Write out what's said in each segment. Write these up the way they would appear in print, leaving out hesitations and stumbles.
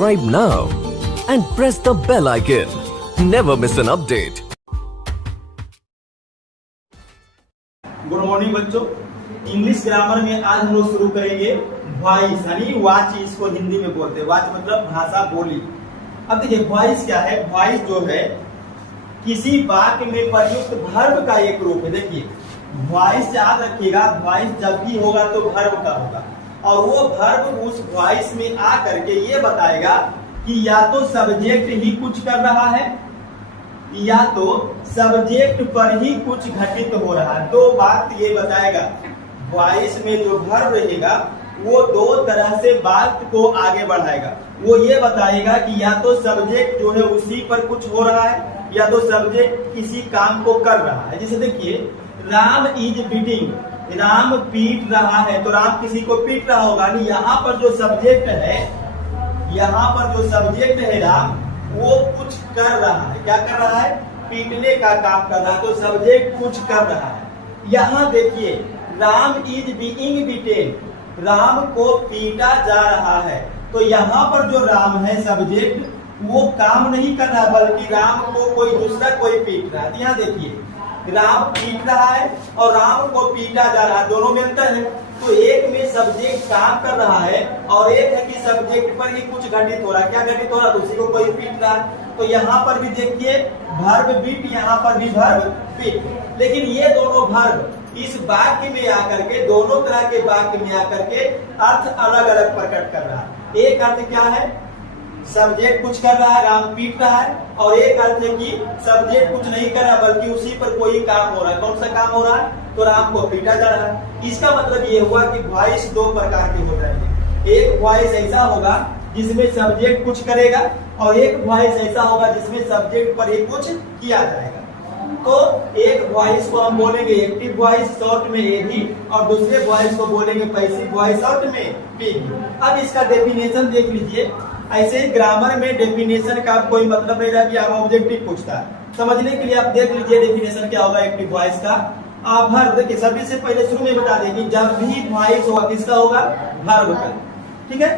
Subscribe now and press the bell icon. Never miss an update. Good morning बच्चों। English grammar में आज हम लोग शुरू करेंगे वॉइस यानी वाच। इसको हिंदी में बोलते हैं वाच, मतलब भाषा बोली। अब देखिए वॉइस क्या है। वॉइस जो है किसी वाक्य में प्रयुक्त वर्ब का एक रूप है। देखिए वॉइस याद रखिएगा, वॉइस जब भी होगा तो वर्ब का होगा और वो वर्ब उस वॉइस में आ करके ये बताएगा कि या तो सब्जेक्ट ही कुछ कर रहा है या तो सब्जेक्ट पर ही कुछ घटित हो रहा है। दो बात ये बताएगा। वॉइस में जो वर्ब रहेगा वो दो तरह से बात को आगे बढ़ाएगा। वो ये बताएगा कि या तो सब्जेक्ट जो है उसी पर कुछ हो रहा है या तो सब्जेक्ट किसी काम को कर रहा है। जैसे देखिए राम इज बीटिंग, राम पीट रहा है तो राम किसी को पीट रहा होगा। नहीं, यहाँ पर जो सब्जेक्ट है, यहाँ पर जो सब्जेक्ट है राम, वो कुछ कर रहा है। क्या कर रहा है? पीटने का काम कर रहा है। तो सब्जेक्ट कुछ कर रहा है। यहाँ देखिए Ram is being beaten, Ram को पीटा जा रहा है। तो यहाँ पर जो राम है सब्जेक्ट वो काम नहीं कर रहा बल्कि राम को कोई दूसरा कोई पीट रहा है। यहाँ देखिए राम पीट रहा है और राम को पीटा जा रहा है, दोनों में अंतर है। तो एक में सब्जेक्ट काम कर रहा है और एक है कि सब्जेक्ट पर ही कुछ घटित हो रहा है। क्या घटित हो रहा है? उसी को कोई पीट रहा है। तो यहाँ पर भी देखिए वर्ब बीट, यहाँ पर भी वर्ब पीट। लेकिन ये दोनों वर्ब इस वाक्य में आकर के, दोनों तरह के वाक्य में आकर के अर्थ अलग अलग प्रकट कर रहा है। एक अर्थ क्या है? सब्जेक्ट कुछ कर रहा है, राम पीट रहा है। और एक अर्थ है कि सब्जेक्ट कुछ नहीं कर रहा बल्कि उसी पर कोई काम हो रहा है। कौन सा काम हो रहा है? तो राम को पीटा जा रहा है। इसका मतलब ये हुआ कि वॉइस दो प्रकार के हो जाएंगे। एक वॉइस ऐसा होगा जिसमें सब्जेक्ट कुछ करेगा और एक वॉइस ऐसा होगा जिसमें सब्जेक्ट पर ही कुछ किया जाएगा। तो एक वॉइस को हम बोलेंगे एक्टिव वॉइस, शॉर्ट में एवी, और दूसरे वॉइस को बोलेंगे पैसिव वॉइस, शॉर्ट में पीवी। अब इसका डेफिनेशन देख लीजिए। ऐसे ही ग्रामर में डेफिनेशन का कोई मतलब नहीं कि आप ऑब्जेक्टिव पूछता है। समझने के लिए आप देख लीजिए डेफिनेशन क्या होगा एक्टिव वॉइस का। वर्ब, देखिए सभी से पहले शुरू में बता दें कि जब भी वॉइस होगा किसका होगा? वर्ब का। ठीक है,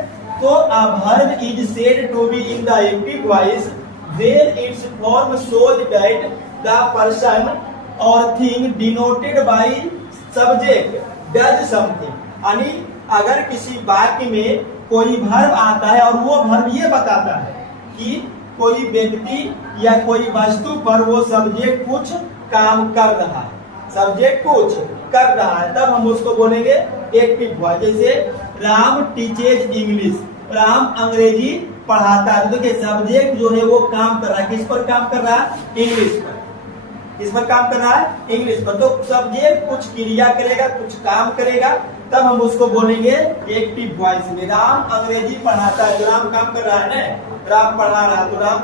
तो a verb is said to be in the active voice where its form shows that the person or thing denoted by subject does something। यानी अगर किसी वाक्य में कोई वर्ब आता है और वो वर्ब ये बताता है कि कोई व्यक्ति या कोई वस्तु पर वो सब्जेक्ट कुछ काम कर रहा है, सब्जेक्ट कुछ कर रहा है, तब हम उसको बोलेंगे एक्टिव वॉइस। जैसे राम टीचेज इंग्लिश, राम अंग्रेजी पढ़ाता है। देखिए सब्जेक्ट जो है वो काम कर रहा है। किस पर काम कर रहा है? इंग्लिश पर। किस पर काम कर रहा है? इंग्लिश पर। तो सब्जेक्ट कुछ क्रिया करेगा, कुछ काम करेगा, तब हम उसको बोलेंगे एक्टिव वॉइस में। राम अंग्रेजी पढ़ाता है तो राम काम कर रहा है ना, राम पढ़ा रहा है तो राम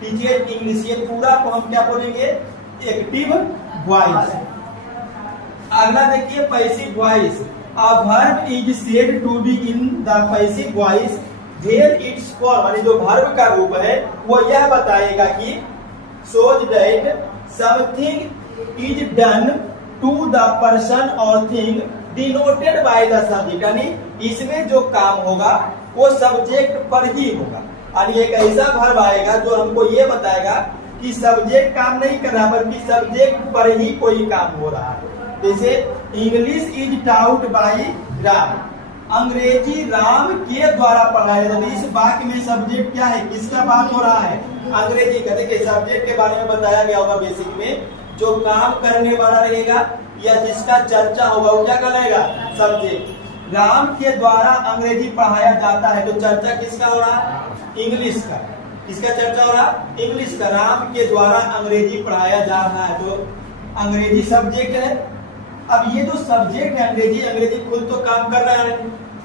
टीचेज इंग्लिश। ये पूरा को हम क्या बोलेंगे? Active voice. अगला देखिए passive voice. A verb is said to be in the passive voice where its form, यानी जो verb का रूप है वो यह बताएगा कि shows that something is done to the person or thing denoted by the subject। यानी इसमें जो काम होगा वो सब्जेक्ट पर ही होगा। यानी एक ऐसा verb आएगा जो हमको ये बताएगा कि सब्जेक्ट काम नहीं कर रहा बल्कि सब्जेक्ट पर ही कोई काम हो रहा है। जैसे English is taut by Ram, अंग्रेजी राम के द्वारा पढ़ाया जाता है। इस वाक्य में सब्जेक्ट क्या है? किसका बात हो रहा है? अंग्रेजी का। देखिए सब्जेक्ट के बारे में बताया गया होगा बेसिक में, जो काम करने वाला रहेगा या जिसका चर्चा होगा वो क्या कहलाएगा? सब्जेक्ट। राम के द्वारा अंग्रेजी पढ़ाया जाता है तो चर्चा किसका हो रहा है? इंग्लिश का। किसका चर्चा हो रहा? इंग्लिश का। राम के द्वारा अंग्रेजी पढ़ाया जा रहा है तो अंग्रेजी सब्जेक्ट है। अब ये जो सब्जेक्ट है अंग्रेजी, अंग्रेजी खुद तो काम कर रहा है,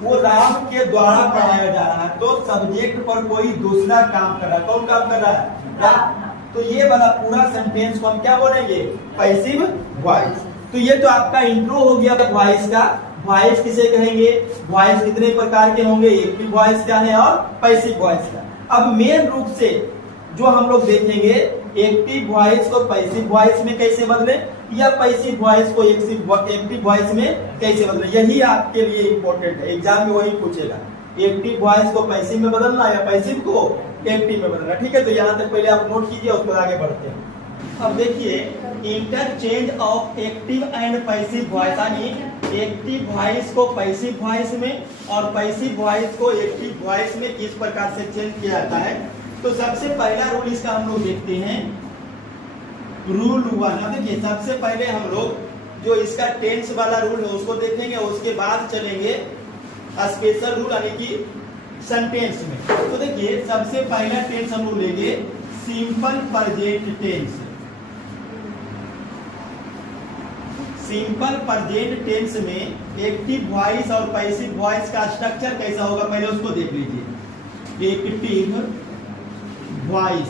वो राम के द्वारा पढ़ाया जा रहा है तो सब्जेक्ट पर कोई दूसरा काम कर रहा है। कौन काम कर रहा है? राम। तो ये वाला पूरा सेंटेंस को हम क्या बोलेंगे? Passive voice. तो ये तो आपका इंट्रो हो गया वॉइस का। वॉइस किसे कहेंगे? वॉइस कितने प्रकार के होंगे? एक्टिव वॉइस का है और पैसिव वॉइस का। अब मेन रूप से जो हम लोग देखेंगे एक्टिव वॉइस को पैसिव वॉइस में कैसे बदले या पैसिव वॉइस को एक्टिव वॉइस में कैसे बदले, यही आपके लिए इम्पोर्टेंट है, एग्जाम में वही पूछेगा। एक्टिव वॉइस को पैसिव में बदलना या पैसिव को एक्टिव में बदलना। ठीक है, तो यहाँ तक पहले आप नोट कीजिए, उसके बाद आगे बढ़ते हैं। अब देखिए, interchange of active and passive voice, यानी एक्टिव वॉइस को पैसिव वॉइस में और पैसिव वॉइस को एक्टिव वॉइस में किस प्रकार से चेंज किया जाता है। तो सबसे पहला रूल इसका हम लोग देखते हैं, रूल 1। अब देखिए, सबसे पहले हम लोग जो इसका टेंस वाला रूल है उसको देखेंगे, उसके बाद चलेंगे स्पेशल रूल यानी कि सेंटेंस में। तो देखिए, सबसे पहला टेंस हम लोग लेंगे simple present tense. Simple present tense में एक्टिव वॉइस और पैसिव वॉइस का स्ट्रक्चर कैसा होगा, पहले उसको देख लीजिए। एक्टिव वॉइस,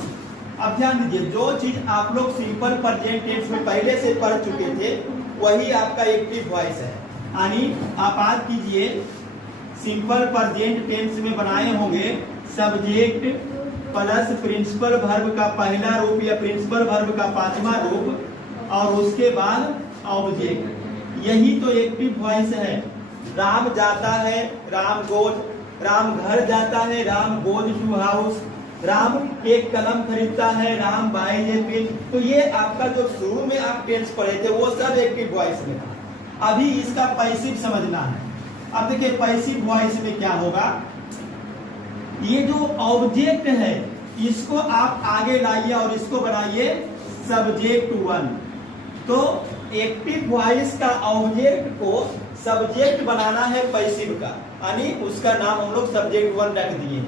अब ध्यान दीजिए, जो चीज आप लोग सिंपल प्रेजेंट टेंस में पहले से पढ़ चुके थे वही आपका एक्टिव वॉइस है। यानी आप आज कीजिए, सिंपल प्रेजेंट टेंस में बनाए होंगे सब्जेक्ट प्लस प्रिंसिपल वर्ब का पहला रूप या प्रिंसिपल वर्ब का पांचवा रूप और उसके बाद ऑब्जेक्ट। यही तो एक्टिव वॉइस है। राम जाता है, राम गोज, राम घर जाता है, Ram goes to house, Ram एक कलम खरीदता है, राम बाइज ए पेन। तो ये आपका जो शुरू में आप टेंस पढ़े थे वो सब एक्टिव वॉइस में था। अभी इसका पैसिव समझना है। अब देखिए, पैसिव वॉइस में क्या होगा, ये जो ऑब्जेक्ट है इसको आप आगे लाइए और इसको बनाइए सब्जेक्ट 1। तो एक्टिव वॉइस का ऑब्जेक्ट को सब्जेक्ट बनाना है पैसिव का, यानी उसका नाम हम लोग सब्जेक्ट 1 रख दिए।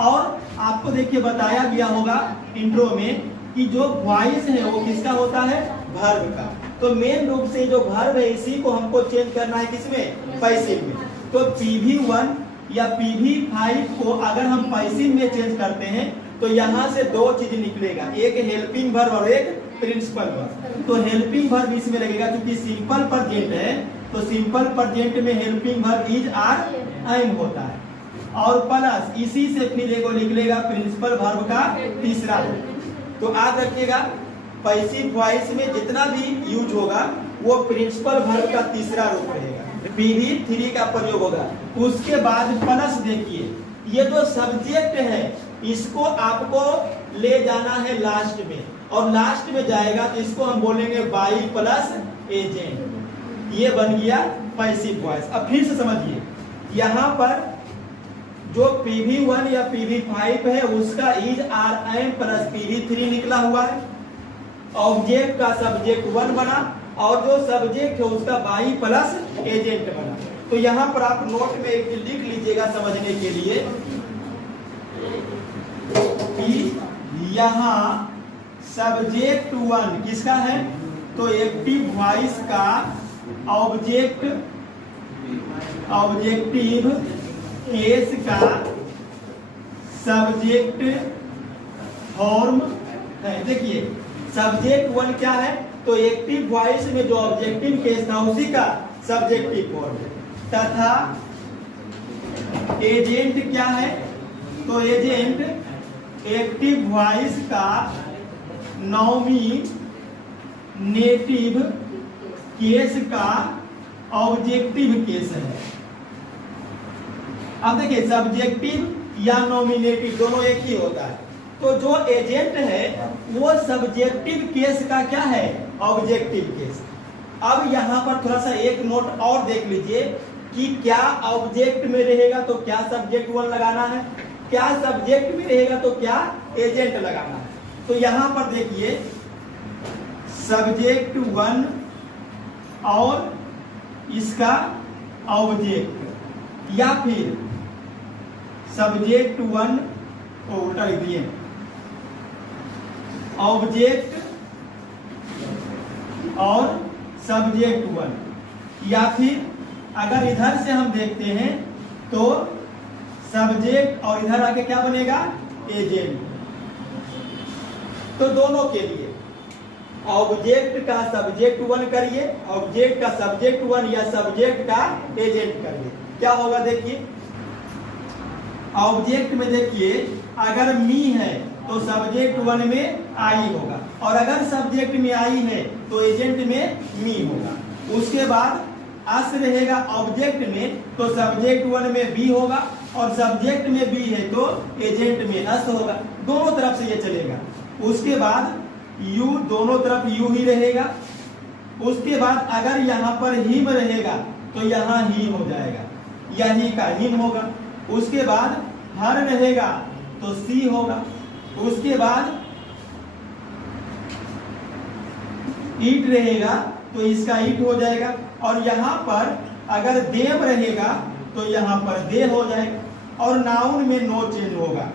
और आपको देखिए बताया गया होगा इंट्रो में कि जो वॉइस है वो किसका होता है, वर्ब का। तो मेन रूप से जो वर्ब है इसी को हमको चेंज करना है, किसमें, पैसिव में। तो PV1 या PV5 को अगर हम पैसिव में चेंज करते हैं तो यहाँ से दो चीज निकलेगा, एक हेल्पिंग वर्ब और एक प्रिंसिपल वर्ब। तो हेल्पिंग वर्ब इसमें लगेगा, क्योंकि सिंपल प्रेजेंट है तो सिंपल प्रेजेंट में helping verb is are am होता है। और प्लस इसी से फिर एगो निकलेगा प्रिंसिपल वर्ब का तीसरा रूप। तो याद रखिएगा, पैसिव वॉइस में जितना भी यूज होगा वो प्रिंसिपल वर्ब का तीसरा रूप रहेगा, PV3 का प्रयोग होगा। उसके बाद प्लस देखिए, ये जो सब्जेक्ट है इसको आपको ले जाना है लास्ट में, और लास्ट में जाएगा तो इसको हम बोलेंगे बाई प्लस एजेंट। ये बन गया पैसिव वॉइस। अब फिर से समझिए, यहाँ पर जो PV1 या PV5 है उसका is are M plus PV3 निकला हुआ है, ऑब्जेक्ट का सब्जेक्ट 1 बना और जो सब्जेक्ट है उसका बाई प्लस एजेंट बना। तो यहाँ पर आप नोट में एक लिख लीजिएगा समझने के लिए कि यहाँ सब्जेक्ट 1 किसका है, तो एक्टिव वॉइस का ऑब्जेक्टिव केस का सब्जेक्ट फॉर्म है। देखिए, सब्जेक्ट 1 क्या है, तो एक्टिव वॉइस में जो ऑब्जेक्टिव केस था उसी का सब्जेक्टिव फॉर्म, तथा एजेंट क्या है, तो एजेंट एक्टिव वॉइस का नॉमिनेटिव केस का ऑब्जेक्टिव केस है। अब देखिए, सब्जेक्टिव या नॉमिनेटिव दोनों एक ही होता है। तो जो एजेंट है वो सब्जेक्टिव केस का क्या है, ऑब्जेक्टिव केस। अब यहाँ पर थोड़ा सा एक नोट और देख लीजिए कि क्या ऑब्जेक्ट में रहेगा तो क्या सब्जेक्ट 1 लगाना है, क्या सब्जेक्ट में रहेगा तो क्या एजेंट लगाना है। तो यहाँ पर देखिए, सब्जेक्ट 1 और इसका ऑब्जेक्ट, या फिर सब्जेक्ट 1 को उल्टा लिख दिए, ऑब्जेक्ट और सब्जेक्ट 1, या फिर अगर इधर से हम देखते हैं तो सब्जेक्ट और इधर आके क्या बनेगा, एजेंट। तो दोनों के लिए ऑब्जेक्ट का सब्जेक्ट 1 करिए, ऑब्जेक्ट का सब्जेक्ट 1 या सब्जेक्ट का एजेंट करिए, क्या होगा देखिए। ऑब्जेक्ट में देखिए, अगर मी है तो सब्जेक्ट 1 में आई होगा, और अगर सब्जेक्ट में आई है तो एजेंट में मी होगा। उसके बाद अस रहेगा ऑब्जेक्ट में तो सब्जेक्ट वन में बी होगा, और सब्जेक्ट में बी है तो एजेंट में अस होगा। दोनों तरफ से ये चलेगा। उसके बाद यू, दोनों तरफ यू ही रहेगा। उसके बाद अगर यहाँ पर हिम रहेगा तो यहाँ ही हो जाएगा, यही का हिम होगा। उसके बाद हर रहेगा तो सी होगा। उसके बाद ईट रहेगा तो इसका ईट हो जाएगा, और यहाँ पर अगर देव रहेगा तो यहाँ पर दे हो जाएगा। और नाउन में नो चेंज होगा,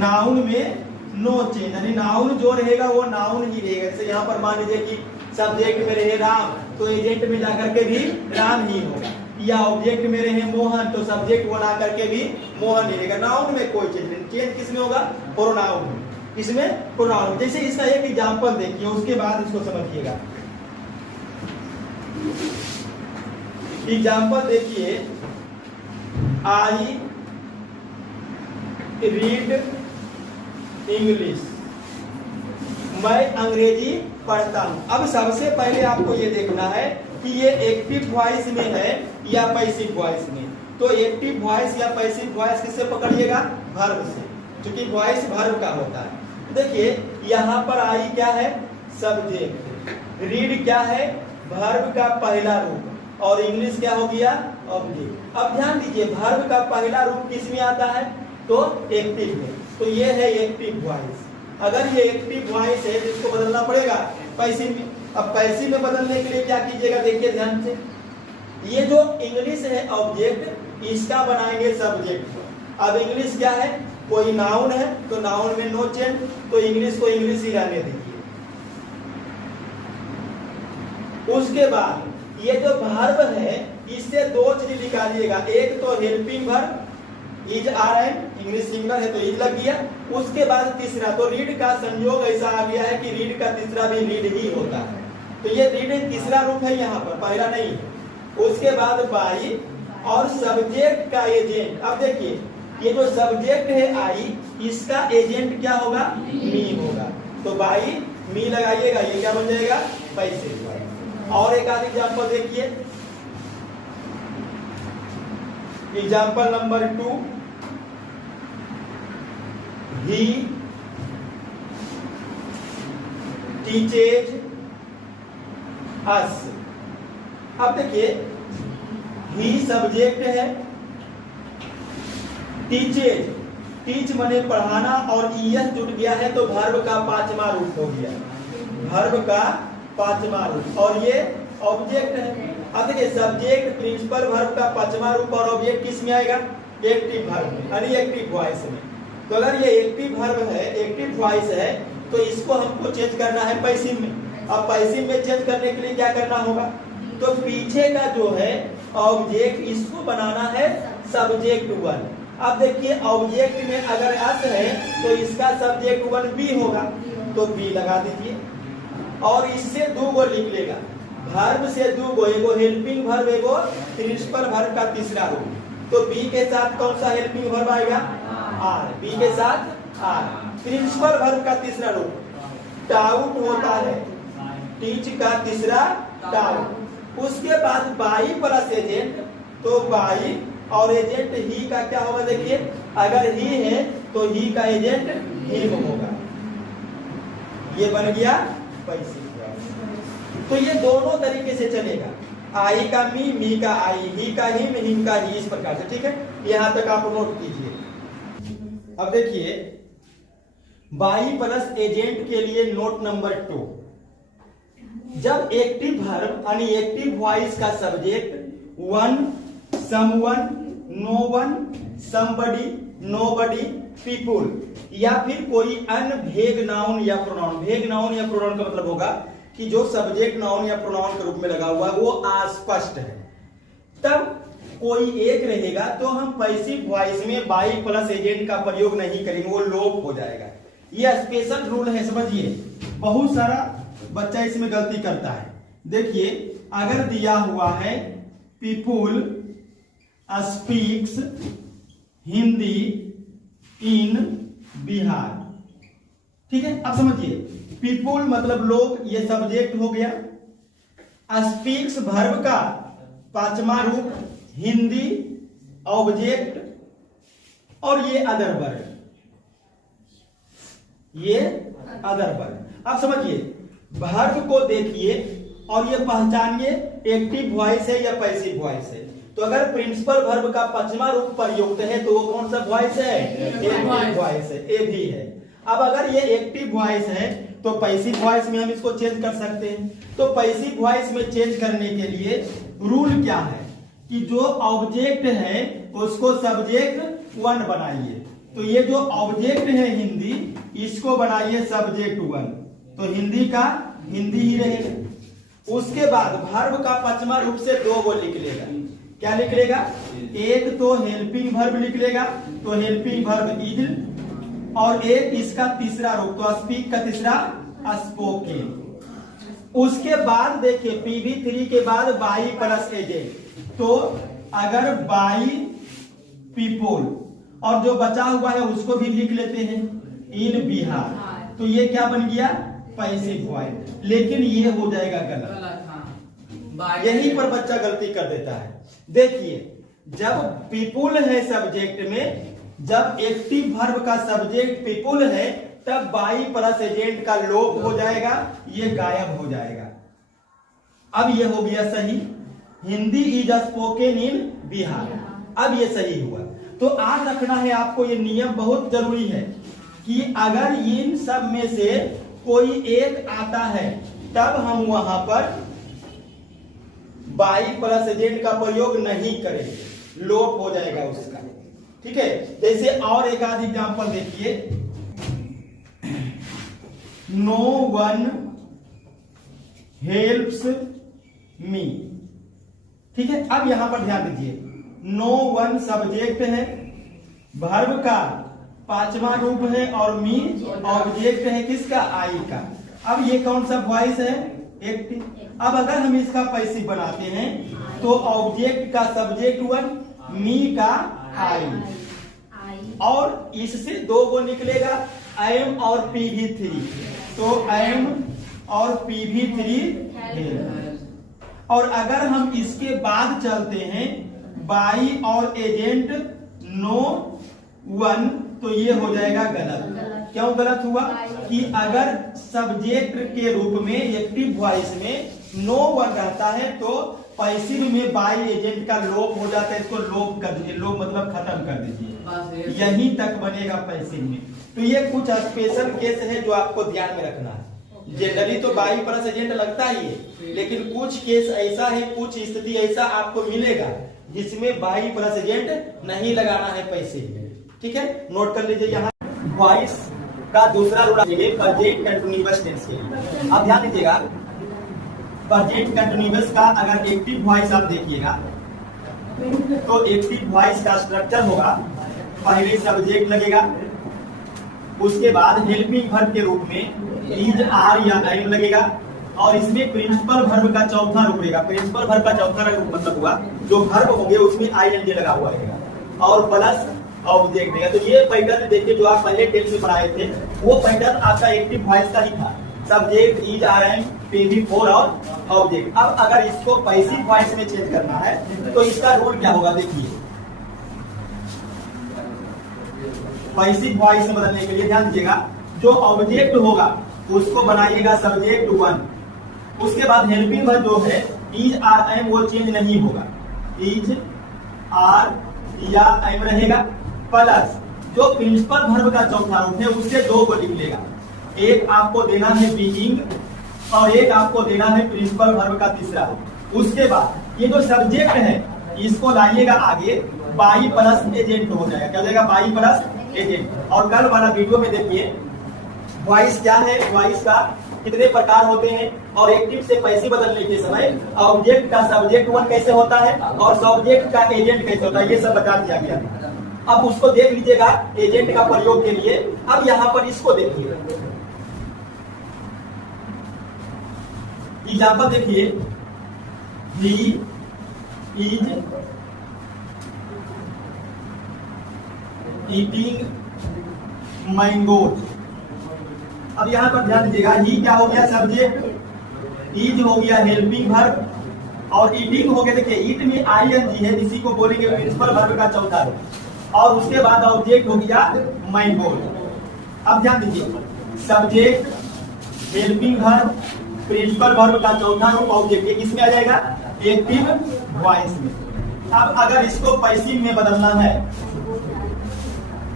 नाउन में नो चेंज, यानी नाउन जो रहेगा वो नाउन ही रहेगा। जैसे यहाँ पर मान लीजिए कि सब्जेक्ट में रहे राम तो एजेंट में जाकर के भी राम ही होगा, या ऑब्जेक्ट में रहे मोहन तो सब्जेक्ट वन आकर के भी मोहन ही रहेगा। नाउन में कोई चेंज नहीं, चेंज किस में होगा? प्रोनाउन में। इसमें प्रोनाउन। जैसे इसका एक एग्जांपल देखिए, उसके बाद इसको समझिएगा। एग्जांपल देखिए, आई रीड इंग्लिश, मैं अंग्रेजी पढ़ता हूं। अब सबसे पहले आपको ये देखना है कि ये एक्टिव वॉइस में है या पैसिव वॉइस में। तो एक्टिव वॉइस या पैसिव वॉइस किससे पकड़िएगा? वर्ब से, क्योंकि वॉइस वर्ब का होता है। देखिए यहाँ पर आई क्या है? सब्जेक्ट। रीड क्या है? वर्ब का पहला रूप, और इंग्लिश क्या हो गया? ऑब्जेक्ट। अब ध्यान दीजिए, वर्ब का पहला रूप किस में आता है? तो एक्टिव में। तो ये है एक्टिव वॉइस। अगर ये एक्टिव वॉइस है तो इसको बदलना पड़ेगा पैसिव में। अब पैसिव में बदलने के लिए क्या कीजिएगा? देखिए ध्यान से, ये जो इंग्लिश है ऑब्जेक्ट, इसका बनाएंगे सब्जेक्ट। अब इंग्लिश क्या है? कोई नाउन है तो नाउन में नो चेंज, तो इंग्लिश को इंग्लिश ही रहने दीजिए। उसके बाद ये जो वर्ब है इससे दो चीज निकालिएगा, एक तो helping verb is are am, English singular है तो इज लग गया। उसके बाद तीसरा, तो रीड का संयोग ऐसा आ गया है कि रीड का तीसरा भी रीड ही होता है, तो ये रीड तीसरा रूप है यहाँ पर, पहला नहीं है। उसके बाद बाई और सब्जेक्ट का एजेंट। अब देखिए ये जो सब्जेक्ट है आई, इसका एजेंट क्या होगा? मी होगा। तो बाई मी लगाइएगा, ये क्या बन जाएगा? पैसिव। और एक आध एग्जांपल देखिए, एग्जांपल नंबर 2, ही टीचेज अस। अब देखिए ही सब्जेक्ट है, टीचेज, टीच माने पढ़ाना, और ईएस जुट गया है तो वर्ब का पांचवा रूप हो गया, वर्ब का पांचवा रूप, और ये ऑब्जेक्ट है। अब देखिए सब्जेक्ट प्रिंसिपल वर्ब का पांचवा रूप, और ऑब्जेक्ट किस में आएगा? एक्टिव वर्ब में, यानी एक्टिव वॉइस में। तो अगर ये एक्टिव वर्ब है, एक्टिव वॉइस है, तो इसको हमको चेंज करना है पैसिव में। अब पैसिव में चेंज करने के लिए क्या करना होगा? तो पीछे का जो है ऑब्जेक्ट, इसको बनाना है सब्जेक्ट वन। अब देखिए ऑब्जेक्ट में अगर अस है तो इसका सब्जेक्ट वन बी होगा, तो बी लगा दीजिए, और इससे दो गो लिख लेगा, वर्ब से दो गो, एगो हेल्पिंग वर्ब, एगो प्रिंसिपल वर्ब का तीसरा रूप। तो बी के साथ कौन सा हेल्पिंग वर्ब आएगा? आर। बी के साथ आर। प्रिंसिपल वर्ब का तीसरा रूप टाउट होता है, टीच का तीसरा टाउट। उसके बाद बाई प्लस एजेंट, तो बाई और एजेंट ही का क्या होगा? देखिए अगर ही है तो ही का एजेंट हिम होगा, ये बन गया पैसिव। तो ये दोनों तरीके से चलेगा, आई का मी का आई, ही का हिम का ही, इस प्रकार से। ठीक है, यहां तक आप नोट कीजिए। अब देखिए बाई प्लस एजेंट के लिए नोट नंबर 2, जब एक्टिव वर्ब यानी एक्टिव वॉइस का subject one, someone, no one, somebody, nobody, people, या फिर कोई अन्य भेग नाउन या प्रोनाउन। भेग नाउन या प्रोनाउन का मतलब होगा कि जो सब्जेक्ट नाउन या प्रोनाउन के रूप में लगा हुआ है वो अस्पष्ट है, तब कोई एक रहेगा तो हम पैसिव वॉइस में बाई प्लस एजेंट का प्रयोग नहीं करेंगे, वो लोप हो जाएगा। ये स्पेशल रूल है, समझिए। बहुत सारा बच्चा इसमें गलती करता है। देखिए अगर दिया हुआ है पीपुल स्पीक्स हिंदी इन बिहार, ठीक है। अब समझिए पीपुल मतलब लोग, ये सब्जेक्ट हो गया। स्पीक्स वर्ब का पांचवा रूप हिंदी, ऑब्जेक्ट और ये अदर वर्ब, ये अदर वर्ब। अब समझिए वर्ब को देखिए और ये पहचानिए एक्टिव वॉइस है या पैसिव वॉइस है। तो अगर प्रिंसिपल वर्ब का पांचवा रूप प्रयुक्त है तो वो कौन सा वॉइस है? एक्टिव वॉइस है, ए भी है। अब अगर ये एक्टिव वॉइस है तो पैसिव वॉइस में हम इसको चेंज कर सकते हैं। तो पैसिव वॉइस में चेंज करने के लिए रूल क्या है कि जो ऑब्जेक्ट है उसको सब्जेक्ट 1 बनाइए। तो ये जो ऑब्जेक्ट है हिंदी, इसको बनाइए सब्जेक्ट 1, तो हिंदी का हिंदी ही रहेगा। उसके बाद वर्ब का पांचवा रूप से 2 को लिख लेगा। क्या लिख लेगा? एक तो हेल्पिंग वर्ब लिख लेगा, तो हेल्पिंग वर्ब इज, और एक इसका तीसरा रूप तो स्पीक का तीसरा स्पोकन। उसके बाद देखिए PV3 के बाद बाई प्लस एजेंट, तो अगर बाई पीपल और जो बचा हुआ है उसको भी लिख लेते हैं इन बिहार, तो ये क्या बन गया? Passive voice. लेकिन ये हो जाएगा गलत। यहीं पर बच्चा गलती कर देता है। देखिए जब पीपुल है सब्जेक्ट में, जब एक्टिव वर्ब का सब्जेक्ट पीपुल है तब बाई प्लस एजेंट का लोप हो जाएगा, ये गायब हो जाएगा। अब ये हो गया सही, Hindi is spoken in Bihar. अब ये सही हुआ। तो आज रखना है आपको ये नियम बहुत जरूरी है कि अगर इन सब में से कोई एक आता है तब हम वहां पर बाई प्लस एजेंट का प्रयोग नहीं करेंगे, लोप हो जाएगा उसका। ठीक है, जैसे और एक आध एग्जांपल देखिए, नो वन हेल्प्स मी। ठीक है, अब यहां पर ध्यान दीजिए, नो वन सब्जेक्ट है, वर्ब का पांचवा रूप है और मी ऑब्जेक्ट है किसका? आई का। अब ये कौन सा वॉइस है? एक्टिव। अब अगर हम इसका पैसिव बनाते हैं तो ऑब्जेक्ट का सब्जेक्ट 1, मी का आई, और इससे 2 को निकलेगा एम और PV3, तो एम और PV3। और अगर हम इसके बाद चलते हैं बाई और एजेंट नो वन, तो ये हो जाएगा गलत। क्यों गलत हुआ? कि अगर सब्जेक्ट के रूप में एक्टिव वॉइस में नो वन रहता है तो पैसिव में बाई एजेंट का लोप हो जाता है। इसको लोप कर दीजिए, लोप मतलब खत्म कर दीजिए, यहीं तक बनेगा पैसिव में। तो ये कुछ स्पेशल केस है जो आपको ध्यान में रखना है। जनरली तो बाई प्लस एजेंट लगता ही है, लेकिन कुछ केस ऐसा है, कुछ स्थिति ऐसा आपको मिलेगा जिसमें बाई प्लस एजेंट नहीं लगाना है पैसिव में। ठीक है, नोट कर लीजिए। यहाँ वॉइस का दूसरा रूल प्रेजेंट कंटीन्यूअस टेंस के। अब ध्यान दीजिएगा, प्रेजेंट कंटीन्यूअस का अगर एक्टिव वॉइस आप देखिएगा तो एक्टिव वॉइस का स्ट्रक्चर होगा, पहले सब्जेक्ट लगेगा, उसके बाद हेल्पिंग वर्ब के रूप में इज, आर या एम लगेगा, और इसमें प्रिंसिपल वर्ब का चौथा रूप रहेगा। प्रिंसिपल वर्ब का चौथा रूप मतलब हुआ जो वर्ब होंगे उसमें आईएनजी लगा हुआ रहेगा, और प्लस ऑब्जेक्ट रहेगा। तो ये पैटर्न देखिए जो आप पहले टेंस में पढ़ाए थे, वो पैटर्न आपका एक्टिव वॉइस का ही था, subject is, are, M, PV4 और ऑब्जेक्ट। अब अगर इसको पैसिव वॉइस में चेंज करना है तो इसका रूल क्या होगा? देखिए, पैसिव वॉइस में बदलने के लिए ध्यान दीजिएगा, जो ऑब्जेक्ट होगा उसको बनाइएगा सब्जेक्ट 1, उसके बाद हेल्पिंग वर्ब जो है इज, आर, एम वो चेंज नहीं होगा, इज, आर या एम रहेगा, प्लस जो प्रिंसिपल वर्ब का चौथा रूप है उससे 2 को लिख लेगा। एक आपको देना है बीइंग और एक आपको देना है प्रिंसिपल वर्ब का तीसरा रूप। उसके बाद ये जो सब्जेक्ट है इसको लाइएगा आगे, बाई प्लस एजेंट हो जाएगा। क्या हो जाएगा? By plus agent. और कल वाला वीडियो में देखिए वॉइस क्या है, वॉइस का कितने प्रकार होते हैं, और एक्टिव से पैसिव बदलने के समय ऑब्जेक्ट का सब्जेक्ट 1 कैसे होता है और सब्जेक्ट का एजेंट कैसे होता है, ये सब बता दिया गया। अब उसको देख लीजिएगा एजेंट का प्रयोग के लिए। अब यहाँ पर इसको देखिए, एग्जाम्पल देखिए, ही इज ईटिंग मैंगोज। अब यहां पर ध्यान दीजिएगा, ही क्या हो गया? सब्जेक्ट, इज हो गया हेल्पिंग वर्ब, और ईटिंग हो गया, देखिए ईट में आईएनजी है, इसी को बोलेंगे प्रिंसिपल वर्ब का चौथा रूप। और उसके बाद ऑब्जेक्ट हो गया मैंगोज। अब ध्यान दीजिए, subject, helping verb, principal verb का चौथा रूप ऑब्जेक्ट, ये किसमें आ जाएगा? एक्टिव वॉइस में। अब अगर इसको पैसिव में बदलना है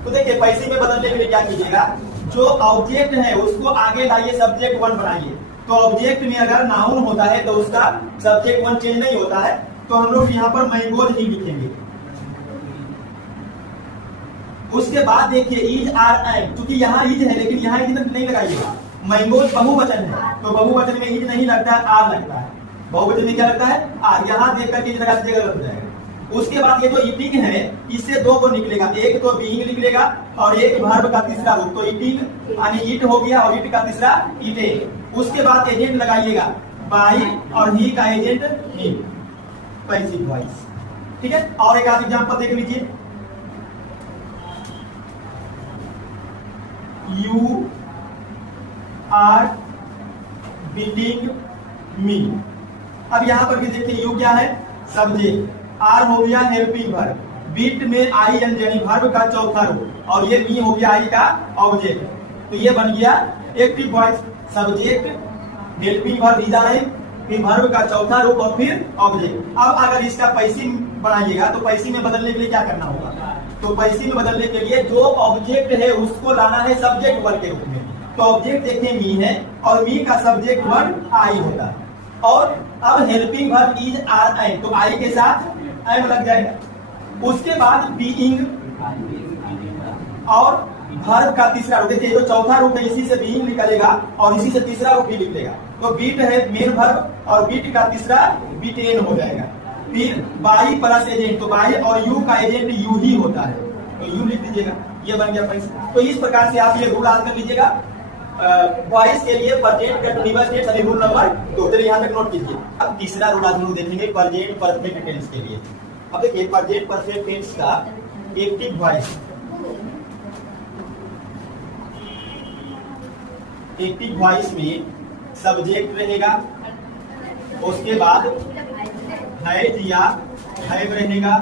तो देखिए पैसिव में बदलने के लिए क्या कीजिएगा, जो ऑब्जेक्ट है उसको आगे लाइए, सब्जेक्ट वन बनाइए। तो ऑब्जेक्ट में अगर नाउन होता है तो उसका सब्जेक्ट वन चेंज नहीं होता है, तो हम लोग यहाँ पर मैंगोज ही लिखेंगे। उसके बाद देखिए इज आर एम, क्योंकि यहाँ इज है लेकिन यहाँ इज नहीं लगाइएगा, मैंगोज बहुवचन है तो बहुवचन में इज नहीं लगता है, आर लगता है। बहुवचन में क्या लगता है? आर। यहाँ देख करके लगा दीजिएगा, लग जाएगा। उसके बाद ये जो ईटिंग है इससे दो को निकलेगा, एक तो बीइंग निकलेगा और एक वर्ब का तीसरा रूप, तो ईटिंग यानी ईट हो गया और ईट का तीसरा ईटे। उसके बाद एजेंट लगाइएगा, बाई और ही का एजेंट ही, पैसिव वॉइस। ठीक है, और एक आध एग्जांपल देख लीजिए, यू आर बीटिंग मी। अब यहां पर भी देखिए यू क्या है? सब्जेक्ट, आर हो गया हेल्पिंग वर्ब, बीट में आई एन यानी वर्ब का चौथा रूप, और ये मी हो गया आई का ऑब्जेक्ट। तो ये बन गया active voice, subject, helping verb is I, फिर वर्ब का चौथा रूप और फिर ऑब्जेक्ट। अब अगर इसका पैसिव बनाइएगा तो पैसिव में बदलने के लिए क्या करना होगा? तो पैसिव में बदलने के लिए जो ऑब्जेक्ट है उसको लाना है सब्जेक्ट वन के रूप में। तो ऑब्जेक्ट देखिए मी है और मी का सब्जेक्ट वन आई होता है, और अब हेल्पिंग वर्ब इज आर आई, तो आई के साथ एम लग जाएगा। उसके बाद बीइंग और वर्ब का तीसरा रूप, देखिए जो चौथा रूप है इसी से बीइंग निकलेगा और इसी से तीसरा रूप भी निकलेगा। तो बीट है मेन वर्ब और बीट का तीसरा बीटेन हो जाएगा। फिर बाई प्लस एजेंट, तो बाई और यू का एजेंट यू ही होता है, तो यू लिख दीजिएगा, ये बन गया पैसिव। तो इस प्रकार से आप ये रूल याद कर लीजिएगा वॉइस के लिए, प्रेजेंट कंटीन्यूअस टेंस यानी रूल नंबर 2। चलिए यहाँ तक नोट कीजिए। अब तीसरा रूल आज हम देखेंगे प्रेजेंट परफेक्ट टेंस के लिए। अब देखिए प्रेजेंट परफेक्ट टेंस का एक्टिव वॉइस, एक्टिव वॉइस में सब्जेक्ट रहेगा, उसके बाद हैज या हैव रहेगा,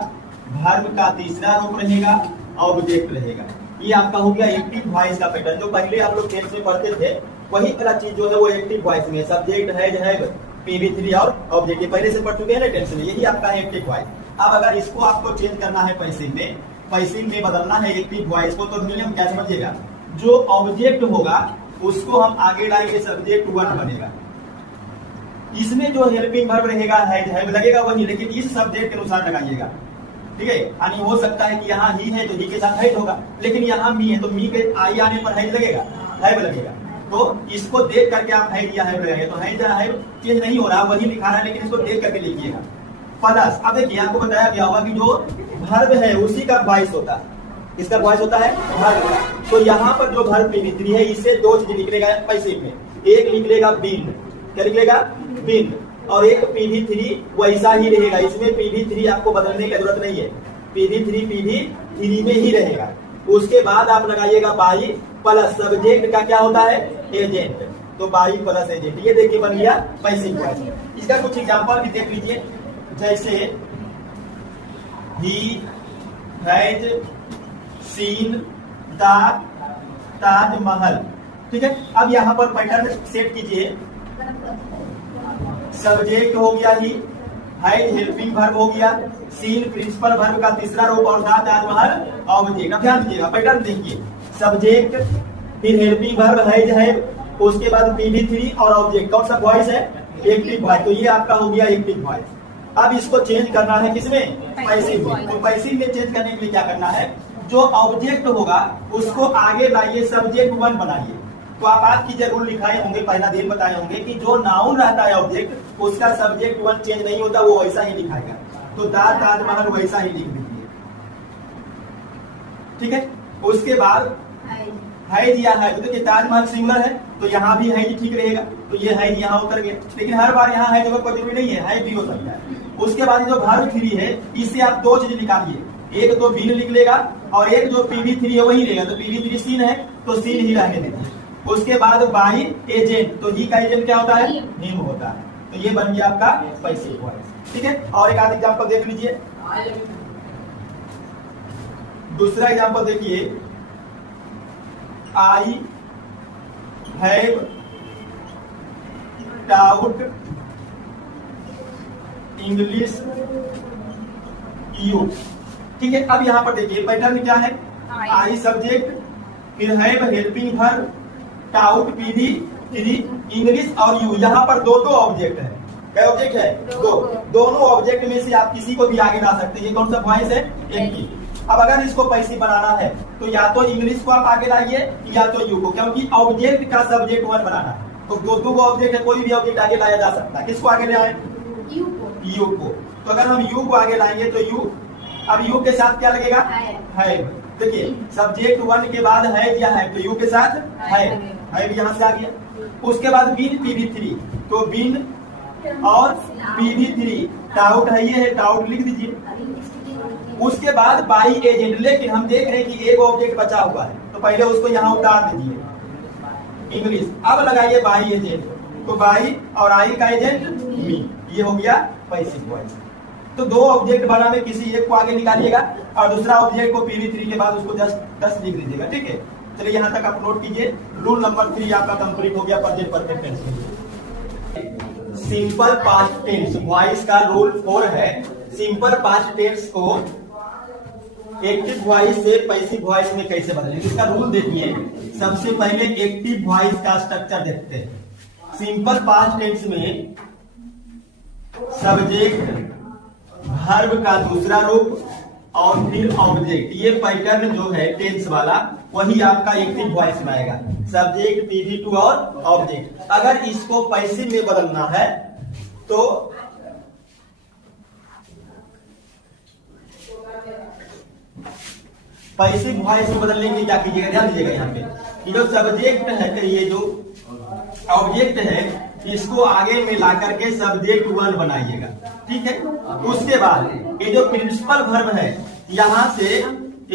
वर्ब का तीसरा रूप रहेगा, ऑब्जेक्ट रहेगा। ये आपका हो गया एक्टिव वॉइस का पैटर्न। जो पहले आप लोग टेंस में पढ़ते थे वही वाला चीज जो है वो एक्टिव वॉइस में, सब्जेक्ट है पीवी3 और ऑब्जेक्ट, पहले से पढ़ चुके हैं ना टेंस में, यही आपका है एक्टिव वॉइस। अब अगर इसको आपको चेंज करना है पैसिव में बदलना है एक्टिव वॉइस को, तो नियम क्या समझिएगा, जो ऑब्जेक्ट होगा उसको हम आगे लाएंगे, सब्जेक्ट वन बनेगा। इसमें जो हेल्पिंग वर्ब रहेगा है लगेगा वही, लेकिन इस सब्जेक्ट के अनुसार लगाइएगा। ठीक है, यानी हो सकता है कि यहाँ ही है तो ही के साथ हैज होगा, लेकिन यहाँ मी है तो मी के आई आने पर हैज लगेगा, हैव लगेगा। तो इसको देख करके आप हैज या हैव लगाएंगे, तो हैज या हैव चेंज नहीं हो रहा, वही लिखा है, लेकिन इसको देख करके लिखिएगा। प्लस अब देखिए आपको बताया गया होगा कि जो वर्ब है उसी का वॉइस होता है, इसका वॉइस होता है वर्ब का। तो यहाँ पर जो वर्ब पीवी3 है इससे दो चीज निकलेगा पैसिव में, एक निकलेगा बीन, क्या निकलेगा? बीन, और एक पीवी3 वैसा ही रहेगा, इसमें पीवी3 आपको बदलने की जरूरत नहीं है, पीवी3 में ही रहेगा। उसके बाद आप लगाइएगा बाई प्लस सब्जेक्ट का क्या होता है? एजेंट, तो बाई प्लस एजेंट, ये देखिए बन गया पैसिव वॉइस। इसका कुछ एग्जांपल भी देख लीजिए, जैसे he has seen the Taj Mahal. ठीक है, अब यहाँ पर पैटर्न सेट कीजिए, सब्जेक्ट हो गया ही, हैज हेल्पिंग वर्ब हो गया, सीन प्रिंसिपल वर्ब का तीसरा रूप और द ताजमहल ऑब्जेक्ट। अब ध्यान दीजिएगा, पैटर्न देखिए, सब्जेक्ट फिर हेल्पिंग वर्ब है, उसके बाद पीवी3 और ऑब्जेक्ट, कौन सा वॉइस है? Active voice. तो ये आपका हो गया एक्टिव वॉइस। अब इसको चेंज करना है किसमें? पैसिव में। तो पैसिव में चेंज करने के लिए क्या करना है, जो ऑब्जेक्ट होगा उसको आगे लाइए, सब्जेक्ट वन बनाइए। तो आप आज की जरूर लिखाए होंगे, पहला दिन बताए होंगे कि जो नाउन रहता है ऑब्जेक्ट उसका सब्जेक्ट वन चेंज नहीं होता, वो वैसा ही लिखाएगा। तो द ताजमहल वैसा ही लिख दीजिए। ठीक है, उसके बाद हैज या है, तो देखिए ताजमहल सिंगुलर है तो यहाँ भी हैज ठीक रहेगा, तो ये हैज यहाँ उतर गया, लेकिन हर बार यहाँ है जगह कोई जरूरी नहीं है भी हो सकता है। उसके बाद जो वर्ब 3 है इससे आप दो चीज निकालिए, एक तो बीन निकलेगा और एक जो पीवी3 है वही रहेगा, तो पीवी3 सीन है तो सीन ही रहने देंगे। उसके बाद बाई एजेंट, तो ही का एजेंट क्या होता है? हिम होता है। तो ये बन गया आपका पैसिव वॉइस। ठीक है, और एक आध एग्जाम्पल देख लीजिए। दूसरा एग्जाम्पल देखिए, I have taut English you. ठीक है, अब यहाँ पर देखिए पैटर्न क्या है, आई सब्जेक्ट, फिर have helping verb, taut PV, three English और यू। यहाँ पर दो ऑब्जेक्ट है। क्या ऑब्जेक्ट है? दोनों ऑब्जेक्ट में से आप किसी को भी आगे ला सकते हैं। ये कौन सा वॉइस है? एक की। अब अगर इसको पैसिव बनाना है तो या तो इंग्लिश को आप आगे लाइए या तो यू को, क्योंकि ऑब्जेक्ट का सब्जेक्ट वन बनाना है। तो दो ऑब्जेक्ट है, कोई भी ऑब्जेक्ट आगे लाया जा सकता है। किसको आगे ले आए? यू को। तो अगर हम यू को आगे लाएंगे तो यू, अब यू के साथ क्या लगेगा? है। देखिए सब्जेक्ट वन के बाद है या है, तो यू के साथ है भी यहाँ से आ गया। उसके बाद बिन पीवी थ्री, तो बिन और पीवी थ्री, टाउट है, ये है टाउट लिख दीजिए। उसके बाद बाई एजेंट, लेकिन हम देख रहे हैं कि एक ऑब्जेक्ट बचा हुआ है, तो पहले उसको यहाँ उतार दीजिए इंग्लिश। अब लगाइए बाई एजेंट, तो बाई और आई का एजेंट मी, ये हो गया पैसिव वॉइस। तो दो ऑब्जेक्ट बना में किसी एक को आगे निकालिएगा और दूसरा ऑब्जेक्ट को पीवी थ्री के बाद उसको 10 लिख लीजिएगा। ठीक है, चलिए यहाँ तक आप नोट कीजिए। रूल नंबर 3 आपका कंप्लीट हो गया प्रेजेंट परफेक्ट टेंस में। सिंपल पास्ट टेंस वॉइस का रूल 4 है। सिंपल पास्ट टेंस को एक्टिव वॉइस से पैसिव वॉइस में कैसे बदलें, इसका रूल देखिए। सबसे पहले एक्टिव वॉइस का स्ट्रक्चर देखते हैं। सिंपल पास्ट टेंस में सब्जेक्ट वर्ब का दूसरा रूप और फिर ऑब्जेक्ट, ये पैटर्न जो है टेंस वाला वही आपका एक्टिव वॉइस में आएगा। सब्जेक्ट पीवी टू और ऑब्जेक्ट। अगर इसको पैसिव में बदलना है तो पैसिव वॉइस में बदलने के लिए क्या कीजिएगा, ध्यान दीजिएगा। यहाँ पे ये जो सब्जेक्ट है, ये जो ऑब्जेक्ट है, इसको आगे में ला करके सब्जेक्ट वन बनाइएगा। ठीक है, उसके बाद ये जो प्रिंसिपल वर्ब है, यहाँ से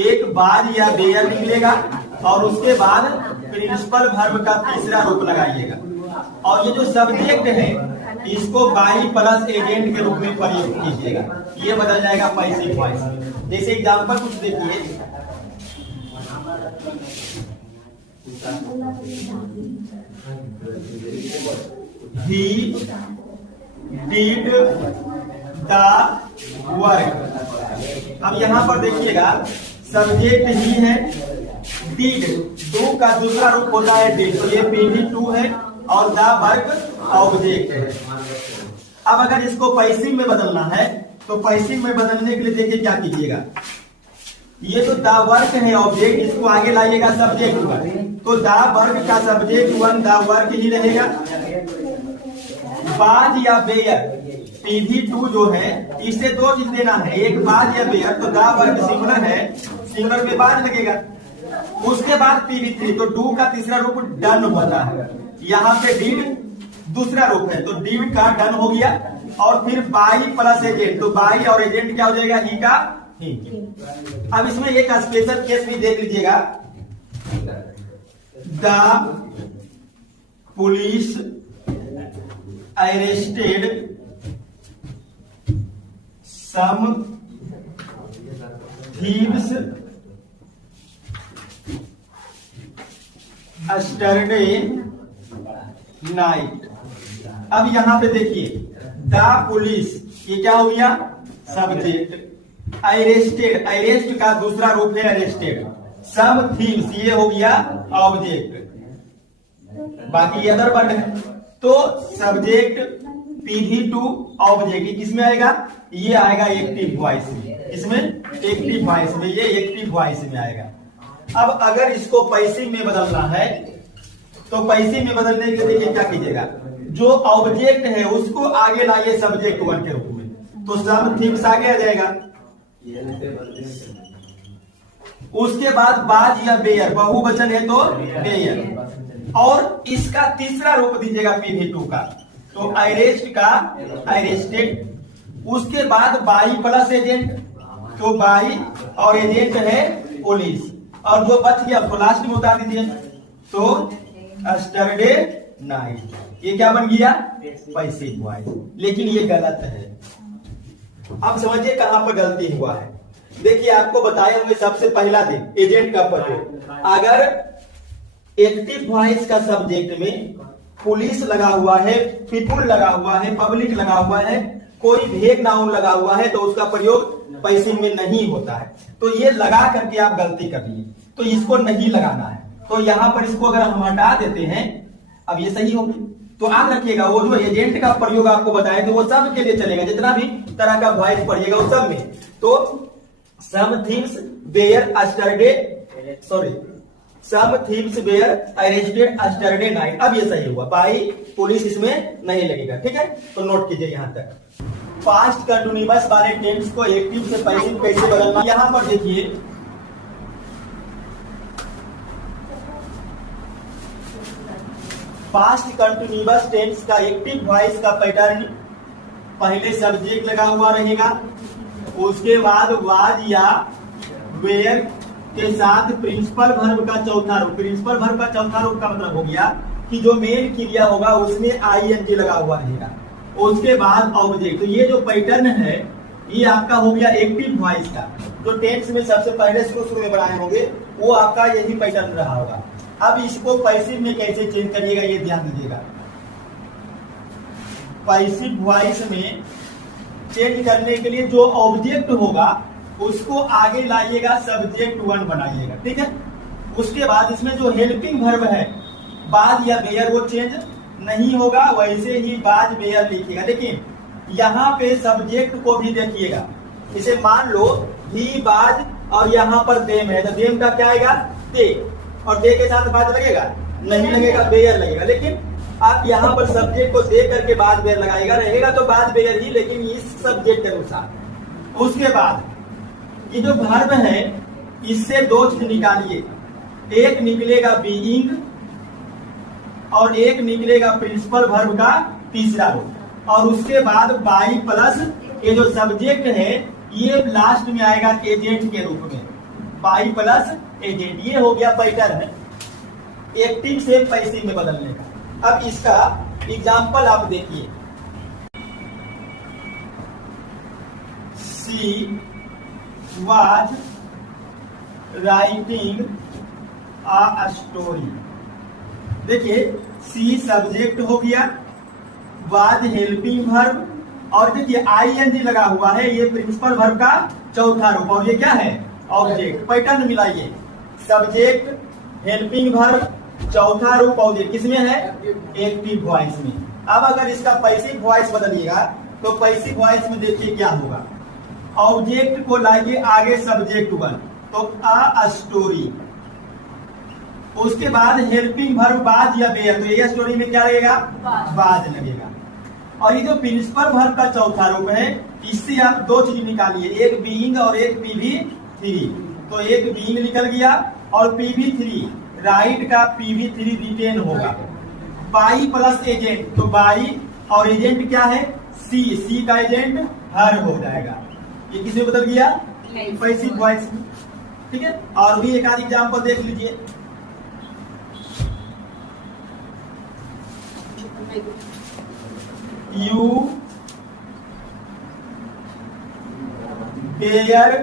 एक बाद या बेयर निकलेगा और उसके बाद प्रिंसिपल वर्ब का तीसरा रूप लगाइएगा। और ये जो सब्जेक्ट है, इसको बाई प्लस एजेंट के रूप में प्रयोग कीजिएगा। ये बदल जाएगा पैसिव वॉइस। जैसे एग्जाम्पल कुछ देखिए, He did the work। अब यहाँ पर देखिएगा सब्जेक्ट ही है, did डू का दूसरा रूप होता है did, तो ये PV2 है और the वर्क ऑब्जेक्ट है। अब अगर इसको पैसिव में बदलना है तो पैसिव में बदलने के लिए देखिए क्या कीजिएगा। ये तो द वर्क है ऑब्जेक्ट, इसको आगे लाइएगा सब्जेक्ट वन, तो द वर्क का सब्जेक्ट वन द वर्क ही रहेगा। बाद या बेयर PV2 जो है, इसे दो चीज देना है, एक बाद या बेयर, तो द वर्क सिंगुलर है, सिंगुलर में बाद लगेगा। उसके बाद PV3, तो डू का तीसरा रूप डन होता है। यहाँ पे डिड दूसरा रूप है, तो डिड का डन हो गया। और फिर बाई प्लस एजेंट, तो बाई और एजेंट क्या हो जाएगा, ही का ही। अब इसमें एक स्पेशल केस भी देख लीजिएगा। The police arrested some thieves yesterday night. अब यहां पे देखिए द पुलिस, ये क्या हो गया, सब्जेक्ट। अरेस्टेड, अरेस्ट का दूसरा रूप है अरेस्टेड। सम थीव्स, ये हो गया ऑब्जेक्ट, बाकी अदर वर्ड है। तो सब्जेक्ट PV2 ऑब्जेक्ट किसमें आएगा, ये आएगा एक्टिव वॉइस में। इसमें एक्टिव वॉइस में, ये एक्टिव वॉइस में आएगा। अब अगर इसको पैसिव में बदलना है तो पैसिव में बदलने के लिए देखिए क्या कीजिएगा, जो ऑब्जेक्ट है उसको आगे लाइए सब्जेक्ट वन के रूप में, तो सम थीव्स आगे आ जाएगा। उसके बाद बाज या बेयर, बहुवचन है तो बेयर, और इसका तीसरा रूप दीजिएगा PV2 का, तो अरेस्ट का अरेस्टेड। उसके बाद बाई प्लस एजेंट, तो बाई और एजेंट है पुलिस, और जो बच गया तो लास्ट में उतार दीजिए, तो यस्टरडे नाइट, ये क्या बन गया? Passive voice. लेकिन ये गलत है। अब समझिए कहां पर गलती हुआ है। देखिए आपको बताया हुए सबसे पहला दिन एजेंट का प्रयोग। अगर एक्टिव वॉइस का सब्जेक्ट में पुलिस लगा हुआ है, पीपुल लगा हुआ है, पब्लिक लगा हुआ है, कोई भेग नाउन लगा हुआ है, तो उसका प्रयोग पैसिव में नहीं होता है। तो ये लगा करके आप गलती कर लिए, तो इसको नहीं लगाना है। तो यहां पर इसको अगर हम हटा देते हैं, अब ये सही होगी। तो आप रखिएगा वो जो एजेंट का प्रयोग आपको बताया तो वो सब के लिए चलेगा, जितना भी तरह का वॉइस पढ़िएगा वो सब में। तो some things were yesterday, sorry, some thieves were arrested yesterday night. अब ये सही हुआ, बाई पुलिस इसमें नहीं लगेगा। ठीक है, तो नोट कीजिए यहां तक। पास्ट कंटिन्यूअस वाले टेंस को एक्टिव से पैसिव कैसे बदलना, यहां पर देखिए पास्ट कंटिन्यूअस टेंस का एक्टिव वॉइस का पैटर्न, पहले सब्जेक्ट लगा हुआ रहेगा, उसके बाद वाज या वेयर के साथ प्रिंसिपल वर्ब का चौथा रूप। प्रिंसिपल वर्ब का चौथा रूप का मतलब हो गया कि जो मेन क्रिया होगा उसमें आईएनजी लगा हुआ रहेगा, उसके बाद ऑब्जेक्ट। तो ये जो पैटर्न है ये आपका हो गया एक्टिव वॉइस का, जो टेंस में सबसे पहले शुरू में बनाए होंगे वो आपका यही पैटर्न रहा होगा। अब इसको पैसिव में कैसे चेंज करिएगा ये ध्यान दीजिएगा। पैसिव वॉइस में चेंज करने के लिए जो ऑब्जेक्ट होगा उसको आगे लाइएगा, सब्जेक्ट वन बनाइएगा। ठीक है, उसके बाद इसमें जो हेल्पिंग वर्ब है बाज या बेयर वो चेंज नहीं होगा, वैसे ही बाज बेयर लिखिएगा। लेकिन यहाँ पे सब्जेक्ट को भी देखिएगा, इसे मान लो ही बाज और यहाँ पर देम है, तो देम का क्या आएगा? दे, और दे के साथ बाज लगेगा? नहीं लगेगा, बेयर लगेगा। लेकिन आप यहाँ पर सब्जेक्ट को दे करके बाज बेयर लगाएगा, रहेगा तो बाज बेयर ही, लेकिन इस सब्जेक्ट के अनुसार। उसके बाद ये जो वर्ब है इससे दो चीज निकालिए, एक निकलेगा बीइंग और एक निकलेगा प्रिंसिपल वर्ब का तीसरा रूप, और उसके बाद बाई प्लस ये जो सब्जेक्ट है ये लास्ट में आएगा एजेंट के रूप में, बाई प्लस एजेंट। ये हो गया पैटर्न एक्टिव से पैसिव में बदलने का। अब इसका एग्जाम्पल आप देखिए, सी was writing a story। देखिए सी सब्जेक्ट हो गया, was हेल्पिंग वर्ब, और देखिए आईएनजी लगा हुआ है, ये प्रिंसिपल वर्ब का चौथा रूप, और ये क्या है? ऑब्जेक्ट। पैटर्न मिलाइए, सब्जेक्ट हेल्पिंग वर्ब चौथा रूप ऑब्जेक्ट, किसमें है? एक्टिव वॉइस में। अब अगर इसका पैसिव वॉइस बदलिएगा तो पैसिव वॉइस में देखिए क्या होगा, ऑब्जेक्ट को लाइए आगे सब्जेक्ट वन, तो अ स्टोरी, उसके बाद हेल्पिंग वर्ब बाज या बेयर, तो ये स्टोरी में क्या लगेगा? बाज लगेगा। और ये जो प्रिंसिपल वर्ब का चौथा रूप है इससे आप दो चीज निकालिए, एक बीइंग और एक PV3। तो एक बीइंग निकल गया और PV3, राइट का PV3 रिटेन होगा। बाई प्लस एजेंट, तो बाई और एजेंट क्या है? सी का एजेंट हर हो जाएगा। ये किसमें बदल गया? Passive voice. ठीक है, और भी एक आध एग्जाम्पल देख लीजिए। यू देयर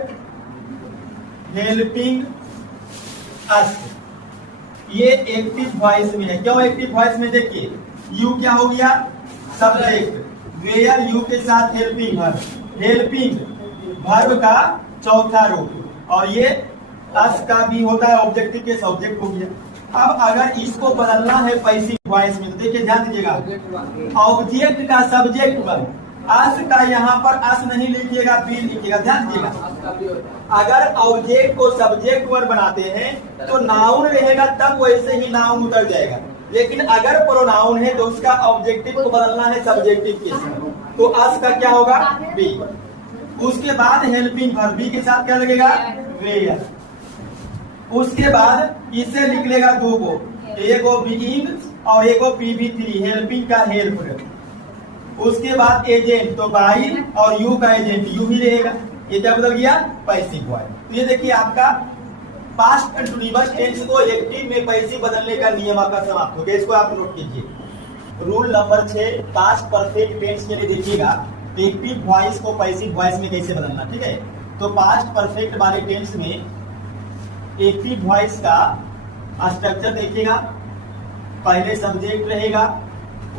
हेल्पिंग अस, ये एक्टिव वॉइस में है। क्यों एक्टिव वॉइस में? देखिए यू क्या हो गया? सब्जेक्ट, वेयर यू के साथ हेल्पिंग वर्ब, हेल्पिंग वर्ब का चौथा रूप, और ये अस का भी होता है ऑब्जेक्टिव के सब्जेक्ट हो गया। अब अगर इसको बदलना है पैसिव वॉइस में तो देखिए ध्यान दीजिएगा, ऑब्जेक्ट का सब्जेक्ट वर्ब, अस का यहाँ पर अस नहीं लिखिएगा, बी लिखिएगा। ध्यान दीजिएगा, अगर ऑब्जेक्ट को सब्जेक्ट वर्ब बनाते हैं तो नाउन रहेगा तब वैसे ही नाउन उतर जाएगा, लेकिन अगर प्रोनाउन है तो उसका ऑब्जेक्टिव को बदलना है सब्जेक्टिव के साथ, तो अस का क्या होगा? बी। उसके बाद हेल्पिंग वर्ब, बी के साथ क्या लगेगा? वेयर। उसके बाद इसे लिख लेगा दो को, एक बीइंग और एक PV3, हेल्पिंग का हेल्प। उसके बाद एजेंट, तो बाई और यू का एजेंट, यू ही रहेगा। ये क्या बदल गया? Passive voice. तो ये देखिए आपका पास्ट कंटिन्यूअस टेंस को एक्टिव में पैसिव बदलने का नियम आपका समाप्त हो गया। इसको आप नोट कीजिए। Rule number 6 past perfect tense के लिए देखिएगा एक्टिव वॉइस को पैसिव वॉइस में कैसे बदलना। ठीक है, तो पास्ट परफेक्ट वाले टेंस में एक्टिव वॉइस का स्ट्रक्चर देखिएगा। पहले सब्जेक्ट रहेगा,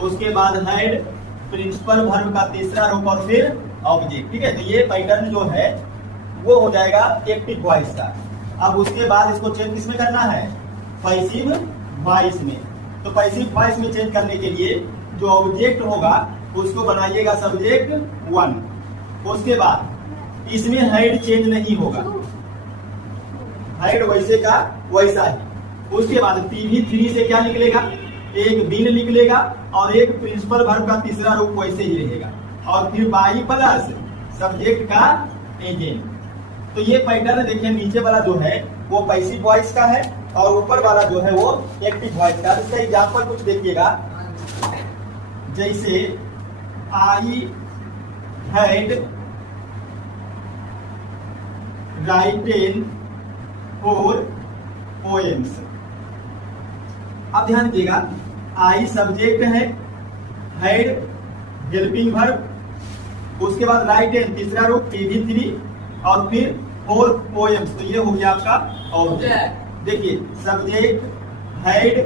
उसके बाद हेड, प्रिंसिपल वर्ब का तीसरा रूप और फिर ऑब्जेक्ट। ठीक है, तो ये पैटर्न जो है वो हो जाएगा एक्टिव वॉइस का। अब उसके बाद इसको चेंज किसमें करना है? पैसिव वॉइस में। तो पैसिव वॉइस में चेंज करने के लिए जो ऑब्जेक्ट होगा उसको बनाइएगा सब्जेक्ट 1। उसके बाद इसमें हेड चेंज नहीं होगा, हेड वैसे का वैसा ही। उसके बाद PV3 से क्या निकलेगा? एक बिन निकलेगा और एक प्रिंसिपल वर्ब का तीसरा रूप वैसे ही रहेगा और फिर बाई प्लस सब्जेक्ट का एजेंट। तो ये पैटर्न देखिए, नीचे वाला जो है वो पैसिव वॉइस का है और ऊपर वाला जो है वो एक्टिव वॉइस का। इसका एग्जांपल कुछ देखिएगा, जैसे आई हैड राइटेन 4 पोएम्स। अब ध्यान दीजिएगा, आई सब्जेक्ट है, हेड हेल्पिंग वर्ब, उसके बाद राइटेन तीसरा रूप PV3 और फिर 4 पोएम्स। तो ये हो गया आपका ऑब्जेक्ट। देखिए सब्जेक्ट, हेड,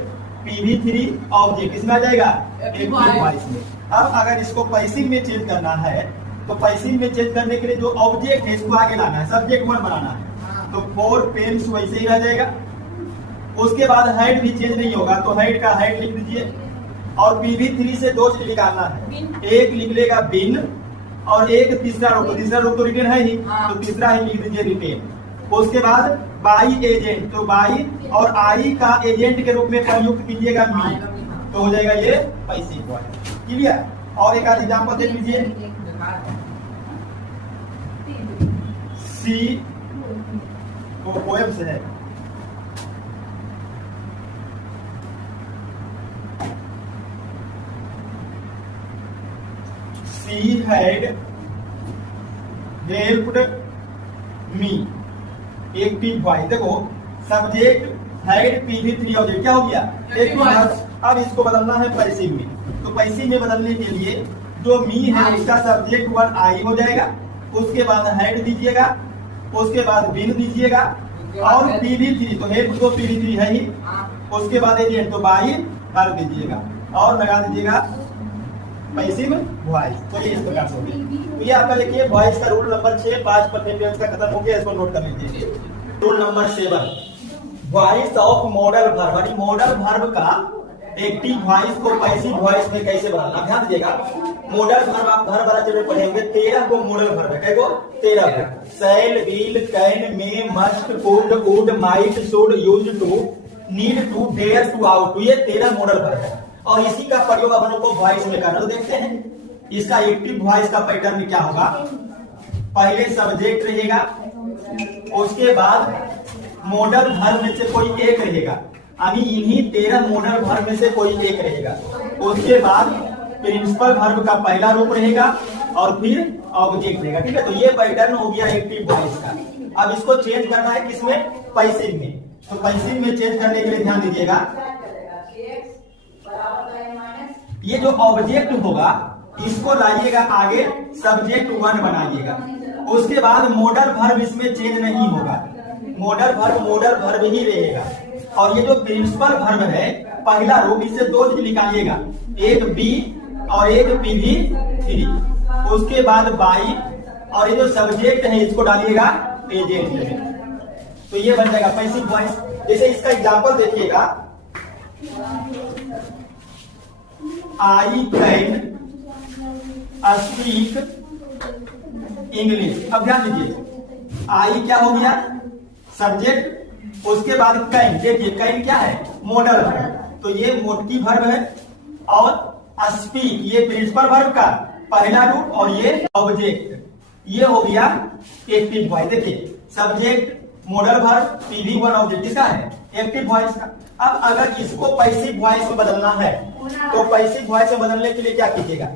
PV3 ऑब्जेक्ट, इसमें आ जाएगा एक्टिव वॉइस में। अब अगर इसको पैसिव में चेंज करना है तो पैसिव में चेंज करने के लिए जो ऑब्जेक्ट है इसको आगे लाना है, सब्जेक्ट 1 बनाना है। तो 4 पेन्स वैसे ही रह जाएगा। उसके बाद हेड भी चेंज नहीं होगा, तो हेड का हेड लिख दीजिए और PV3 से 2 चीज निकालना है, एक निकलेगा बिन और एक तीसरा रूप। तीसरा रूप तो रिटेन है ही, तो तीसरा ही लिख दीजिए रिटेन। उसके बाद बाई एजेंट, तो बाई और आई का एजेंट के रूप में प्रयुक्त कीजिएगा मी, तो हो जाएगा ये पैसिव वॉइस। क्लियर? और एक आध एग्जांपल देख लीजिए, सी वो पोएम से है, She had helped me। Active voice देखो, सब्जेक्ट, हेड, PV3 ऑब्जेक्ट, क्या हो गया? Active voice. अब इसको बदलना है पैसिव में। तो पैसिव में बदलने के लिए जो मी है उसका सब्जेक्ट 1 आई हो जाएगा, उसके बाद हेड दीजिएगा, उसके बाद बिन दीजिएगा और PV3, तो हेड तो PV3 है ही, उसके बाद एजेंट तो बाई कर दीजिएगा और लगा दीजिएगा पैसिव वॉइस। तो ये इस प्रकार से होगी। तो ये आपका लिखिए वॉइस का rule number 6 past perfect tense का खत्म हो गया, इसको नोट कर लीजिए। Rule number 7 voice of modal verb. Modal verb का एक्टिव वॉइस को पैसिव वॉइस में कैसे बनाना? ध्यान दीजिएगा, मॉडल वर्ब आप हर बार चैप्टर पढ़ेंगे। 13 को मॉडल वर्ब है, कैको 13 को, shall, will, can, may, must, could, would, might, should, use to, need to, dare to, ought to, ये 13 मॉडल वर्ब है और इसी का प्रयोग अपन को वॉइस में करना। तो देखते हैं इसका एक्टिव वॉइस का पैटर्न क्या होगा। पहले सब्जेक्ट रहेगा, उसके बाद मॉडल वर्ब में से कोई एक रहेगा, अभी इन्हीं 13 मॉडल वर्ब में से कोई एक रहेगा। उसके बाद प्रिंसिपल वर्ब का पहला रूप रहेगा और फिर ऑब्जेक्ट रहेगा। ठीक है, तो ये पैटर्न हो गया एक्टिव वॉइस का। अब इसको चेंज करना है किसमें? पैसिव में। तो पैसिव में चेंज करने के लिए ध्यान दीजिएगा, ये जो ऑब्जेक्ट होगा इसको लाइएगा आगे, सब्जेक्ट 1 बनाइएगा। उसके बाद मॉडल वर्ब इसमें चेंज नहीं होगा, मॉडल वर्ब ही रहेगा। और ये जो प्रिंसिपल वर्ब है पहला रूप, इससे 2 चीज निकालिएगा, एक बी और एक PV3। उसके बाद बाई और ये जो सब्जेक्ट है इसको डालिएगा एजेंट में, तो ये बन जाएगा पैसिव वॉइस। जैसे इसका एग्जांपल देखिएगा, आई कैन स्पीक इंग्लिश। अब ध्यान दीजिए, आई क्या हो गया? सब्जेक्ट, उसके बाद कैन। देखिए कैन क्या है? मॉडल वर्ब, तो ये मोटिव वर्ब है और स्पीक ये प्रिंसिपल वर्ब का पहला रूप और ये ऑब्जेक्ट, ये हो गया एक्टिव वॉइस। देखिए subject, modal verb, PV1 object, किसका है? एक्टिव वॉइस का। अब अगर इसको पैसिव वॉइस में बदलना है तो पैसिव वॉइस में बदलने के लिए क्या कीजिएगा?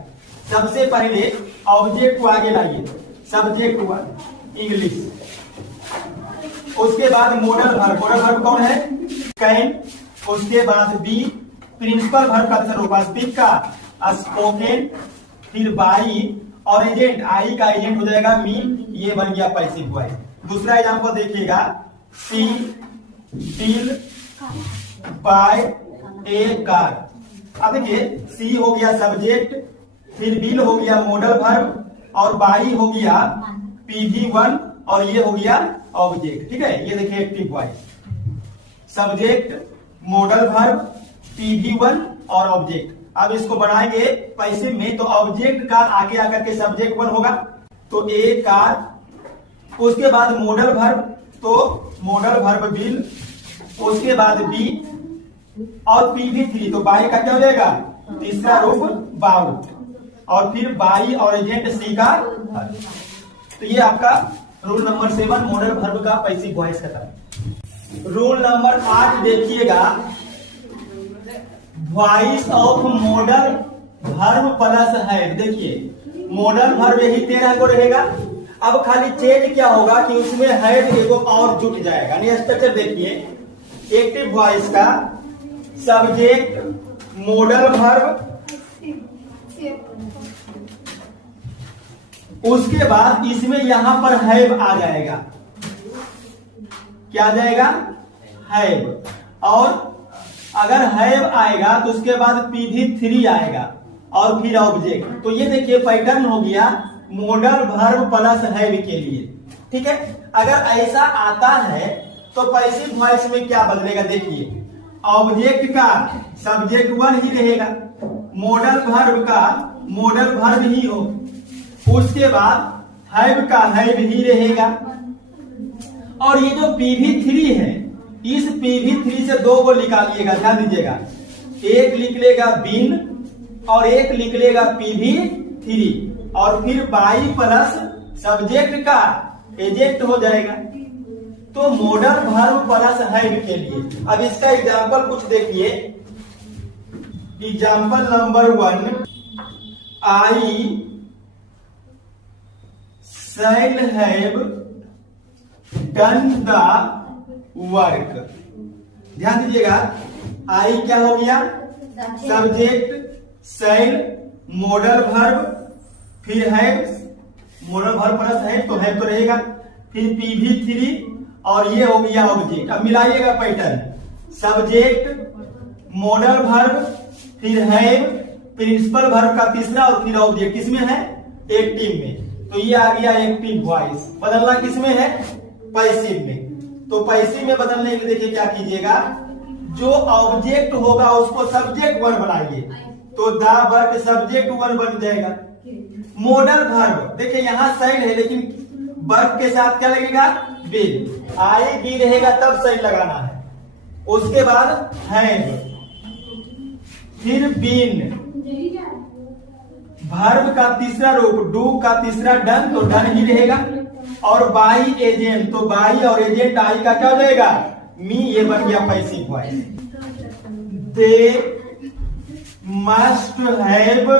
सबसे पहले ऑब्जेक्ट को आगे लाइए, सब्जेक्ट 1 इंग्लिश, उसके बाद मॉडल वर्ब कौन है? कैन। उसके बाद बी प्रिंसिपल वर्ब का रूप स्पीक का स्पोकन। फिर बाई और एजेंट, आई का एजेंट हो जाएगा मी, ये बन गया पैसिव वॉइस। दूसरा एग्जांपल देखिएगा, सी डील बाय ए कार। अब देखिए सी हो गया सब्जेक्ट, फिर बिल हो गया मॉडल वर्ब, और बाई हो गया PV1, और ये हो गया ऑब्जेक्ट। ठीक है, ये देखिए active voice, subject modal verb PV1 और ऑब्जेक्ट। अब इसको बनाएंगे पैसिव में, तो ऑब्जेक्ट का आगे आकर के सब्जेक्ट 1 होगा, तो ए कार। उसके बाद मॉडल वर्ब, तो मॉडल वर्ब बिल। उसके बाद बी और PV3, तो बाई का क्या हो जाएगा? तीसरा रूप बाउट, और फिर बाई और एजेंट सी का। तो ये आपका रूल नंबर 7 मॉडल वर्ब का पैसिव वॉइस खत्म। रूल नंबर 8 देखिएगा, voice of modal verb plus have. देखिए मॉडल वर्ब यही 13 को रहेगा। अब खाली चेंज क्या होगा कि उसमें हैव एगो और जुट जाएगा। नहीं स्ट्रक्चर देखिए, एक्टिव वॉइस का सब्जेक्ट मॉडल वर्ब, उसके बाद इसमें यहां पर हैव आ जाएगा। क्या आ जाएगा? हैव। और अगर हैव आएगा तो उसके बाद PV3 आएगा, और फिर ऑब्जेक्ट। तो ये देखिए पैटर्न हो गया मॉडल वर्ब प्लस हैव के लिए। ठीक है, अगर ऐसा आता है तो पैसिव वॉइस में क्या बदलेगा? देखिए ऑब्जेक्ट का सब्जेक्ट 1 ही रहेगा, मॉडल वर्ब का मॉडल वर्ब ही हो, उसके बाद हैव का हैव ही रहेगा। और ये जो PV3 है, इस PV3 से 2 को निकालिएगा, ध्यान दीजिएगा। एक लिख लेगा बिन और एक लिख लेगा PV3, और फिर बाई प्लस सब्जेक्ट का एजेक्ट हो जाएगा। तो मॉडल वर्ब प्लस हैव के लिए अब इसका एग्जांपल कुछ देखिए। Example number 1, I shall have done the work. ध्यान दीजिएगा, आई क्या हो गया? सब्जेक्ट, शैल मॉडल वर्ब, फिर have model verb plus have, तो हैव तो रहेगा, फिर PV3 और ये हो गया ऑब्जेक्ट। अब मिलाइएगा पैटर्न, सब्जेक्ट मॉडल वर्ब, फिर हैव प्रिंसिपल वर्ब का तीसरा, और फिर ऑब्जेक्ट। किसमें है? एक्टिव में। तो ये आ गया एक्टिव वॉइस। बदलना किसमें है? पैसिव में। तो पैसिव में बदलने के लिए देखिए क्या कीजिएगा, जो ऑब्जेक्ट होगा उसको सब्जेक्ट 1 बनाइए, तो द वर्क सब्जेक्ट 1 बन जाएगा। मॉडल वर्ब देखिए यहां साइड है, लेकिन वर्ब के साथ क्या लगेगा? बिल। आई बी रहेगा तब साइड लगाना है। उसके बाद हैव, फिर बीन, वर्ब का तीसरा रूप डू का तीसरा डन, तो डन ही रहेगा, और बाई एजेंट, तो बाई और एजेंट आई का क्या हो जाएगा? मी, ये बन गया passive voice. They must have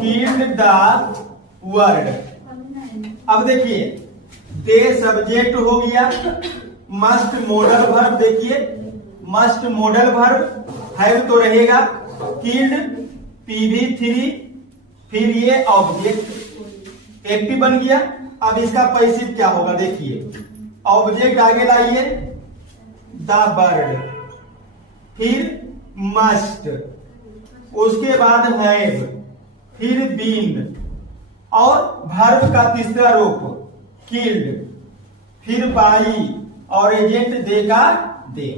killed the word. अब देखिए दे सब्जेक्ट हो गया, मस्ट मॉडल वर्ब, देखिए मस्ट मॉडल वर्ब, हैव तो रहेगा, किल्ड PV3, फिर ये ऑब्जेक्ट एक्टिव बन गया। अब इसका पैसिव क्या होगा? देखिए ऑब्जेक्ट आगे लाइए, द बर्ड, फिर मस्ट, उसके बाद हैव, फिर बीन, और वर्ब का तीसरा रूप किल्ड, फिर बाई, और एजेंट दे का दे।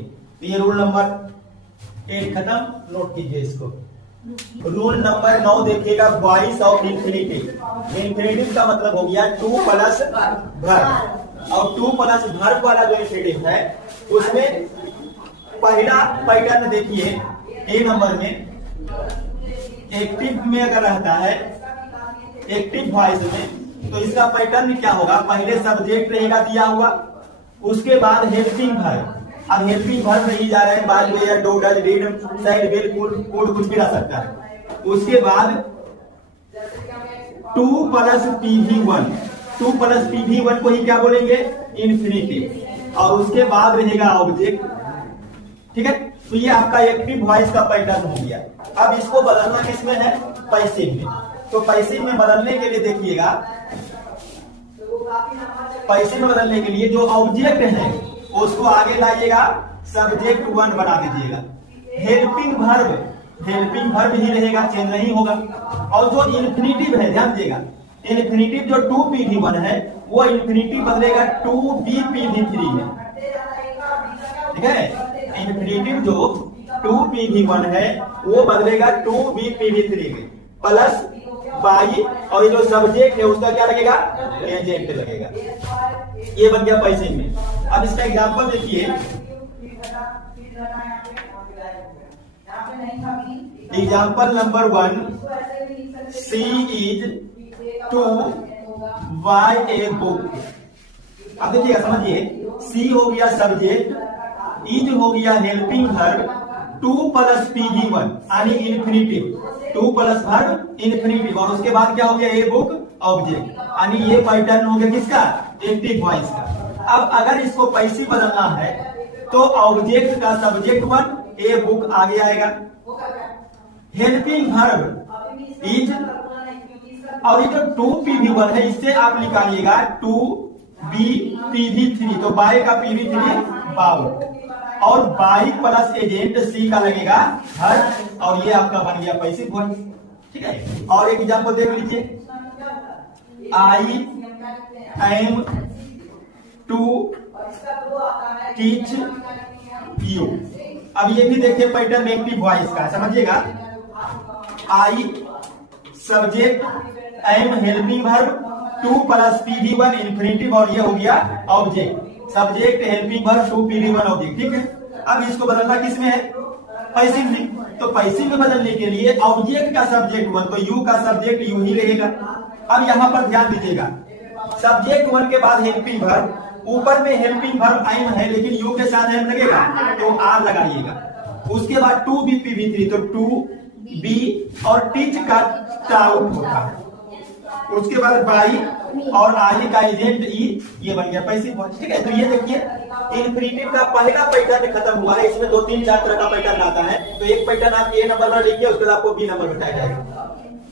ये रूल नंबर 8 खत्म। नोट कीजिए इसको। रूल नंबर 9 देखिएगा, वॉइस ऑफ इंफिनिटिव। इंफिनिटिव का मतलब हो गया 2 प्लस वर्ब, और 2 प्लस वर्ब वाला जो इंफिनिटिव है उसमें पहला पैटर्न देखिए, ए नंबर में एक्टिव में अगर रहता है, एक्टिव वॉइस में, तो इसका पैटर्न क्या होगा? पहले सब्जेक्ट रहेगा दिया हुआ, उसके बाद हेल्पिंग वर्ब। अब हेल्पिंग वर्ब नहीं जा रहे हैं, बाद में या do does read side will could कुछ भी रह सकता है। उसके बाद 2 plus PV1, two plus PV1 को ही क्या बोलेंगे, इन्फिनिटिव, और उसके बाद रहेगा ऑब्जेक्ट। ठीक है, तो ये आपका एक्टिव वॉइस का पैटर्न हो गया। अब इसको बदलना किसमें है, पैसिव में। तो पैसिव में बदलने के लिए देखिएगा, पैसिव में बदलने के लिए जो ऑब्जेक्ट है उसको आगे लाइएगा, सब्जेक्ट 1 बना दीजिएगा। हेल्पिंग वर्ब ही रहेगा, चेंज नहीं होगा। और जो इन्फिनिटिव है, ध्यान दीजिएगा, इन्फिनिटिव जो 2PV1 है वो इन्फिनिटिव बदलेगा 2BPV3 में। ठीक है, इन्फिनिटिव जो 2PV1 है वो बदलेगा 2BPV3 में, प्लस बाई, और ये जो सब्जेक्ट है उसका क्या लगेगा, एजेंट लगेगा। ये बन गया पैसिव में। अब इसका एग्जांपल देखिए, example number 1, she is to buy a book. अब देखिएगा, समझिए, सी हो गया सब्जेक्ट, इज हो गया हेल्पिंग वर्ब, 2 प्लस PV1 यानी इन्फिनिटिव, 2 प्लस वर्ब इन्फिनिटिव, और उसके बाद क्या हो गया, ए बुक ऑब्जेक्ट, यानी ये पैटर्न हो गया किसका, एक्टिव वॉइस का। अब अगर इसको पैसिव बदलना है तो ऑब्जेक्ट का सब्जेक्ट 1, ए बुक आगे आएगा, हेल्पिंग वर्ब इज, और ये जो 2PV1 है इससे आप निकालिएगा 2BPV3, तो बाय का PV3 बाउट, और बाई प्लस एजेंट सी का लगेगा हर, और ये आपका बन गया पैसिव वॉइस। ठीक है, और एक एग्जांपल देख लीजिए, I am to teach you. अब ये भी देखिए पैटर्न एक्टिव वॉइस का, समझिएगा, I subject, am helping verb, 2 plus PV1 infinitive, और ये हो गया object, subject helping verb 2PV1 object. ठीक है, अब इसको बदलना किसमें है, पैसिव में। तो पैसिव में बदलने के लिए ऑब्जेक्ट का सब्जेक्ट 1, तो यू का सब्जेक्ट यू ही रहेगा। अब यहां पर ध्यान दीजिएगा, सब्जेक्ट 1 के बाद हेल्पिंग वर्ब, ऊपर में हेल्पिंग वर्ब एम है लेकिन यू के साथ एम लगेगा तो आर लगाइएगा। उसके बाद 2BPV3, तो 2B, और टीच का टाउट होता है, उसके बाद बाई और आई का एजेंट ई, ये बन गया पैसिव वॉइस। ठीक है, तो ये देखिए इन्फिनिटिव का पहला पैटर्न खत्म हुआ है। इसमें 2-3-4 तरह का पैटर्न आता है, तो एक पैटर्न आप ए नंबर पर लिखिए, उसके बाद आपको बी नंबर बताया जाएगा।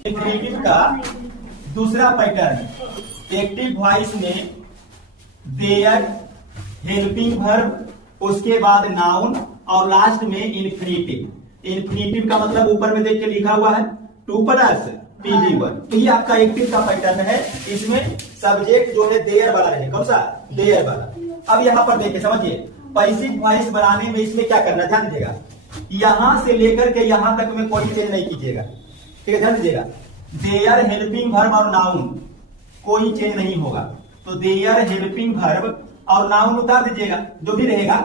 इन्फिनिटिव का दूसरा पैटर्न, एक्टिव वॉइस में देयर, हेल्पिंग वर्ब, उसके बाद नाउन, और लास्ट में इन्फिनिटिव। इन्फिनिटिव का मतलब ऊपर में देख के लिखा हुआ है 2 प्लस PV1, तो ये आपका एक्टिव का पैटर्न है। इसमें सब्जेक्ट जो है देयर वाला है, कौन सा, देयर वाला। अब यहाँ पर देखिए, समझिए, पैसिव वॉइस बनाने में इसमें क्या करना, ध्यान दीजिएगा, यहां से लेकर के यहां तक में कोई चेंज नहीं कीजिएगा। ठीक है, ध्यान दीजिएगा, देयर हेल्पिंग वर्ब और नाउन कोई चेंज नहीं होगा, तो देयर हेल्पिंग वर्ब और नाउन उतार दीजिएगा, जो भी रहेगा।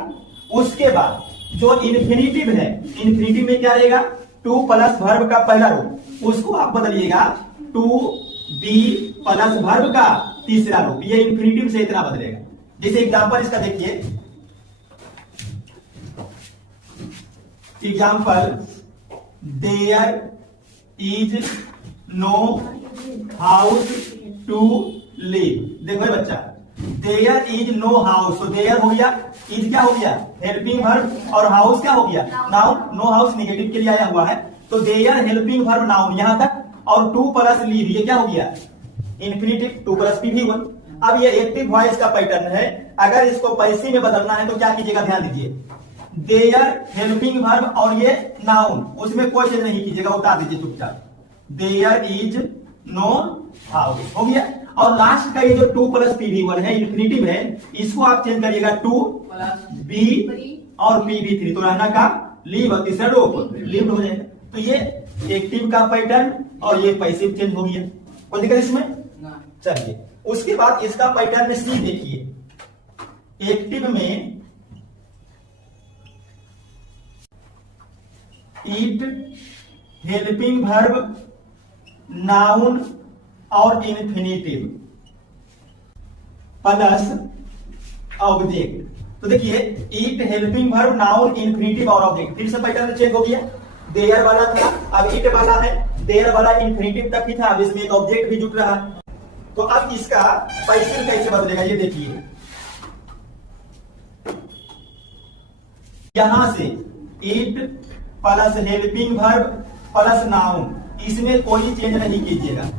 उसके बाद जो इन्फिनिटिव है, इन्फिनिटिव में क्या रहेगा, 2 प्लस वर्ब का पहला रूप, उसको आप बदलिएगा 2B प्लस वर्ब का तीसरा रूप, ये इन्फिनिटिव से इतना बदलेगा। जैसे एग्जांपल इसका देखिए, example, there is no house to live. देखो बच्चा, देयर इज नो हाउस, तो देयर हो गया, इज क्या हो गया, हेल्पिंग वर्ब, और हाउस क्या हो गया, नाउन। नो हाउस नेगेटिव के लिए आया हुआ है, तो देयर हेल्पिंग वर्ब नाउन यहां तक, और 2 प्लस लीव, ये क्या हो गया, इन्फिनिटिव, 2 प्लस PV1। अब ये एक्टिव वॉइस का पैटर्न है। अगर इसको पैसिव में बदलना है तो क्या कीजिएगा, ध्यान दीजिए, देयर हेल्पिंग वर्ब और ये नाउन, उसमें कोई चेंज नहीं कीजिएगा, उतार दीजिए चुपचाप, देयर इज नो हाउस हो गया। और लास्ट का ये जो 2 प्लस PV1 है, इन्फिनिटिव है, इसको आप चेंज करिएगा 2B और PV3, तो रहना का लीव, तीसरा रूप लिव्ड हो जाएगा। तो ये एक्टिव का पैटर्न और ये पैसिव चेंज हो गया, कोई दिक्कत इसमें? चलिए, उसके बाद इसका पैटर्न सी देखिए, एक्टिव में इट, हेल्पिंग वर्ब, नाउन और इन्फिनिटिव प्लस ऑब्जेक्ट। तो देखिए, it, helping verb, noun, infinitive और ऑब्जेक्ट, फिर से पैटर्न चेंज हो गया। देयर वाला था, अब इट वाला है, देयर वाला इन्फिनिटिव तक ही था, अब इसमें एक ऑब्जेक्ट भी जुट रहा है। तो अब इसका पैसिव कैसे बदलेगा ये देखिए, यहां से it plus helping verb plus noun, इसमें कोई चेंज नहीं कीजिएगा।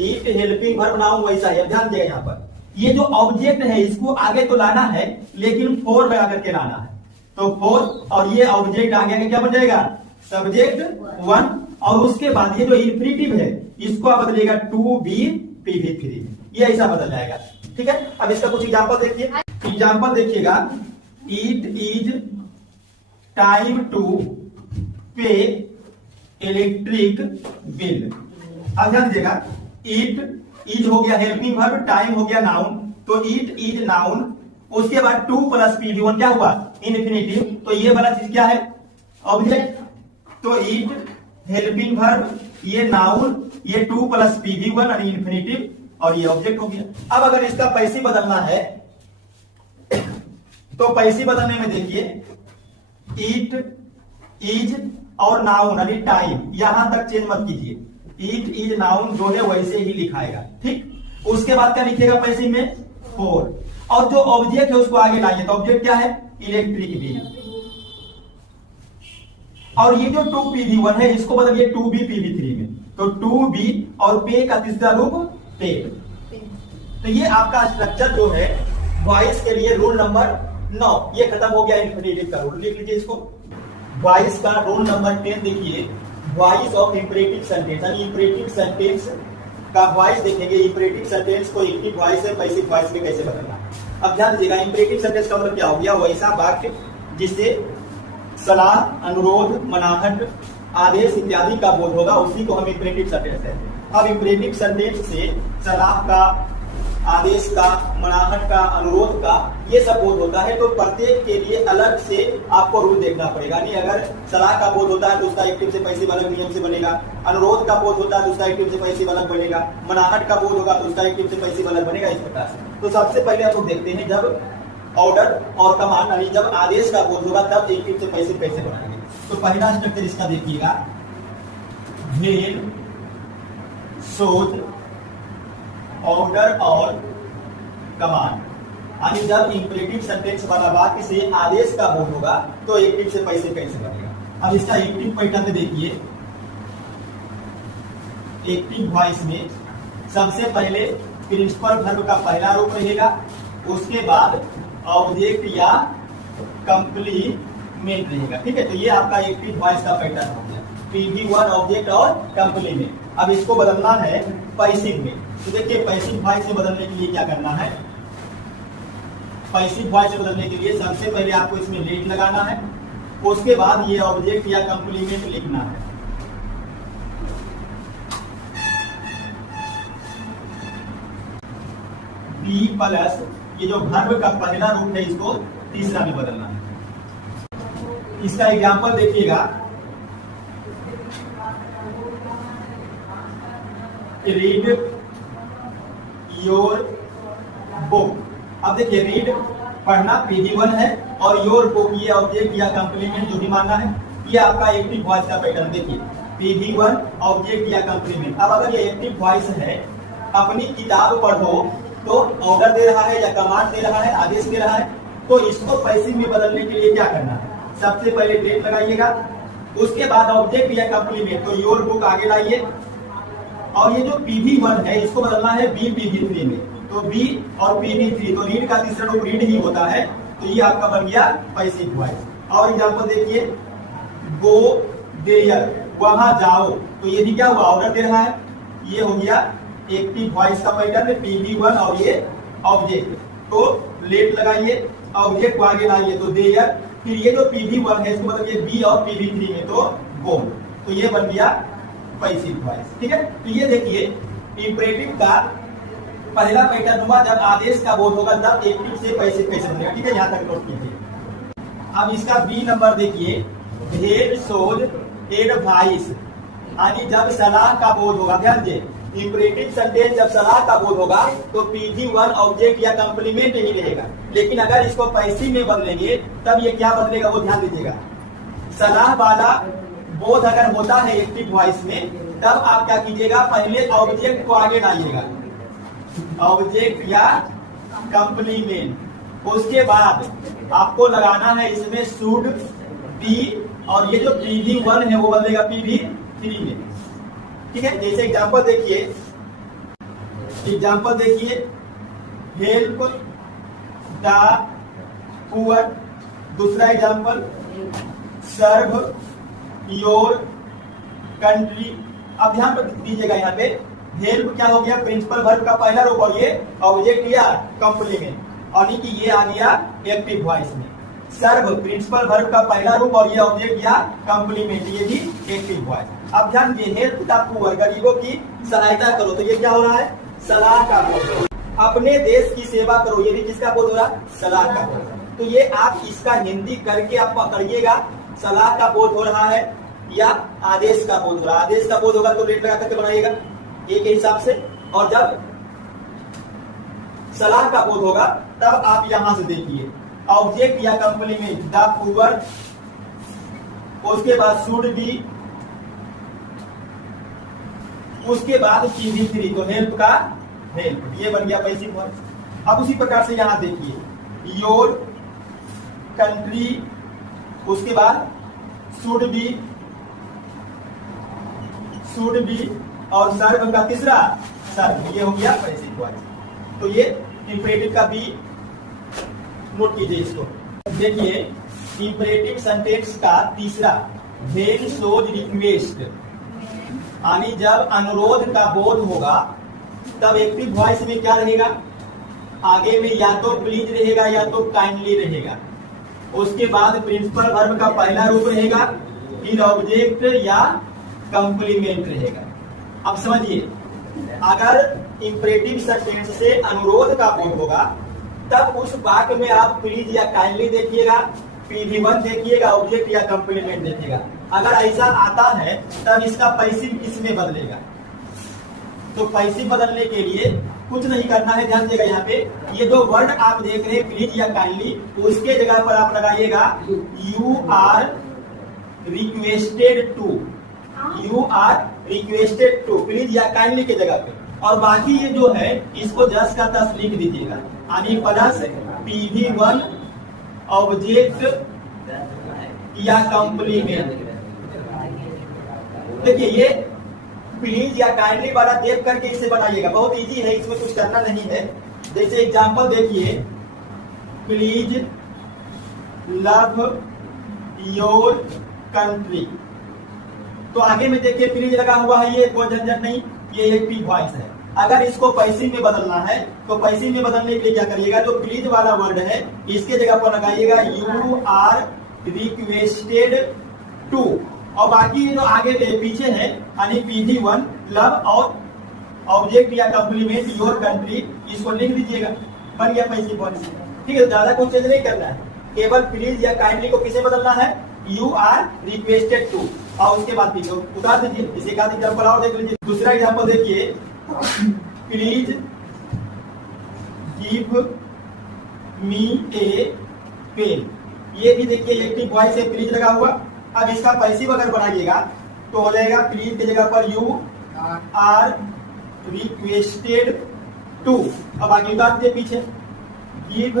इट हेल्पिंग वर्ब नाउन वैसा है। ध्यान दिया यहाँ पर ये जो ऑब्जेक्ट है इसको आगे तो लाना है लेकिन फोर लगा करके लाना है। तो फोर और ये ऑब्जेक्ट आगे आगे क्या बन जाएगा, सब्जेक्ट वन, और उसके बाद ये जो इंफिनिटिव है इसको आप बदलिएगा टू बी PV3, ये ऐसा बदल जाएगा। ठीक है, अब इसका कुछ एग्जांपल देखिए। एग्जांपल देखिएगा, इट इज टाइम टू पे इलेक्ट्रिक बिल। अब ध्यान दीजिएगा, इट इज हो गया हेल्पिंग वर्ब, टाइम हो गया नाउन, तो इट इज नाउन, उसके बाद टू प्लस PV1 क्या हुआ, इन्फिनिटिव, तो ये वाला चीज क्या है, ऑब्जेक्ट। तो इट हेल्पिंग वर्ब, ये नाउन, ये टू प्लस PV1 और इन्फिनिटिव, और ये ऑब्जेक्ट हो गया। अब अगर इसका पैसिव बदलना है तो पैसिव बदलने में देखिए, इट इज और नाउन यानी टाइम, यहां तक चेंज मत कीजिए। इट इज नाउन जो है वैसे ही लिखाएगा। ठीक, उसके बाद क्या लिखिएगा पैसिव में, फोर, और जो ऑब्जेक्ट है उसको आगे लाइए। तो ऑब्जेक्ट क्या है, इलेक्ट्रिक बिल, और ये जो 2PV1 है इसको बदलिए 2B PV3 में। तो 2B और पे का तीसरा रूप पे। तो ये आपका स्ट्रक्चर जो है वॉइस के लिए रूल नंबर 9 ये खत्म हो गया। इंफिनिटिव का रूल लिख लीजिए इसको। वॉइस का रूल नंबर 10 देखिए, वॉइस ऑफ इंपरेटिव सेंटेंस, यानी इंपरेटिव सेंटेंस का वॉइस देखेंगे। इंपरेटिव सेंटेंस को एक्टिव वॉइस से पैसिव वॉइस में कैसे बदलना। अब ध्यान दीजिएगा, इंपरेटिव सेंटेंस का मतलब क्या हो गया, वैसा वाक्य जिससे सलाह, अनुरोध, मनाहट, आदेश इत्यादि का बोध होगा, उसी को हम इंपरेटिव सेंटेंस कहते हैं। अब इंपरेटिव सेंटेंस से सलाह का, आदेश का, मनाहट का, अनुरोध का, ये सब बोध होता है। तो प्रत्येक के लिए अलग से आपको रूल देखना पड़ेगा। नहीं, अगर सलाह का बोध होता है तो उसका एक्टिव से पैसिव अलग नियम से बनेगा, अनुरोध का बोध होता है तो उसका एक्टिव से पैसिव अलग बनेगा, मनाहट का बोध होगा तो उसका एक्टिव से पैसिव अलग बनेगा, इस प्रकार से। तो सबसे पहले आप लोग देखते हैं, जब ऑर्डर और कमांड यानी जब आदेश का बोध होगा तब एक्टिव से पैसिव कैसे बनाएंगे। तो पहला स्ट्रक्चर इसका देखिएगा, व्हेन, शोज, ऑर्डर और कमांड, यानी जब इंपरेटिव सेंटेंस वाला वाक्य से आदेश का बोध होगा तो एक्टिव से पैसिव कैसे बनेगा। अब इसका एक्टिव पैटर्न देखिए, एक्टिव वॉइस में सबसे पहले प्रिंसिपल वर्ब का पहला रूप रहेगा, उसके बाद ऑब्जेक्ट या कंप्लीमेंट रहेगा। ठीक है, तो ये आपका एक्टिव वॉइस का पैटर्न हो गया, PV1 ऑब्जेक्ट और कंप्लीमेंट। अब इसको बदलना है पैसिव में। तो देखिए, पैसिव वॉइस से बदलने के लिए क्या करना है, पैसिव वॉइस से बदलने के लिए सबसे पहले आपको इसमें लेट लगाना है, उसके बाद ये ऑब्जेक्ट या कंप्लीमेंट लिखना है। बी प्लस ये जो वर्ब का पहला रूप है इसको तीसरा में बदलना है। इसका एग्जांपल देखिएगा, रीड योर बुक। अब देखिए, रीड पढ़ना PV1 है और योर बुक ये ऑब्जेक्ट या कंप्लीमेंट जो भी मानना है, ये आपका एक्टिव वॉइस का पैटर्न। देखिए, PV1 ऑब्जेक्ट या कंप्लीमेंट। अब अगर ये एक्टिव वॉइस है, अपनी किताब पढ़ो, तो ऑर्डर दे रहा है या कमांड दे रहा है, आदेश दे रहा है, तो इसको पैसिव में बदलने के लिए क्या करना है, सबसे पहले डेट लगाइएगा, उसके बाद ऑब्जेक्ट या कंप्लीमेंट, तो योर बुक आगे लाइए, और ये जो PV1 है इसको बदलना है B PV3 में। तो B और PV3, तो रीड का तीसरा रूप रीड ही होता है, तो ये आपका बन गया पैसिव वॉइस। और एग्जांपल देखिए, गो देयर, वहां जाओ, तो ये भी क्या हुआ, ऑर्डर दे रहा है, ये हो गया एक्टिव वॉइस का पैटर्न PV1 और ये ऑब्जेक्ट। तो लेट लगाइए, ऑब्जेक्ट को आगे लाइए, तो देयर, फिर ये जो PV1 है इसको बदलिए B और PV3 में, तो गो, तो ये बन गया पैसिव वॉइस। ठीक है, तो ये देखिए, इंपरेटिव का पहला पैटर्न हुआ जब आदेश का बोध होगा तब एक्टिव से पैसिव कैसे बनेगा। ठीक है, यहां तक नोट कीजिए। अब इसका B नंबर देखिए, भेद सोज एडवाइस, यानी जब सलाह का बोध होगा। ध्यान दे, इंपरेटिव सेंटेंस जब सलाह का बोध होगा तो PV1 ऑब्जेक्ट या कंप्लीमेंट ही रहेगा, लेकिन अगर इसको पैसिव में बदलेंगे तब ये क्या बदलेगा, वो ध्यान दीजिएगा। सलाह वाला बोध अगर होता है एक्टिव वॉइस में, तब आप क्या कीजिएगा, पहले ऑब्जेक्ट को आगे डालिएगा, ऑब्जेक्ट या कंप्लीमेंट। उसके बाद आपको लगाना है इसमें शुड बी, और ये जो PV1 है वो बदलेगा PV3 में। ठीक है, जैसे एग्जांपल देखिए हेल्प द पुअर। दूसरा एग्जांपल सर्व योर कंट्री। अब ध्यान दीजिएगा, यहाँ पे हेल्प क्या हो गया, प्रिंसिपल वर्ब का पहला रूप, और ये ऑब्जेक्ट या कंप्लीमेंट, और कि ये आ गया एक्टिव वॉइस में। सर्व प्रिंसिपल वर्ब का पहला रूप और ये ऑब्जेक्ट या कंप्लीमेंट, ये भी एक्टिव वॉइस। अब ध्यान दीजिए हेल्प द पुअर, गरीबों की सहायता करो, तो ये क्या हो रहा है, सलाह का बोध। अपने देश की सेवा करो, ये भी किसका बोध हो रहा है, सलाह का बोध। तो ये आप इसका हिंदी करके आप पकड़िएगा, सलाह का बोध हो रहा है या आदेश का बोध हो रहा है। आदेश का बोध होगा तो रेट लगा करके बनाइएगा एक के हिसाब से, और जब सलाह का बोध होगा तब आप यहां से देखिए ऑब्जेक्ट या कंप्लीमेंट द पुअर, उसके बाद शुड बी, उसके बाद PV3, तो हेल्प का हेल्प, ये बन गया पैसिव वॉइस। अब उसी प्रकार से यहां देखिए योर कंट्री, उसके बाद शुड बी और सर्व का तीसरा सर्व, ये हो गया पैसिव वॉइस। तो ये इंपरेटिव का भी नोट कीजिए इसको। देखिए इंपरेटिव सेंटेंस का तीसरा व्हेन शोज रिक्वेस्ट, यानी जब अनुरोध का बोध होगा तब एक्टिव वॉइस में क्या रहेगा, आगे में या तो प्लीज रहेगा या तो काइंडली रहेगा। उसके बाद प्रिंसिपल वर्ब का पहला रूप रहेगा, फिर ऑब्जेक्ट या कंप्लीमेंट रहेगा। अब समझिए, अगर इंपरेटिव सेंटेंस से अनुरोध का बोध होगा तब उस वाक्य में आप प्लीज या काइंडली देखिएगा, PV1 देखिएगा, ऑब्जेक्ट या कंप्लीमेंट देखिएगा। अगर ऐसा आता है तब इसका पैसिव किस में बदलेगा, तो पैसिव बदलने के लिए कुछ नहीं करना है। ध्यान दीजिएगा, यहाँ पे ये दो वर्ड आप देख रहे हैं प्लीज या काइंडली, उसके जगह पर आप लगाइएगा you are requested to, you are requested to, please या काइंडली के जगह पे। और बाकी ये जो है इसको जस का तस लिख दीजिएगा, यानी प्लस PV1 ऑब्जेक्ट या कंप्लीमेंट। देखिए ये प्लीज या काइंडली वाला देख करके इसे बनाइएगा, बहुत इजी है, इसमें कुछ करना नहीं है। जैसे एग्जांपल देखिए प्लीज लव योर कंट्री, तो आगे में देखिए प्लीज लगा हुआ है, ये कोई झंझट नहीं, ये एक्टिव वॉइस है। अगर इसको पैसिव में बदलना है तो पैसिव में बदलने के लिए क्या करिएगा, जो प्लीज वाला वर्ड है इसके जगह पर लगाइएगा यू आर रिक्वेस्टेड टू, और बाकी जो आगे पीछे है यानी PV1 लव और ऑब्जेक्ट या कंप्लीमेंट योर कंट्री, इसको लिख लीजिएगा, बन गया पैसिव वॉइस। ठीक है, ज्यादा कुछ चेंज नहीं करना है, केवल प्लीज या काइंडली को किसे बदलना है, यू आर रिक्वेस्टेड टू, और उसके बाद पीछे उतार दीजिए। इसे का एग्जाम्पल और देख लीजिए। दूसरा एग्जाम्पल देखिए please give me a pen, ये भी देखिए एक्टिव वॉइस से प्लीज लगा हुआ। अब इसका पैसिव अगर बनाइएगा तो हो जाएगा प्लीज की जगह पर यू आर रिक्वेस्टेड टू, अब आगे उतार दीजिए पीछे गिव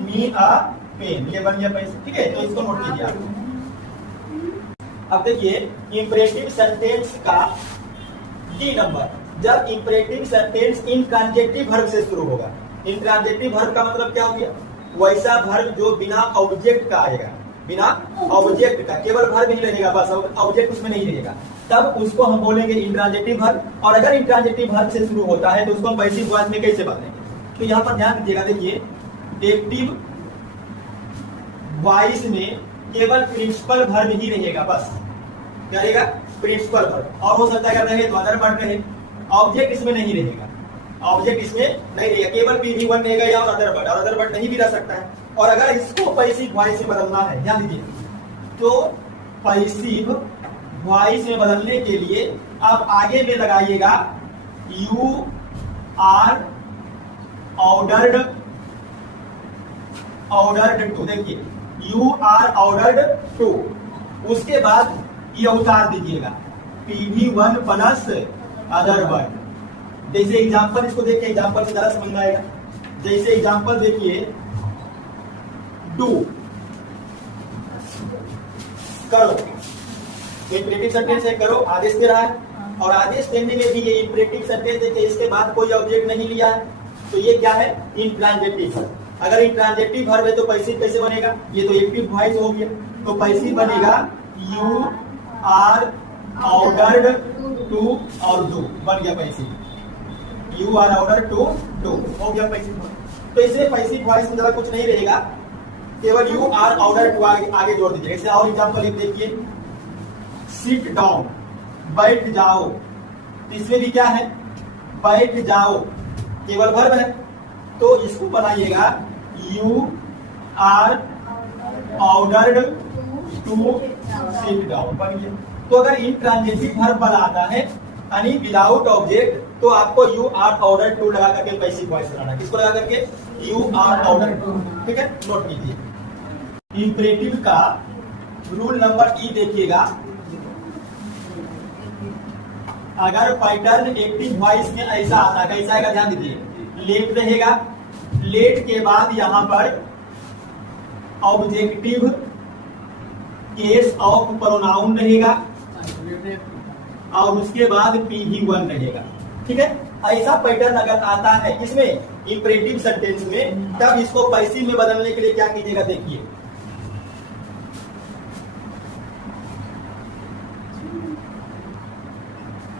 मी अ पेन, ये बन गया पैसिव। ठीक है, तो इसको नोट कीजिए आप। अब देखिए इंपरेटिव सेंटेंस का डी नंबर, जब इंपरेटिव सेंटेंस इंट्रांजेक्टिव वर्ब से शुरू होगा। इंट्रांजेक्टिव वर्ब का मतलब क्या हो गया, वैसा वर्ब जो बिना ऑब्जेक्ट का आएगा, बिना ऑब्जेक्ट का, केवल वर्ब ही रहेगा बस, ऑब्जेक्ट उसमें नहीं रहेगा, तब उसको हम बोलेंगे इंट्रांजेक्टिव वर्ब। और अगर इंट्रांजेक्टिव वर्ब से शुरू होता है तो उसको हम पैसिव वॉइस में कैसे बदलेंगे, तो यहाँ पर ध्यान दीजिएगा। देखिए एक्टिव वॉइस में केवल प्रिंसिपल वर्ब ही रहेगा, बस क्या रहेगा, प्रिंसिपल वर्ब, और हो सकता है रहे तो अदर वर्ब रहे, ऑब्जेक्ट इसमें नहीं रहेगा, ऑब्जेक्ट इसमें नहीं रहेगा, केवल PV1 रहेगा या और अदर वर्ड नहीं भी रह सकता है। और अगर इसको पैसिव वॉइस में बदलना है, ध्यान दीजिए, तो पैसिव वॉइस में बदलने के लिए आप आगे में लगाइएगा यू आर ऑर्डर्ड टू, देखिए यू आर ऑर्डर्ड टू, उसके बाद ये उतार दीजिएगा PV1 प्लस अदर वर्ड, जैसे एग्जांपल इसको देखिए, एग्जांपल से जरा समझ में आएगा। जैसे एग्जांपल देखिए, डू करो, इंपरेटिव सेंटेंस है, करो आदेश दे रहा है, और आदेश देने में भी ये इंपरेटिव सेंटेंस देखिए, इसके बाद कोई ऑब्जेक्ट नहीं लिया है, तो ये क्या है? इंट्रांजेक्टिव। अगर इंट्रांजेक्टिव वर्ब है तो पैसिव कैसे बनेगा? ये तो एक्टिव वॉइस हो गया, तो पैसिव बनेगा यू आर ऑर्डर्ड टू और डू, बन गया passive. You are ordered to do हो गया पैसिव। तो इसमें पैसिव वॉइस में ज्यादा कुछ नहीं रहेगा, केवल यू आर ऑर्डर्ड टू आगे जोड़ दीजिए। जैसे और एग्जांपल एक देखिए, सिट डाउन, बैठ जाओ, इसमें भी क्या है? बैठ जाओ, केवल वर्ब है, तो इसको बनाइएगा you are ordered to sit down, बन गया। तो अगर इंट्रांजिटिव वर्ब बनाना है यानी विदाउट ऑब्जेक्ट, तो आपको यू आर ऑर्डर टू लगा करके पैसिव वॉइस बनाना है। किसको लगा करके? यू आर ऑर्डर टू, ठीक है, नोट कीजिए। इंपरेटिव का रूल नंबर ई देखिएगा, अगर पैटर्न एक्टिव वॉइस में ऐसा आता है, कैसा आएगा ध्यान दीजिए, लेट रहेगा, लेट के बाद यहां पर ऑब्जेक्टिव केस ऑफ प्रोनाउन रहेगा, और उसके बाद PV1 रहेगा, ठीक है। ऐसा पैटर्न अगर आता है इसमें इंपरेटिव सेंटेंस में, तब इसको पैसिव में बदलने के लिए क्या कीजिएगा? देखिए,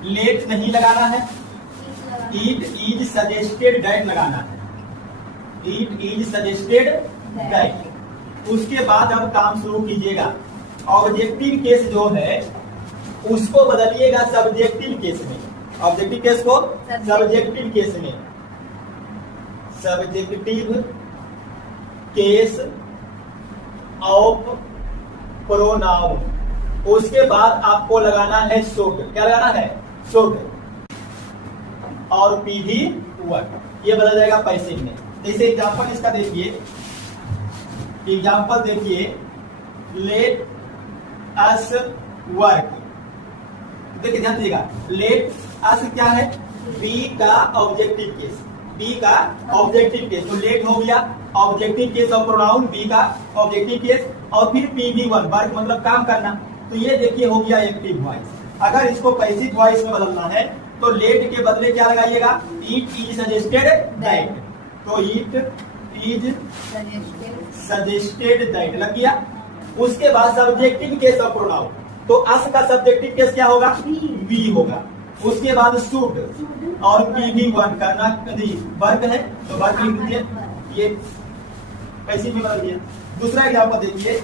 लेट नहीं लगाना है, इट इज सजेस्टेड दैट लगाना है, इट इज सजेस्टेड दैट। उसके बाद अब काम शुरू कीजिएगा, ऑब्जेक्टिव केस जो है उसको बदलिएगा सब्जेक्टिव केस में, ऑब्जेक्टिव केस को सब्जेक्टिव केस में, सब्जेक्टिव केस ऑफ प्रोनाउन। उसके बाद आपको लगाना है शुड, क्या लगाना है? शुड, और PV1, ये बदल जाएगा पैसिव में। जैसे एग्जांपल इसका देखिए, एग्जांपल देखिए, लेट अस वर्क, देखिए ध्यान दीजिएगा, लेट अस क्या है? बी का ऑब्जेक्टिव केस, बी का ऑब्जेक्टिव केस, तो लेट हो गया objective case of pronoun, be का ऑब्जेक्टिव केस, और फिर PV1 वर्क मतलब काम करना, तो ये देखिए हो गया एक्टिव वॉइस। अगर इसको पैसिव वॉइस में बदलना है तो लेट के बदले क्या लगाइएगा? इट इज सजेस्टेड दैट, तो इट इज सजेस्टेड दैट लग गया। उसके बाद सब्जेक्टिव केस ऑफ प्रोनाउन, तो अस का सब्जेक्टिव केस क्या होगा? बी होगा। उसके बाद शुड और PV1 करना वर्क है, तो वर्क लिख दीजिए, ये पैसिव में बदल दिया। दूसरा एग्जांपल देखिए,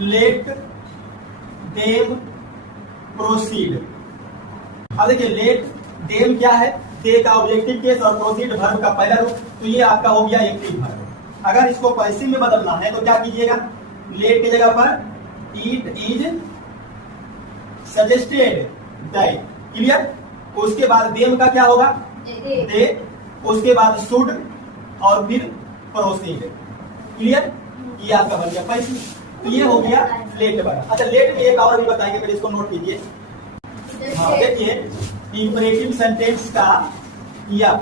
लेट देम प्रोसीड। अब देखिए, लेट देम क्या है? दे का ऑब्जेक्टिव केस और प्रोसीड वर्ब का पहला रूप, तो ये आपका हो गया एक्टिव वर्ब। अगर इसको पैसिव में बदलना है तो क्या कीजिएगा? लेट की जगह पर it is suggested that, clear. उसके बाद देम का क्या होगा? दे, उसके बाद शुड और फिर प्रोसीड, क्लियर। ये आपका बन गया पैसिव, तो ये हो गया लेट बना। अच्छा, लेट में एक और भी बताएंगे, फिर इसको नोट कीजिए। हाँ, देखिए इंपरेटिव सेंटेंस का या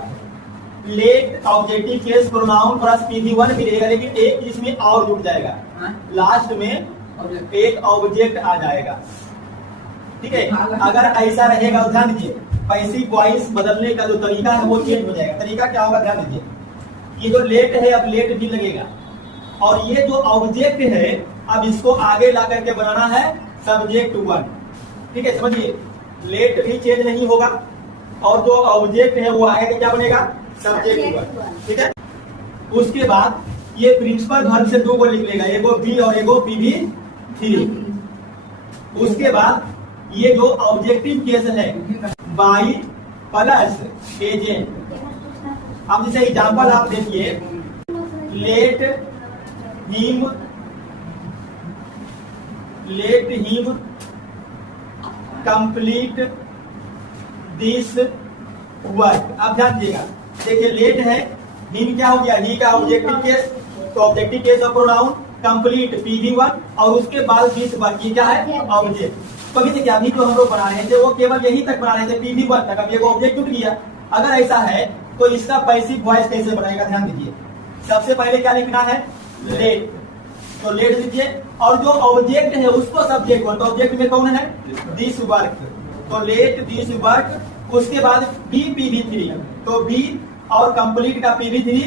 let objective case pronoun plus PV1 भी रहेगा, लेकिन एक इसमें और जुड़ जाएगा, लास्ट में एक ऑब्जेक्ट आ जाएगा, ठीक है। अगर ऐसा रहेगा तो ध्यान दीजिए, पैसिव वॉइस बदलने का जो तरीका है वो चेंज हो जाएगा। तरीका क्या होगा? ध्यान दीजिए, ये जो लेट है अब लेट भी लगेगा, और ये जो ऑब्जेक्ट है अब इसको आगे ला करके बनाना है सब्जेक्ट 1, ठीक है, समझिए। लेट भी चेंज नहीं होगा, और जो ऑब्जेक्ट है वो आगे क्या बनेगा? सब्जेक्ट 1, ठीक है। उसके बाद ये प्रिंसिपल वर्ब से 2 को लिख लेगा, एगो बी और एगो PV3। उसके बाद ये जो ऑब्जेक्टिव केस है बाई प्लस एजेंट। अब जैसे एग्जांपल आप देखिए, let him complete this work. अब ध्यान दीजिएगा, देखिए लेट है, हिम क्या हो गया? ही का ऑब्जेक्टिव केस, तो objective case of pronoun, complete PV1, और उसके बाद दिस वर्क, ये क्या है? ऑब्जेक्ट। तो अभी देखिए अभी जो हम लोग बना रहे थे वो केवल यही तक बना रहे थे PV1 तक। अब ये ऑब्जेक्ट टूट गया। अगर ऐसा है तो इसका पैसिव वॉइस कैसे बनाएगा, ध्यान दीजिए। सबसे पहले क्या लिखना है, लेट, तो लेट लिखिए, और जो ऑब्जेक्ट है उसको सब्जेक्ट बोलते हैं। ऑब्जेक्ट में कौन है, दिस वर्क, तो लेट दिस वर्क। उसके बाद बी PV3, तो बी और कंप्लीट का PV3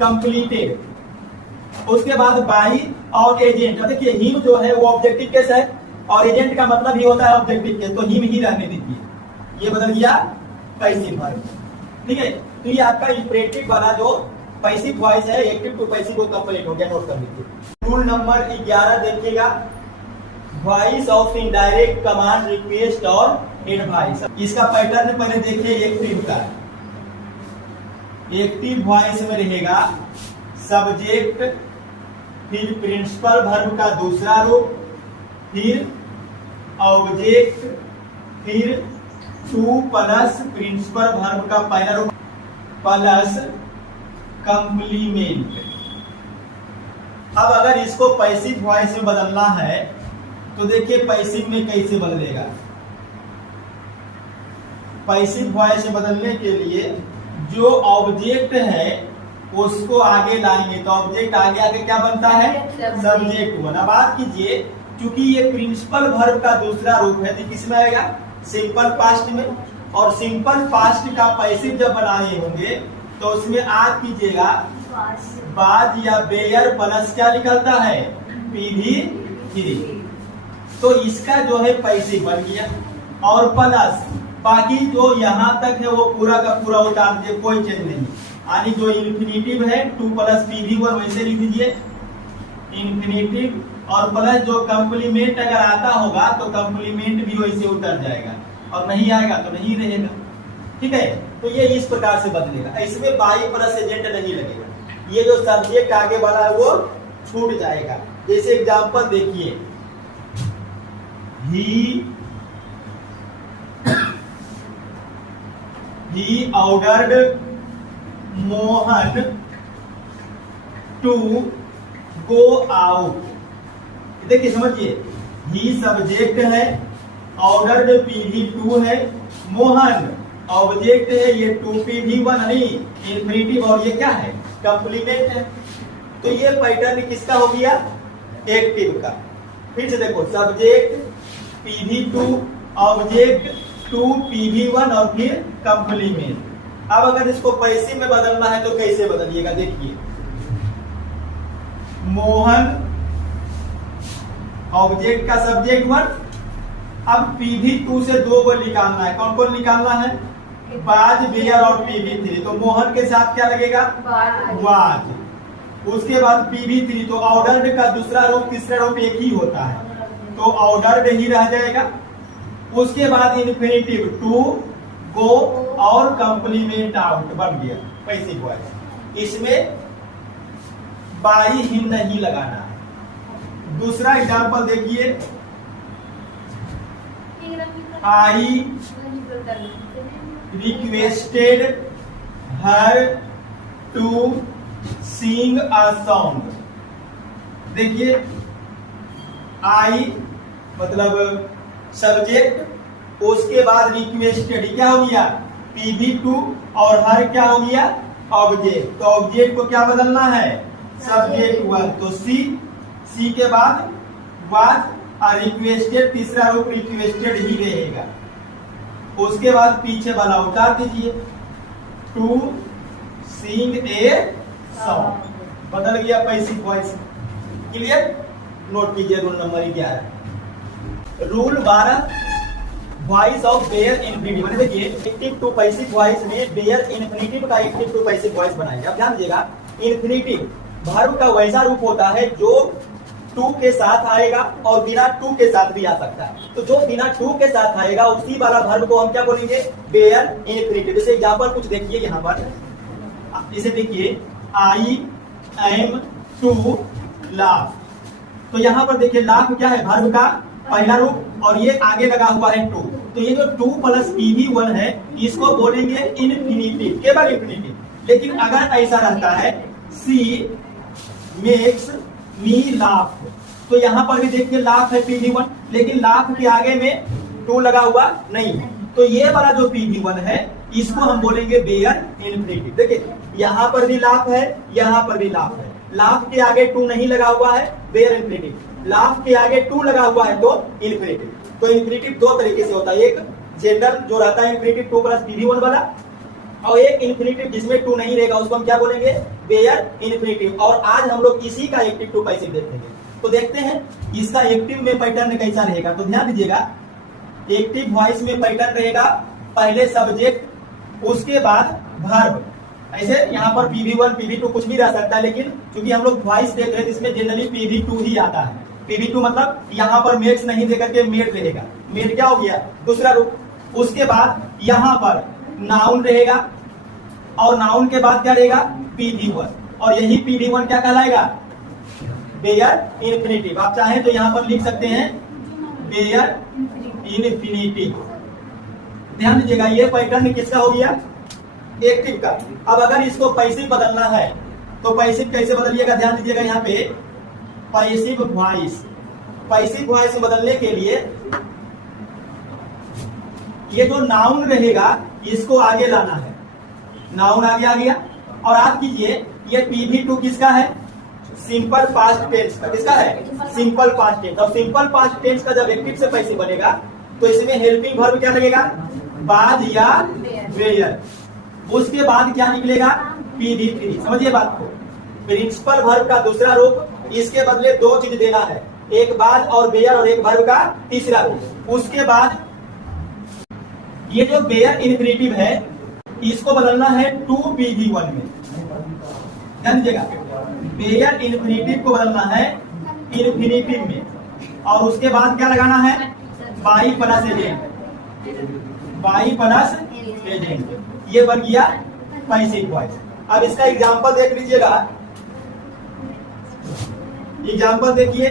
कंप्लीटेड। उसके बाद बाई और एजेंट, देखिए हिम जो है वो ऑब्जेक्टिव केस है और एजेंट का मतलब ही होता है ऑब्जेक्टिव केस, तो हिम ही रहने दीजिए, ये बदल गया पैसिव वर्ब। ठीक है, तो ये आपका इंपरेटिव वाला जो पैसिव वॉइस है एक्टिव टू पैसिव वो कंप्लीट हो गया, नोट कर लीजिए। रूल नंबर 11 देखिएगा, voice of indirect command, request और एडवाइस। इसका पैटर्न पहले देखिए एक्टिव का। एक्टिव वॉइस में रहेगा सब्जेक्ट, फिर प्रिंसिपल वर्ब का दूसरा रूप, फिर ऑब्जेक्ट, फिर टू प्लस प्रिंसिपल वर्ब का पहला रूप प्लस कंप्लीमेंट। अब अगर इसको पैसिव वॉइस में बदलना है तो देखिए पैसिव में कैसे बदलेगा। पैसिव वॉइस में बदलने के लिए जो ऑब्जेक्ट है उसको आगे लाएंगे, तो ऑब्जेक्ट आगे आगे क्या बनता है, सब्जेक्ट वन। अब बात कीजिए, क्योंकि ये प्रिंसिपल वर्ब का दूसरा रूप है तो किसमें आएगा, सिंपल पास्ट में। और सिंपल पास्ट का पैसिव जब बनाए होंगे तो उसमें आप कीजिएगा बाद या बेयर प्लस क्या निकलता है, PV3। तो इसका जो है पैसिव बन गया, और प्लस बाकी जो यहाँ तक है वो पूरा का पूरा उतार दीजिए, कोई चेंज नहीं। यानी जो इन्फिनिटिव है 2 प्लस PV1 वैसे लिख दीजिए इन्फिनिटिव, और प्लस जो कंप्लीमेंट अगर आता होगा तो कंप्लीमेंट भी वैसे उतर जाएगा, और नहीं आएगा तो नहीं रहेगा। ठीक है, तो ये इस प्रकार से बदलेगा, इसमें बाई प्लस एजेंट नहीं लगेगा। ये जो सब्जेक्ट आगे वाला है वो छूट जाएगा। जैसे एग्जांपल देखिए, he ordered Mohan to go out. देखिए समझिए, ही सब्जेक्ट है, ऑर्डर्ड PV2 है, मोहन ऑब्जेक्ट है, ये 2 PV1 नहीं इन्फिनिटिव, और ये क्या है, कंप्लीमेंट है। तो ये पैटर्न किसका हो गया, एक्टिव का। फिर से देखो, सब्जेक्ट PV2, ऑब्जेक्ट 2 PV1 और फिर कंप्लीमेंट। अब अगर इसको पैसिव में बदलना है तो कैसे बदलिएगा, देखिए मोहन ऑब्जेक्ट का सब्जेक्ट 1, अब PV2 से 2 को निकालना है, कौन कौन निकालना है, बाज, बेयर और PV3। तो मोहन के साथ क्या लगेगा, बाज। उसके बाद PV3, तो ऑर्डर्ड का दूसरा रूप तीसरा रूप एक ही होता है, तो ऑर्डर्ड ही रह जाएगा। उसके बाद इन्फिनिटिव 2 गो और कंप्लीमेंट आउट बन गया पैसिव वॉइस। इसमें बाई हिम नहीं लगाना है। दूसरा एग्जांपल देखिए, I requested her to sing a song. देखिए आई मतलब सब्जेक्ट, उसके बाद रिक्वेस्टेड क्या हो गया, PV2, और हर क्या हो गया, ऑब्जेक्ट। तो ऑब्जेक्ट को क्या बदलना है, सब्जेक्ट 1, तो सी के बाद वाज, और रिक्वेस्टेड तीसरा रूप रिक्वेस्टेड ही रहेगा। उसके बाद पीछे वाला उतार दीजिए, टू सिंग ए सॉन्ग, बदल गया पैसिव वॉइस। क्लियर, नोट कीजिए rule number 11। Rule 12, voice of bare infinitive. देखिए एक्टिव टू पैसिव वॉइस में बेयर इन्फिनिटिव का एक्टिव टू पैसिव वॉइस बनाएंगे। अब ध्यान दीजिएगा, इन्फिनिटिव वर्ब का वैसा रूप होता है जो टू के साथ आएगा और बिना टू के साथ भी आ सकता है। तो जो बिना टू के साथ आएगा उसी वाला वर्ब को हम क्या बोलेंगे, बेयर इन्फिनिटिव। जैसे एग्जांपल कुछ देखिए यहाँ पर, इसे देखिए, आई एम टू लाफ। तो यहाँ पर देखिए लाफ क्या है, वर्ब का पहला रूप, और ये आगे लगा हुआ है टू। तो ये जो 2 प्लस PV1 है इसको बोलेंगे इन्फिनिटिव, केवल इन्फिनिटिव। लेकिन अगर ऐसा रहता है, सी मेक्स मी लाफ, तो यहाँ पर भी देखिए लाफ है PV1, लेकिन लाफ के आगे में टू लगा हुआ नहीं है। तो ये वाला जो PV1 है इसको हम बोलेंगे बेयर इन्फिनिटिव। देखिए यहाँ पर भी लाफ है, यहाँ पर भी लाफ है, लाफ के आगे टू नहीं लगा हुआ है, बेयर इन्फिनिटिव। लाफ के आगे टू लगा हुआ है तो इन्फिनिटिव। तो इन्फिनिटिव दो तरीके से होता है, एक जनरल जो रहता है इन्फिनिटिव 2 प्लस PV1 वाला, और एक इन्फिनिटिव जिसमें टू नहीं रहेगा उसको हम क्या बोलेंगे, बेयर इन्फिनिटिव। और आज हम लोग इसी का एक्टिव टू पैसिव देखेंगे। तो देखते हैं इसका एक्टिव में पैटर्न कैसा रहेगा। तो ध्यान दीजिएगा, एक्टिव वॉइस में पैटर्न रहेगा पहले सब्जेक्ट उसके बाद वर्ब। ऐसे यहाँ पर PV1 PV2 कुछ भी रह सकता है, लेकिन क्योंकि हम लोग वॉइस देख रहे हैं इसमें जनरली PV2 ही आता है। PV2 मतलब यहाँ पर मेड्स नहीं देकर के मेड रहेगा। मेड क्या हो गया, दूसरा रूप। उसके बाद यहाँ पर नाउन रहेगा और नाउन के बाद क्या रहेगा, PV1, और यही PV1 क्या कहलाएगा, बेयर इन्फिनिटिव। आप चाहें तो यहाँ पर लिख सकते हैं बेयर इन्फिनिटिव। ध्यान दीजिएगा ये पैटर्न किसका हो गया, एक्टिव का। अब अगर इसको पैसिव बदलना है तो पैसिव कैसे बदलिएगा, ध्यान दीजिएगा यहाँ पे पैसिव वॉइस। पैसिव वॉइस बदलने के लिए ये जो नाउन रहेगा इसको आगे लाना है। नाउन आगे आ गया, और आप कीजिए ये PV2 किसका है, सिंपल पास्ट टेंस का। किसका है, सिंपल पास्ट टेंस। और सिंपल पास्ट टेंस का जब एक्टिव से पैसिव बनेगा तो इसमें हेल्पिंग वर्ब क्या लगेगा, बाद या वेयर। उसके बाद क्या निकलेगा, PV3। समझिए बात को, प्रिंसिपल वर्ब का दूसरा रूप, इसके बदले दो चीज देना है, एक बाद और बेयर, और एक वर्ब का तीसरा रूप। उसके बाद ये जो बेयर इन्फिनिटिव है इसको बदलना है 2PV1 में। ध्यान दीजिएगा, बेयर इन्फिनिटिव को बदलना है इन्फिनिटिव में, और उसके बाद क्या लगाना है, by plus agent. By plus agent ये बन गया पैसिव वॉइस। अब इसका एग्जांपल देख लीजिएगा। एग्जांपल देखिए,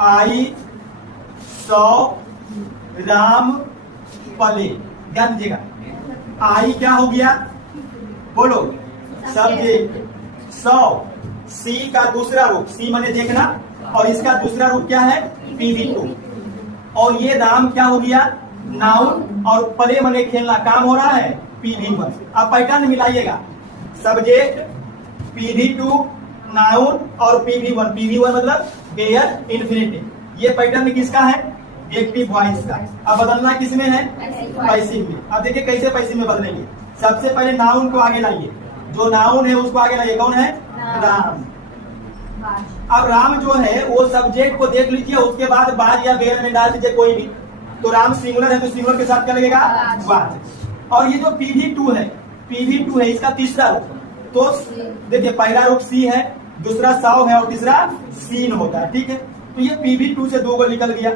आई सौ राम पले। ध्यान दीजिएगा, आई क्या हो गया, बोलो, सब्जेक्ट। सौ सी का दूसरा रूप, सी माने देखना, और इसका दूसरा रूप क्या है, PV2। और ये राम क्या हो गया, नाउन, और पले माने खेलना, काम हो रहा है PV1। अब पैटर्न मिलाइएगा, सब्जेक्ट PV2 नाउन और PV1। PV1 मतलब बेयर इन्फिनिटिव। ये पैटर्न किसका है, एक्टिव वॉइस का। अब बदलना किसमें है, पैसिव में। अब देखिए कैसे पैसिव में बदलेंगे। सबसे पहले नाउन को आगे लाइए, जो नाउन है उसको आगे लाइए। कौन है, राम। अब राम जो है वो सब्जेक्ट को देख लीजिए, उसके बाद बाद या बेयर में डाल दीजिए कोई भी। तो राम सिंगुलर है तो सिंगुलर के साथ क्या लगेगा, वाज। और ये जो PV2 है, PV2 है इसका तीसरा रूप। तो देखिए पहला रूप सी है, दूसरा साव है, और तीसरा सीन होता है। ठीक है, तो ये PV2 से दो को निकल गया।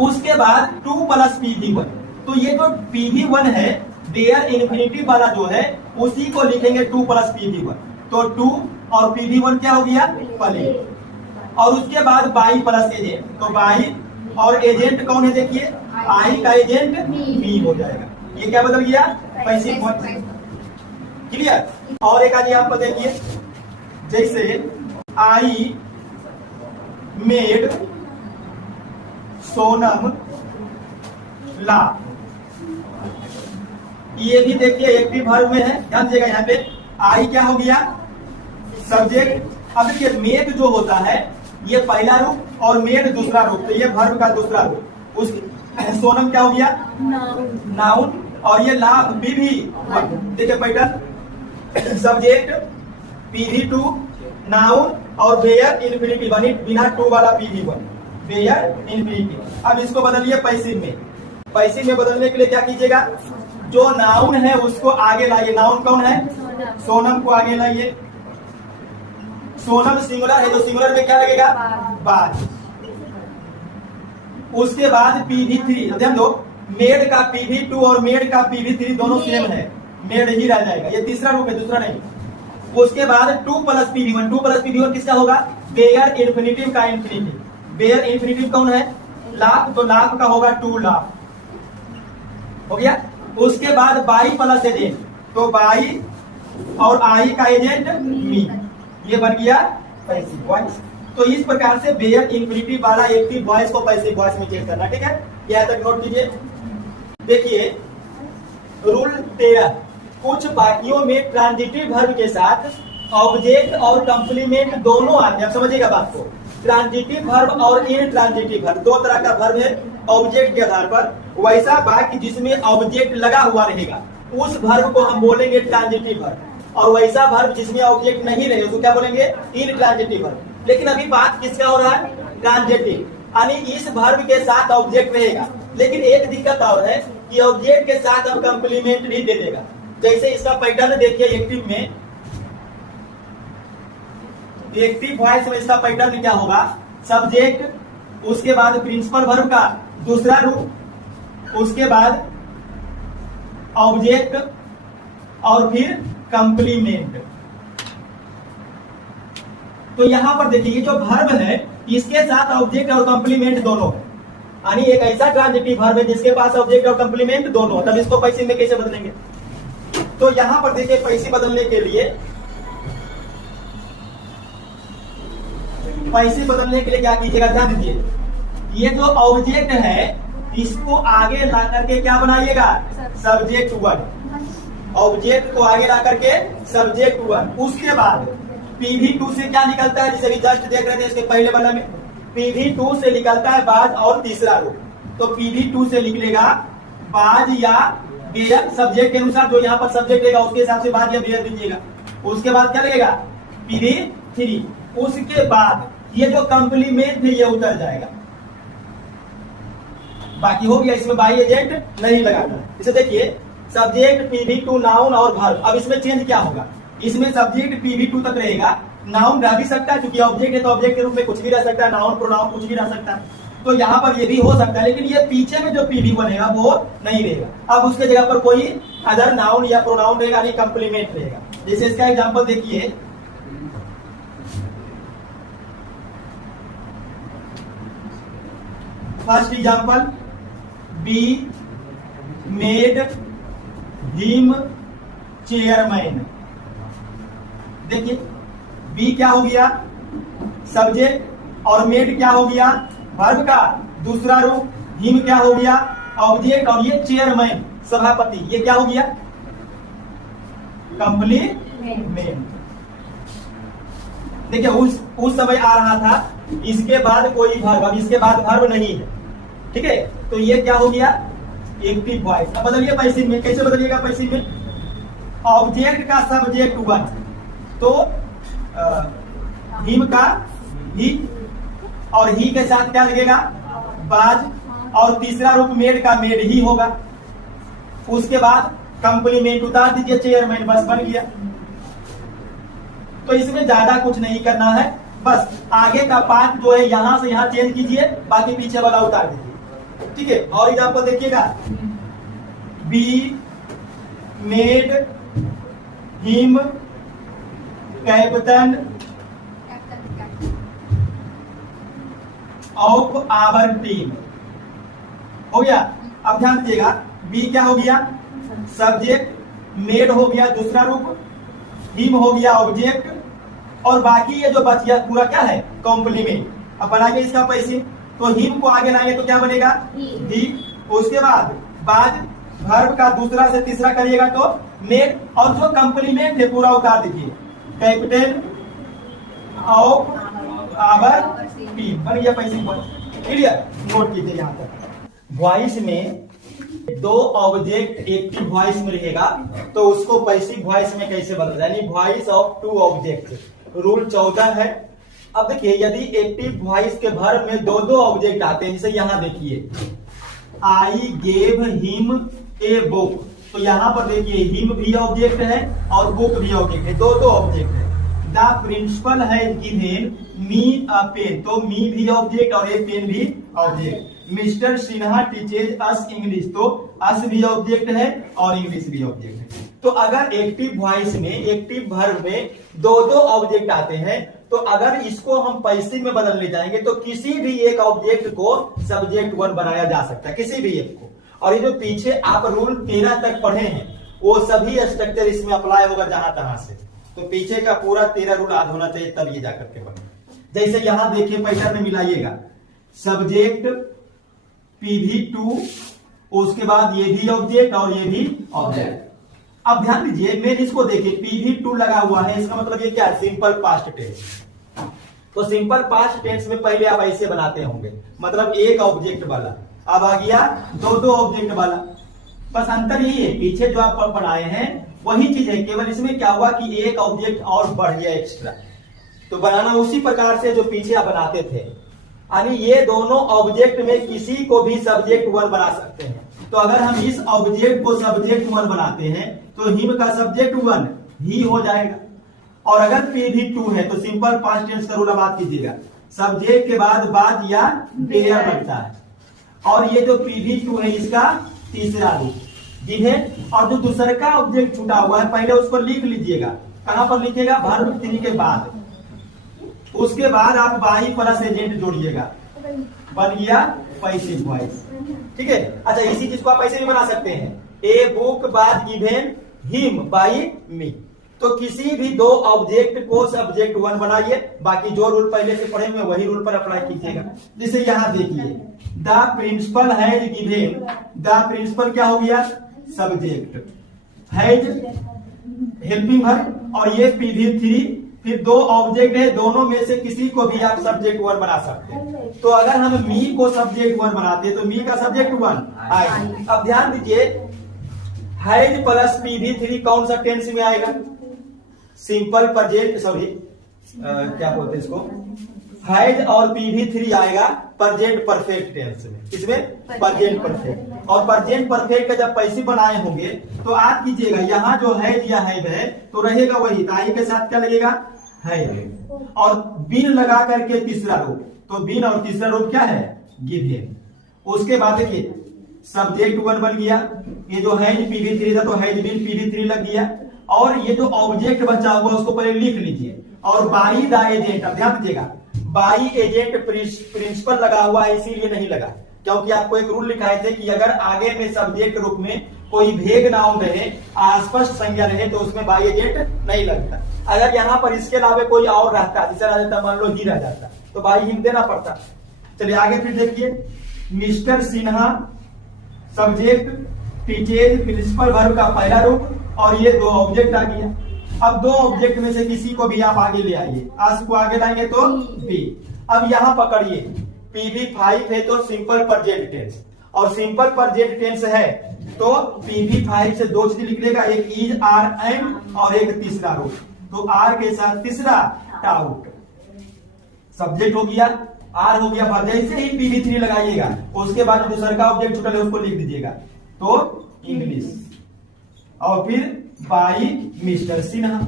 उसके बाद 2 प्लस PV1। तो ये जो PV1 है बेयर इन्फिनिटिव वाला जो है उसी को लिखेंगे 2 प्लस PV1। तो 2 और PV1 क्या हो गया, पले। और उसके बाद बाई प्लस एजेंट। तो बाई और एजेंट कौन है, देखिए आई का एजेंट बी हो जाएगा। ये क्या बदल गया, पैसिव वॉइस। क्लियर। और एक आदि आपको देखिए, जैसे आई मेड सोनम ला, ये भी देखिए एक्टिव वर्ब में है। ध्यान दीजिएगा, यहाँ पे आई क्या हो गया, सब्जेक्ट। अब देखिए मेड जो होता है ये पहला रूप और मेड दूसरा रूप, तो ये वर्ब का दूसरा रूप। उस सोनम क्या हो गया, नाउन, और ये ला PV। देखिए पैटर्न, सब्जेक्ट PV2 नाउन और बेयर इन्फिनिटिव, बिना टू वाला PV1 बेयर इन्फिनिटिव। अब इसको बदलिए पैसिव में। पैसिव में बदलने के लिए क्या कीजिएगा, जो नाउन है उसको आगे लाइए। नाउन कौन है, सोनम को आगे लाइए। सोनम सिंगुलर है तो सिंगुलर में क्या लगेगा, बाद। उसके बाद PV3। ध्यान दो, मेड का PV2 और मेड का PV3 दोनों सेम है, मेड ही रह जाएगा। ये तीसरा रूप है, दूसरा नहीं। उसके बाद 2 प्लस PV1। 2 प्लस PV1 किसका होगा, बेयर इन्फिनिटिव का इन्फिनिटिव। बेयर इन्फिनिटिव कौन है, लाख। तो लाख का होगा 2 लाख, हो गया। उसके बाद बाई प्लस एजेंट। तो बाई और आई का एजेंट मी, ये बन गया पैसिव वॉइस। तो इस प्रकार से बेयर इंफिनिटिव वाला एक्टिव वॉइस को पैसिव वॉइस में चेंज करना, ठीक है। यहाँ तक नोट कीजिए। देखिए रूल 13, कुछ वाक्यों में ट्रांजिटिव वर्ब के साथ ऑब्जेक्ट और कंप्लीमेंट दोनों आते हैं। आप समझिएगा बात को। ट्रांजिटिव वर्ब और इनट्रांजिटिव वर्ब, दो तरह का वर्ब है ऑब्जेक्ट के आधार पर। वैसा वाक्य जिसमें ऑब्जेक्ट लगा हुआ रहेगा उस वर्ब को हम बोलेंगे ट्रांजिटिव वर्ब, और वैसा वर्ब जिसमें ऑब्जेक्ट नहीं रहे उसको क्या बोलेंगे, इनट्रांजिटिव वर्ब। लेकिन अभी बात किसका हो रहा है, ट्रांजिटिव, यानी इस वर्ब के साथ ऑब्जेक्ट रहेगा। लेकिन एक दिक्कत और है कि ऑब्जेक्ट के साथ हम कंप्लीमेंट भी दे देगा। जैसे इसका पैटर्न देखिए एक्टिव में, एक्टिव वॉइस में इसका पैटर्न क्या होगा, सब्जेक्ट, उसके बाद प्रिंसिपल वर्ब का दूसरा रूप, उसके बाद ऑब्जेक्ट और फिर कंप्लीमेंट। तो यहां पर देखिए ये जो वर्ब है इसके साथ ऑब्जेक्ट और कंप्लीमेंट दोनों है, यानी एक ऐसा ट्रांजिटिव वर्ब है जिसके पास ऑब्जेक्ट और कंप्लीमेंट दोनों। तब इसको पैसिव में कैसे बदलेंगे, तो यहां पर देखिए पैसिव बदलने के लिए, पैसिव बदलने के लिए क्या कीजिएगा, ध्यान दीजिए। ये जो ऑब्जेक्ट है इसको आगे ला करके क्या बनाइएगा, सब्जेक्ट वर्ड। ऑब्जेक्ट को आगे ला करके सब्जेक्ट वर्ड। उसके बाद PV2 से क्या निकलता है, जिसे भी जस्ट देख रहे थे इसके पहले वाला में, PV2 से निकलता है बाज और तीसरा रूप। तो PV2 से निकलेगा बाज या बेयर, सब्जेक्ट के अनुसार जो यहाँ पर सब्जेक्ट रहेगा उसके हिसाब से बाज या बेयर दीजिएगा। उसके बाद क्या लगेगा, PV3। उसके बाद ये जो कंप्लीमेंट है ये उतर जाएगा। बाकी हो गया, इसमें बाई एजेंट नहीं लगाना। इसे देखिए सब्जेक्ट PV2 नाउन और वर्ब। अब इसमें चेंज क्या होगा, इसमें सब्जेक्ट PV2 तक रहेगा, नाउन रह भी सकता है क्योंकि ऑब्जेक्ट है तो ऑब्जेक्ट के रूप में कुछ भी रह सकता है, नाउन प्रोनाउन कुछ भी रह सकता है। तो यहाँ पर ये भी हो सकता है, लेकिन ये पीछे में जो PV1 रहेगा वो नहीं रहेगा। अब उसके जगह पर कोई अदर नाउन या प्रोनाउन रहेगा, नहीं कंप्लीमेंट रहेगा। जैसे इसका एग्जाम्पल देखिए, first example, B made him chairman. देखिए बी क्या हो गया, सब्जेक्ट, और मेड क्या हो गया, वर्ब का दूसरा रूप, हिम क्या हो गया, ऑब्जेक्ट, और ये चेयरमैन सभापति, ये क्या हो गया, कंप्लीमेंट। देखिए उस समय आ रहा था इसके बाद कोई वर्ब, अब इसके बाद वर्ब नहीं है, ठीक है। तो ये क्या हो गया, एक्टिव वॉइस। अब बदलिए पैसिव में, कैसे बदलिएगा पैसिव में, ऑब्जेक्ट का सब्जेक्ट वन, तो हिम का ही, और ही के साथ क्या लगेगा, बाज, और तीसरा रूप मेड का मेड ही होगा। उसके बाद कंप्लीमेंट उतार दीजिए चेयरमैन, बस बन गया। तो इसमें ज्यादा कुछ नहीं करना है, बस आगे का पार्ट जो है यहां से यहां चेंज कीजिए, बाकी पीछे वाला उतार दीजिए, ठीक है। और एग्जाम्पल देखिएगा, we made him captain of our team, हो गया। अब ध्यान दीजिएगा, बी क्या हो गया, सब्जेक्ट, मेड हो गया दूसरा रूप, हिम हो गया ऑब्जेक्ट, और बाकी ये जो बच गया पूरा क्या है, कॉम्प्लीमेंट। अब बनाएंगे इसका पैसे, तो हिम को आगे लाएंगे तो क्या बनेगा, ही। उसके बाद बाद वर्ब का दूसरा से तीसरा करिएगा तो मेड, और जो कंप्लीमेंट है पूरा उतार दीजिए, कैप्टन ऑफ आवर टीम, बन गया पैसे। क्लियर, नोट कीजिए यहाँ तक। वॉइस में दो ऑब्जेक्ट एक्टिव वॉइस में रहेगा तो उसको पैसिव वॉइस में कैसे बदलना, यानी voice of two object. Rule 14 है। अब देखिए यदि एक्टिव वॉइस के वर्ब में दो दो ऑब्जेक्ट आते हैं, जैसे यहां देखिए, I gave him a book, तो यहां पर देखिए हिम भी ऑब्जेक्ट है और बुक भी ऑब्जेक्ट है, दो दो ऑब्जेक्ट है। द प्रिंसिपल है गिवन मी अ पेन, तो मी भी ऑब्जेक्ट और ए पेन भी ऑब्जेक्ट। मिस्टर सिन्हा टीचेज अस इंग्लिश, तो अस भी ऑब्जेक्ट है और इंग्लिश भी ऑब्जेक्ट है। तो अगर एक्टिव वॉइस में, एक्टिव वर्ब में दो दो ऑब्जेक्ट आते हैं, तो अगर इसको हम पैसिव में बदलने जाएंगे तो किसी भी एक ऑब्जेक्ट को सब्जेक्ट वन बनाया जा सकता है, किसी भी एक को। और ये जो पीछे आप रूल 13 तक पढ़े हैं वो सभी स्ट्रक्चर इसमें अप्लाई होगा जहां तहां से। तो पीछे का पूरा 13 रूल याद होना चाहिए, तब ये जाकर के बने। जैसे यहां देखिए पैटर्न में मिलाइएगा, सब्जेक्ट PV2, उसके बाद ये भी ऑब्जेक्ट और ये भी ऑब्जेक्ट। अब ध्यान दीजिए, मेन इसको देखिए, PV2 लगा हुआ है, इसका मतलब ये क्या है, सिंपल पास्ट टेंस। तो सिंपल पास्ट टेंस में पहले आप ऐसे बनाते होंगे, मतलब एक ऑब्जेक्ट वाला। अब आ गया दो ऑब्जेक्ट वाला। बस अंतर यही है, पीछे जो आप बनाए हैं वही चीज है, केवल इसमें क्या हुआ कि एक ऑब्जेक्ट और बढ़ गया एक्स्ट्रा। तो बनाना उसी प्रकार से जो पीछे आप बनाते थे, यानी ये दोनों ऑब्जेक्ट में किसी को भी सब्जेक्ट 1 बना सकते हैं। तो अगर हम इस ऑब्जेक्ट को सब्जेक्ट 1 बनाते हैं तो हिम का सब्जेक्ट 1 ही हो जाएगा। और अगर PV2 है तो सिंपल पास्ट टेंस का रूल बात कीजिएगा, सब्जेक्ट के बाद बात या पेयर लगता है। और ये जो PV2 है इसका तीसरा रूप गिवन। और जो दूसरा का ऑब्जेक्ट छूटा हुआ है पहले उसको लिख लीजिएगा, कहां पर लिखिएगा, वर्ब 3 के बाद। उसके बाद आप बाई प्लस एजेंट जोड़िएगा, बन गया पैसिव वॉइस। ठीक है। अच्छा, इसी चीज को आप ऐसे भी बना सकते हैं, a book was given him by me. तो किसी भी दो ऑब्जेक्ट को सब्जेक्ट 1 बनाइए, बाकी जो रूल पहले से पढ़े हुए वही रूल पर अप्लाई कीजिएगा। जैसे यहां देखिए, the principal has given, the principal क्या हो गया, सब्जेक्ट, हैज हेल्पिंग वर्ब, और ये PV3, फिर दो ऑब्जेक्ट है, दोनों में से किसी को भी आप सब्जेक्ट 1 बना सकते हैं। तो अगर हम मी को सब्जेक्ट 1 बनाते हैं तो मी का सब्जेक्ट 1 आई। अब ध्यान दीजिए, हैज प्लस PV3 कौन सा टेंस में आएगा, सिंपल प्रेजेंट, सॉरी क्या बोलते हैं इसको, हैज और PV3 आएगा प्रेजेंट परफेक्ट टेंस में। इसमें प्रेजेंट परफेक्ट, और प्रेजेंट परफेक्ट का जब पैसिव बनाए होंगे तो आप कीजिएगा, यहाँ जो हैज या हैव है तो रहेगा वही, ताई के साथ क्या लगेगा, हैव, और बीन लगा करके तीसरा रूप। तो बीन और तीसरा रूप क्या है, गिवन। उसके बाद देखिए, सब्जेक्ट 1 बन गया, ये जो हैज PV3 था तो हैज बीन PV3 लग गया, और ये जो ऑब्जेक्ट बचा हुआ उसको पहले लिख लीजिए। और बाई द एजेंट, अब ध्यान दीजिएगा, बाई एजेंट प्रिंसिपल लगा हुआ है, इसीलिए नहीं लगा, क्योंकि आपको एक रूल लिखाए थे कि अगर आगे में सब्जेक्ट रूप में कोई भेद नाउन रहे, अस्पष्ट संज्ञा रहे, तो उसमें बाई एजेंट नहीं लगता। अगर यहाँ पर इसके अलावा कोई और रहता, जैसे रह जाता, मान लो ही रह जाता, तो बाई हिम देना पड़ता। चलिए आगे फिर देखिए, mister Sinha subject, teacher principal verb का पहला रूप, और ये दो ऑब्जेक्ट आ गया। अब दो ऑब्जेक्ट में से किसी को भी आप आगे ले आइए, आज को आगे लाएंगे तो बी। अब यहां पकड़िए, PV5 है तो सिंपल प्रेजेंट टेंस, और सिंपल प्रेजेंट टेंस है तो PV5 से दो चीज निकलेगा, एक इज, आर, एम, और एक तीसरा रूप। तो आर के साथ तीसरा टाउट, सब्जेक्ट हो गया, आर हो गया, जैसे ही PV3 लगाइएगा उसके बाद दूसरा का ऑब्जेक्ट छूटा है उसको लिख दीजिएगा, तो इंग्लिश, और फिर बाई मिस्टर सिन्हा।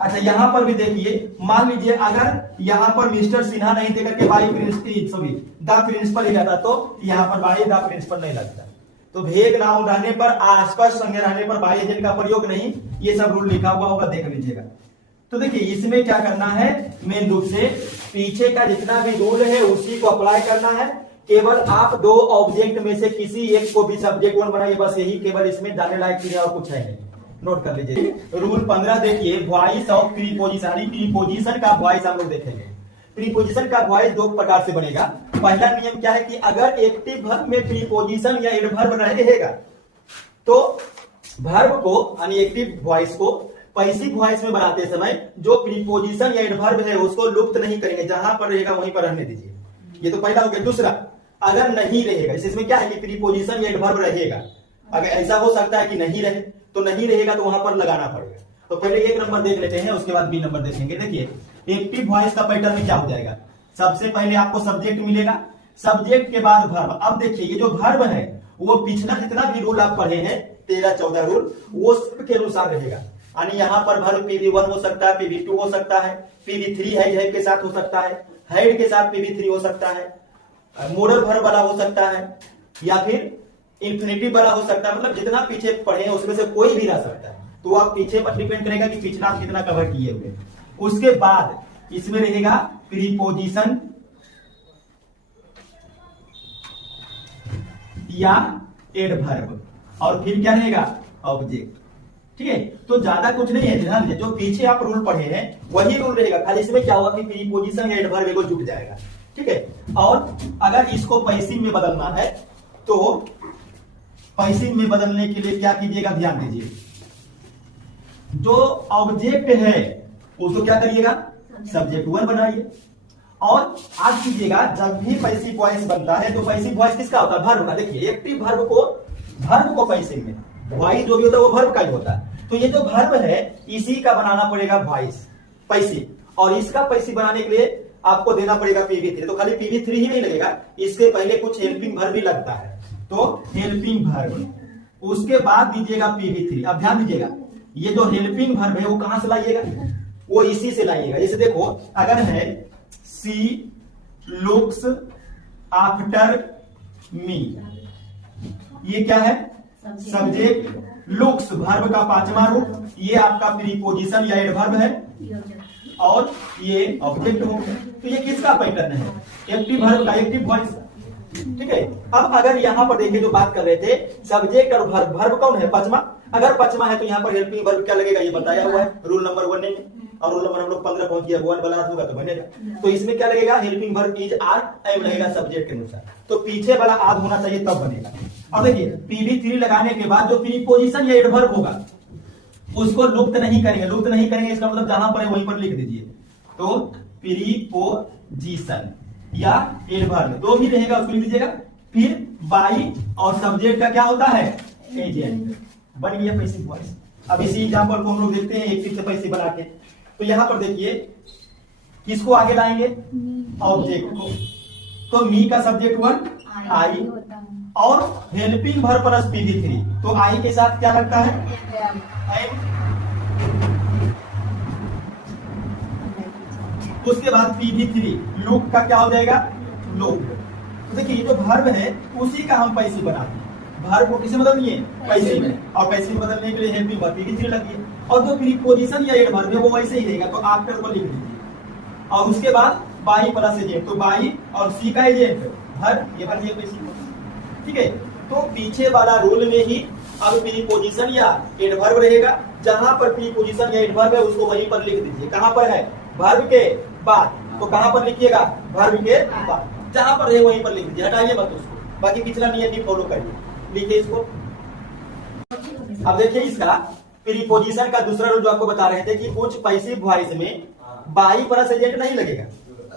अच्छा, यहां पर भी देखिए, मान लीजिए अगर यहां पर मिस्टर सिन्हा नहीं देकर के बाई सॉरी द प्रिंसिपल ही रहता तो यहां पर बाई द प्रिंसिपल नहीं लगता। तो भेद नाउन रहने पर, आसपास संज्ञा रहने पर बाई एजेंट का प्रयोग नहीं, ये सब रूल लिखा हुआ होगा, देख लीजिएगा। तो देखिए, इसमें क्या करना है, मेन रूप से पीछे का जितना भी रूल है उसी को अप्लाई करना है। केवल आप दो ऑब्जेक्ट में से किसी एक को भी सब्जेक्ट 1 बनाइए, बस यही केवल इसमें डालने लायक चीज है, और कुछ है नहीं। नोट कर लीजिए। रूल 15 देखिए, वॉइस ऑफ प्रीपोजिशन। प्रीपोजिशन का वॉइस हम लोग देखेंगे। प्रीपोजिशन का वॉइस दो प्रकार से बनेगा। पहला नियम क्या है कि अगर एक्टिव वर्ब में प्रीपोजिशन या एडवर्ब रहेगा तो वर्ब को यानी एक्टिव वॉइस को पैसिव वॉइस में बनाते समय जो प्रीपोजिशन या एडवर्ब है उसको लुप्त नहीं करेंगे, जहां पर रहेगा वहीं पर रहने दीजिए। ये तो पहला हो गया। दूसरा, अगर नहीं रहेगा, इसमें क्या है कि प्रीपोजिशन या एडवर्ब रहेगा, अगर ऐसा हो सकता है कि नहीं रहे तो नहीं रहेगा तो वहां पर लगाना पड़ेगा। तो पहले एक नंबर देख लेते हैं, उसके बाद बी नंबर देखेंगे। देखिए, एक्टिव वॉइस का पैटर्न में क्या हो जाएगा, सबसे पहले आपको सब्जेक्ट मिलेगा, सब्जेक्ट के बाद वर्ब। अब देखिए, ये जो वर्ब है वो पिछला जितना भी रूल आप पढ़े हैं 13-14 रूल, वो सबके अनुसार रहेगा। यानी यहाँ पर वर्ब PV1 हो सकता है, PV2 हो सकता है, PV3 है के साथ हो सकता है, हेड के साथ PV3 हो सकता है, मोडल वर्ब वाला हो सकता है, या फिर इंफिनिटिव वाला हो सकता है। मतलब जितना पीछे पढ़े हैं उसमें से कोई भी रह सकता है। तो आप पीछे पर डिपेंड करेगा कि पिछला आप कितना कवर किए हुए। उसके बाद इसमें रहेगा प्रीपोजिशन या एडवर्ब, और फिर क्या रहेगा, ऑब्जेक्ट। ठीक है, तो ज्यादा कुछ नहीं है, ध्यान दीजिए जो पीछे आप रूल पढ़े हैं वही रूल रहेगा, खाली इसमें क्या होगा कि प्रीपोजिशन या एडवर्ब एगो जुट जाएगा। ठीक है, और अगर इसको पैसिव में बदलना है तो पैसिव में बदलने के लिए क्या कीजिएगा, ध्यान दीजिए, जो ऑब्जेक्ट है उसको क्या करिएगा, सब्जेक्ट वन बनाइए। और आज कीजिएगा जब भी पैसिव वॉइस बनता है तो पैसिव वॉइस किसका होता है, वर्ब का। देखिए एक्टिव वर्ब को पैसिव में वॉइस जो भी होता है वो वर्ब का ही होता है। तो ये जो वर्ब है इसी का बनाना पड़ेगा वॉइस पैसिव, और इसका पैसिव बनाने के लिए आपको देना पड़ेगा PV3। तो खाली PV3 ही नहीं लगेगा, इसके पहले कुछ हेल्पिंग वर्ब भी लगता है, तो हेल्पिंग वर्ब, उसके बाद दीजिएगा PV3। अब ध्यान दीजिएगा ये जो हेल्पिंग वर्ब है वो कहां से लाइएगा, वो इसी से लाइएगा। जैसे देखो अगर है सी लुक्स आफ्टर मी, ये क्या है, सब्जेक्ट, लुक्स वर्ब का पांचवा रूप, ये आपका प्रीपोजिशन या एडवर्ब है, और ये ऑब्जेक्ट हो। तो ये किसका पैटर्न है, एक्टिव वर्ब का, एक्टिव वॉइस। ठीक है, अब अगर यहां पर देखिए जो बात कर रहे थे सब्जेक्ट और वर्ब, वर्ब कौन है, पचमा। अगर पचमा है तो यहाँ पर हेल्पिंग वर्ब क्या लगेगा, ये बताया हुआ है रूल नंबर 1 में, और रोल नंबर हम लोग 15 पहुंच गया, 1 वाला होगा तो बनेगा। तो इसमें क्या लगेगा, helping verb is are, am लगेगा सब्जेक्ट के अनुसार, तो पीछे वाला आद होना चाहिए तब बनेगा। और देखिए PV3 लगाने के बाद जो प्रीपोजिशन या एडवर्ब होगा उसको लुप्त नहीं करेंगे, लुप्त नहीं करेंगे इसका मतलब जहां पर है वहीं पर लिख दीजिए। तो प्रीपोजिशन या एडवर्ब दो भी रहेगा उसको लिख दीजिएगा। फिर बाई और सब्जेक्ट का क्या होता है, एजेंट, बन गया पैसिव वॉइस। अब इसी एग्जांपल को हम लोग देखते हैं एक से पैसिव बना के। तो यहां पर देखिए किसको आगे लाएंगे, ऑब्जेक्ट को, तो मी का सब्जेक्ट 1 आई, और हेल्पिंग वर्ब प्लस PV3, तो आई के साथ क्या लगता है, एम। उसके बाद PV3 लुक का क्या हो जाएगा, लुक। तो देखिए ये जो वर्ब है उसी का हम पैसिव बनाते हैं, वर्ब को किसे बदलिए, पैसिव में, और पैसिव बदलने के लिए हेल्पिंग वर्ब PV3 लगिए। और जो प्रीपोजिशन या एडवर्ब है वो वैसे ही रहेगा, तो आफ्टर को लिख दीजिए। और उसके बाद बाई प्लस एजेंट, तो बाई और सी का एजेंट वर्ब, ये बन गया पैसिव। ठीक है, तो पीछे वाला रूल में ही अब प्रीपोजिशन या एडवर्ब रहेगा, जहां पर प्रीपोजिशन या एडवर्ब है उसको वहीं पर लिख दीजिए। कहां पर है, वर्ब के बाद, तो कहां पर लिखिएगा, वर्ब के बाद, जहां पर है वहीं पर लिख दीजिए, हटाइए मत उसको, बाकी पिछला नियम भी फॉलो करिए, लिखिए इसको। अब देखिए इसका प्रीपोजिशन का दूसरा रूल जो आपको बता रहे थे कि कुछ पैसिव वॉइस में बाई प्लस एजेंट नहीं लगेगा।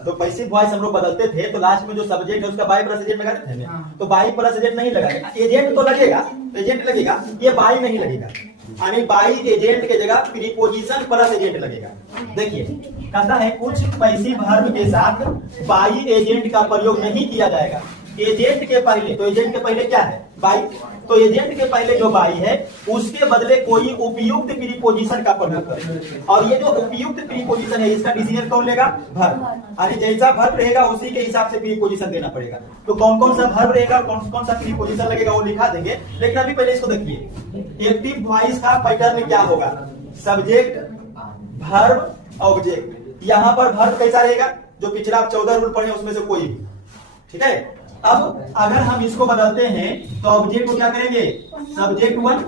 तो पैसिव वॉइस हम लोग बदलते थे तो लास्ट में जो सब्जेक्ट है उसका बाई प्लस एजेंट लगाते थे, तो बाई प्लस एजेंट नहीं लगाएगा, एजेंट तो लगेगा, एजेंट लगेगा, ये बाई नहीं लगेगा, यानी बाई एजेंट के जगह प्रीपोजिशन प्लस एजेंट लगेगा। देखिए कहता है कुछ पैसिव वर्ब के साथ बाई एजेंट का प्रयोग नहीं किया जाएगा। एजेंट के पहले, तो एजेंट के पहले क्या है, बाई, तो एजेंट के पहले जो बाई है उसके बदले कोई उपयुक्त प्रीपोजिशन का प्रयोग करें। और ये जो उपयुक्त प्रीपोजिशन है इसका डिसीजन कौन लेगा, वर्ब, यानी जैसा वर्ब रहेगा उसी के हिसाब से प्रीपोजिशन देना पड़ेगा। तो कौन कौन सा वर्ब रहेगा, कौन कौन सा प्रीपोजिशन लगेगा वो लिखा देंगे, लेकिन अभी पहले इसको देखिए। एक्टिव वॉइस का पैटर्न क्या होगा, सब्जेक्ट, वर्ब, ऑब्जेक्ट। यहाँ पर वर्ब कैसा रहेगा, जो पिछला आप 14 रूल पढ़े उसमें से कोई भी। ठीक है, अब अगर हम इसको बदलते हैं तो ऑब्जेक्ट को क्या करेंगे, सब्जेक्ट 1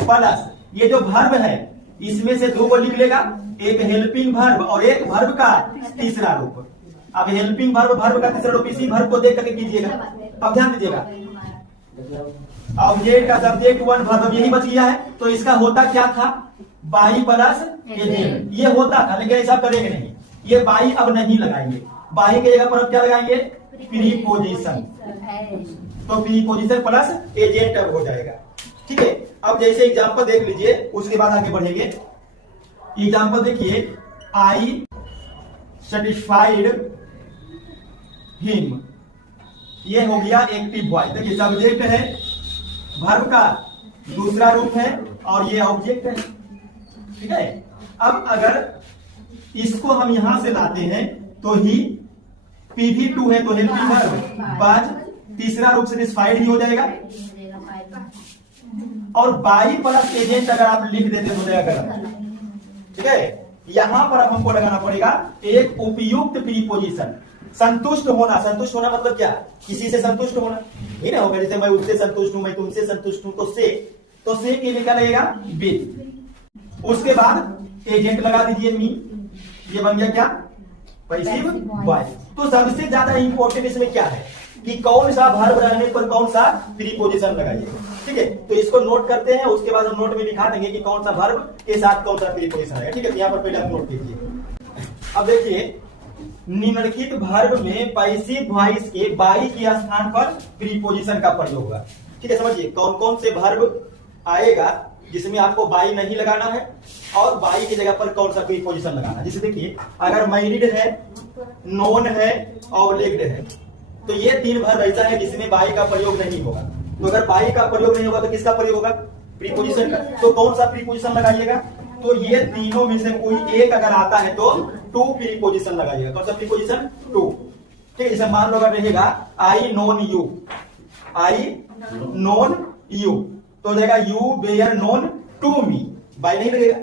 प्लस ये जो वर्ब है इसमें से दो को लिख लेगा, एक हेल्पिंग वर्ब और एक वर्ब का तीसरा रूप। अब हेल्पिंग वर्ब, वर्ब का तीसरा रूप इसी वर्ब को देख करके कीजिएगा। अब ध्यान दीजिएगा ऑब्जेक्ट का सब्जेक्ट 1 वर्ब यही बच गया है, तो इसका होता क्या था, बाई प्लस एजेंट, ये होता था, लेकिन ऐसा करेंगे नहीं, ये बाई अब नहीं लगाएंगे, बाई की जगह पर अब क्या लगाएंगे, प्रीपोजिशन, तो प्रीपोजिशन प्लस एजेंट अब हो जाएगा। ठीक है, अब जैसे एग्जांपल देख लीजिए उसके बाद आगे बढ़ेंगे। एग्जांपल देखिए, आई सेटिस्फाइड हिम, ये हो गया एक्टिव वॉइस। देखिए सब्जेक्ट है, वर्ब का दूसरा रूप है और ये ऑब्जेक्ट है। ठीक है, अब अगर इसको हम यहां से लाते हैं तो ही PV2 है तो हेल्पिंग वर्ब, बाद तीसरा रूप सेटिस्फाइड ही हो जाएगा, और बाई प्लस एजेंट अगर आप लिख देते हो जाएगा। ठीक है, यहां पर अब हमको लगाना पड़ेगा एक उपयुक्त प्रीपोजिशन। संतुष्ट होना, संतुष्ट होना मतलब क्या, किसी से संतुष्ट होना, ये ना होगा जैसे मैं उससे संतुष्ट हूं, मैं तुमसे संतुष्ट हूं, तो से के लिए क्या लगेगा, विद। उसके बाद एजेंट लगा दीजिए मी, ये बन गया क्या, पैसिव वॉइस। तो सबसे ज्यादा इंपॉर्टेंट इसमें क्या है कि कौन सा वर्ब रहने पर कौन सा प्रीपोजिशन लगाइए, ठीक है। तो इसको नोट करते हैं, उसके बाद हम नोट में दिखा देंगे कि कौन सा वर्ब के साथ कौन सा प्रीपोजिशन है, ठीक है। यहाँ पर पहले आप नोट कीजिए। अब देखिए निम्नलिखित वर्ब में पैसिव वॉइस के बाई के स्थान पर प्रीपोजिशन का प्रयोग होगा, ठीक है। समझिए कौन कौन से वर्ब आएगा जिसमें आपको बाई नहीं लगाना है और बाई की जगह पर कौन सा प्रीपोजिशन लगाना है। जैसे देखिए अगर मैरिड है, नोन है और लेग्ड है, तो ये तीन वर्ब ऐसा है जिसमें बाई का प्रयोग नहीं होगा। तो अगर बाई का प्रयोग नहीं होगा तो किसका प्रयोग होगा, प्रीपोजिशन का। तो कौन सा प्रीपोजिशन लगाइएगा, तो ये तीनों में से कोई एक अगर आता है तो टू प्रीपोजिशन लगाइएगा। कौन सा प्रीपोजिशन, टू, ठीक है। जैसे मान लो अगर रहेगा I known you, I known you, तो हो जाएगा you were known to me, by नहीं लगेगा,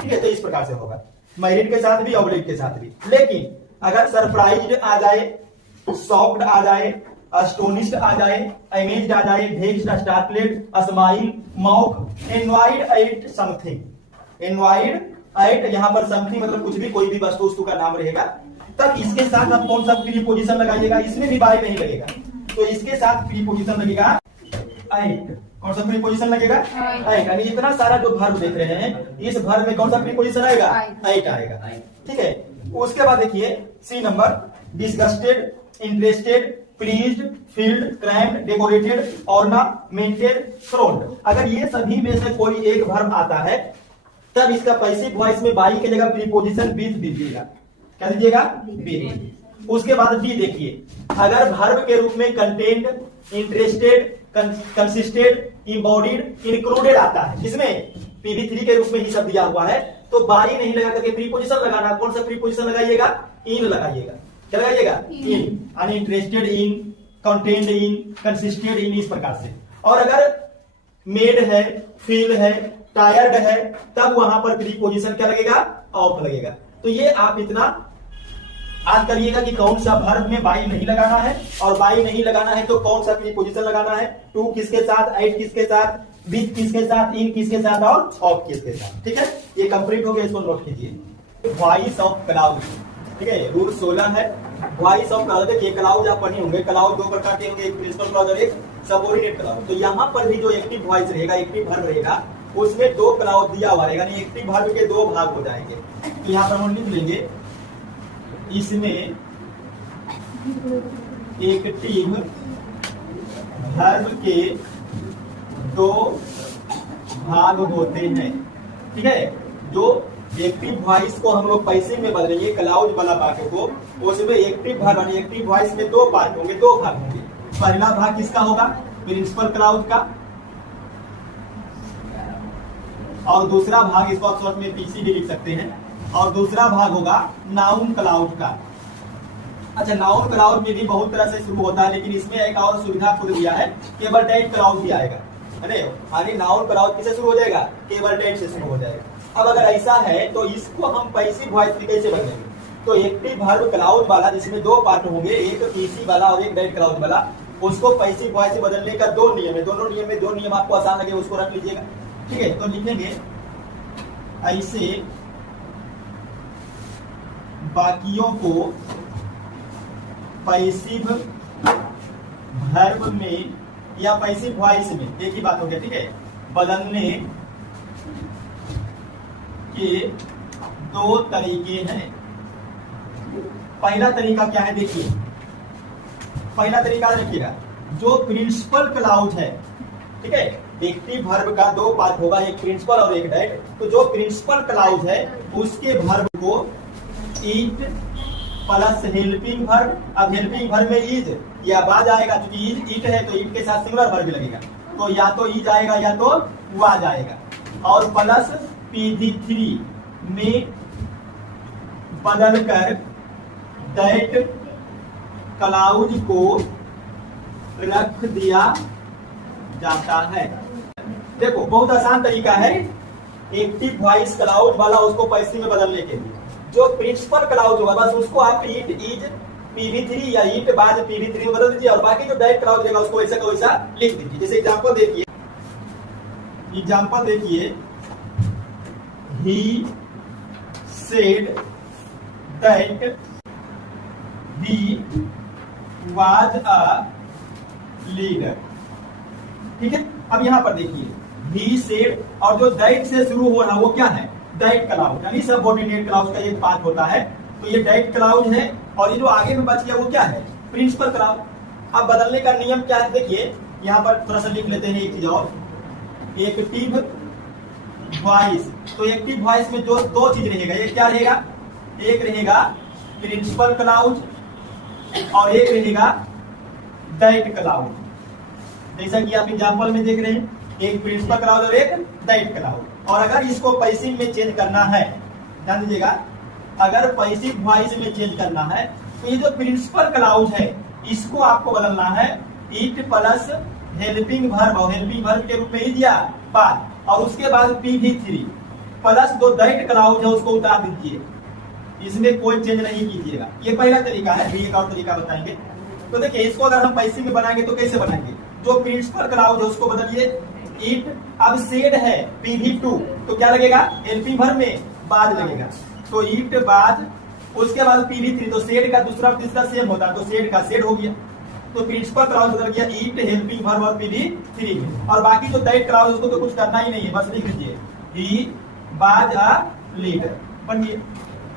ठीक है। तो इस प्रकार से होगा मैरिड के साथ भी और लेग्ड के साथ भी। लेकिन अगर सरप्राइज्ड आ जाए, शॉक्ड आ जाए, अस्टोनिश्ड आ जाए, अमेज्ड आ जाए, vexed, startled, smile, mock, envied at something, envied at यहाँ पर समथिंग मतलब कुछ भी, कोई भी वस्तु का नाम रहेगा, तब इसके साथ आप कौन सा प्रीपोजिशन लगाइएगा, इसमें भी बाई नहीं लगेगा, तो इसके साथ प्रीपोजिशन लगेगा एट। कौन सा प्रीपोजिशन लगेगा, एट। यानी इतना सारा जो वर्ब देख रहे हैं इस वर्ब में कौन सा प्रीपोजिशन आएगा, एट आएगा, ठीक है। उसके बाद देखिए C number, disgusted, interested, pleased, filled, crammed, decorated, ornamented, throned. अगर ये सभी में से कोई एक वर्ब आता है तब इसका पैसिव वॉइस में बाई की जगह प्रीपोजिशन विद दीजिएगा, क्या दीजिएगा, विद। उसके बाद डी देखिए, अगर वर्ब के रूप में content, interested, consisted, embodied, included आता है, जिसमें PV3 के रूप में ही सब दिया हुआ है, तो बाई नहीं लगा करके प्रीपोजिशन लगाना। कौन सा प्रीपोजिशन लगाइएगा, इन लगाइएगा, क्या लगाइएगा, in. Uninterested in, content in, consisted in, इस प्रकार से। और अगर मेड है, फील है, टायर्ड है, तब वहां पर प्रीपोजिशन क्या लगेगा, ऑफ लगेगा। तो ये आप इतना याद करिएगा कि कौन सा वर्ब में बाई नहीं लगाना है, और बाई नहीं लगाना है तो कौन सा प्रीपोजिशन लगाना है, टू किसके साथ, एट किसके साथ, विद किसके साथ, इन किसके साथ और ऑफ किसके साथ, ठीक है। ये कंप्लीट हो गया, इसको नोट कीजिए। वॉइस ऑफ क्लाउड, ठीक है, रूल 16 है। वॉइस ऑफ क्लाउड, देखिए क्लाउड आप पढ़े होंगे, क्लाउड दो प्रकार के होंगे, एक प्रिंसिपल क्लाउड और एक सबऑर्डिनेट क्लाउड। तो यहाँ पर भी जो एक्टिव वॉइस रहेगा, एक्टिव वर्ब रहेगा, उसमें दो क्लाउड दिया हुआ रहेगा, यानी एक्टिव वर्ब के दो भाग हो जाएंगे। तो यहाँ पर हम लिख लेंगे, इसमें एक्टिव वर्ब के दो भाग होते हैं, ठीक है। जो एक्टिव वॉइस को हम लोग पैसिव में बदलेंगे, क्लाउड वाला पार्ट को, उसमें एक्टिव वर्ब यानी एक्टिव वॉइस में दो पार्ट होंगे, दो भाग होंगे। पहला भाग किसका होगा, प्रिंसिपल क्लाउड का, और दूसरा भाग, इसको आप शॉर्ट में पीसी भी लिख सकते हैं, और दूसरा भाग होगा नाउन क्लाउड का। अच्छा, नाउन क्लाउड में भी बहुत तरह से शुरू होता है, लेकिन इसमें एक और सुविधा खुद दिया है, केवल डेट क्लाउड भी आएगा, अरे यानी नाउन क्लाउड किससे शुरू हो जाएगा, केवल डेट से शुरू हो जाएगा। अब अगर ऐसा है तो इसको हम पैसिव वॉइस में कैसे बदलेंगे, तो एक्टिव वर्ब क्लाउड वाला जिसमें दो पार्ट होंगे, एक पीसी वाला और एक डेट क्लाउड वाला, उसको पैसिव वॉइस में बदलने का दो नियम है। दोनों नियम में दो नियम आपको आसान लगे उसको रख लीजिएगा, ठीक है। तो लिखेंगे ऐसे बाकियों को पैसिव वर्ब में या पैसिव वॉइस में, एक ही बात हो गया, ठीक है, बदलने के दो तरीके हैं। पहला तरीका क्या है, देखिए पहला तरीका देखिएगा, जो प्रिंसिपल क्लाउज है, ठीक है, एक्टिव वर्ब का दो पार्ट होगा, एक प्रिंसिपल और एक डेट। तो जो प्रिंसिपल क्लाउज है उसके वर्ब को ईट प्लस हेल्पिंग वर्ब, अब हेल्पिंग वर्ब में इज या बाज आएगा, क्योंकि इज ईट है तो ईट के साथ सिंगुलर वर्ब लगेगा, तो या तो इज आएगा या तो वा जाएगा, और प्लस PV3 में बदलकर दैट क्लाउज को रख दिया जाता है। देखो बहुत आसान तरीका है एक्टिव वॉइस क्लाउड वाला उसको पैसिव में बदलने के लिए। जो प्रिंसिपल क्लाउड होगा बस उसको आप ईट इज PV3 या ईट बाज PV3 में बदल दीजिए, और बाकी जो डायरेक्ट क्लाउड रहेगा उसको ऐसा का वैसा लिख दीजिए। जैसे एग्जांपल देखिए, he said that he was a leader। ठीक है, अब यहां पर देखिए he said, और जो दैट से शुरू हो रहा है वो क्या है, दैट क्लाउज, यानी सबऑर्डिनेट क्लाउज का एक पार्ट होता है। तो ये दैट क्लाउज है, और ये जो आगे में बच गया वो क्या है, प्रिंसिपल क्लाउज। अब बदलने का नियम क्या है, देखिए यहाँ पर थोड़ा सा लिख लेते हैं एक चीज और, एक्टिव वॉइस। तो एक्टिव वॉइस में जो दो चीज रहेगा, ये क्या रहेगा, एक रहेगा प्रिंसिपल क्लाउज और एक रहेगा दैट क्लाउज। जैसा कि आप एग्जांपल में देख रहे हैं, एक प्रिंसिपल क्लाउज और एक दैट क्लाउज। और अगर इसको पैसिव में चेंज करना है, ध्यान दीजिएगा, अगर पैसिव वॉइस में चेंज करना है तो ये जो प्रिंसिपल क्लाउज है इसको आपको बदलना है इट प्लस हेल्पिंग वर्ब, और हेल्पिंग वर्ब के रूप में ही दिया बाद, और उसके बाद PV3 प्लस जो दैट क्लाउज है उसको उतार दीजिए। इसमें कोई चेंज नहीं कीजिएगा। ये पहला तरीका है, भी एक और तरीका बताएंगे। तो देखिए इसको अगर हम पैसिव में बनाएंगे तो कैसे बनाएंगे, जो प्रिंसिपल क्लाउज है उसको बदलिए इट, अब सेड है PV2 तो क्या लगेगा, हेल्पिंग वर्ब में बाद लगेगा, तो इट बाद, उसके बाद PV3, तो सेड का दूसरा तीसरा सेम होता है, तो सेड का सेड हो गया। तो प्रिंसिपल क्लाउज बदल गया इट, हेल्पिंग वर्ब और PV3 में। और बाकी जो दैट क्लाउज उसको तो कुछ करना ही नहीं है, बस लिख दीजिए ही वाज अ लीडर, बन गया।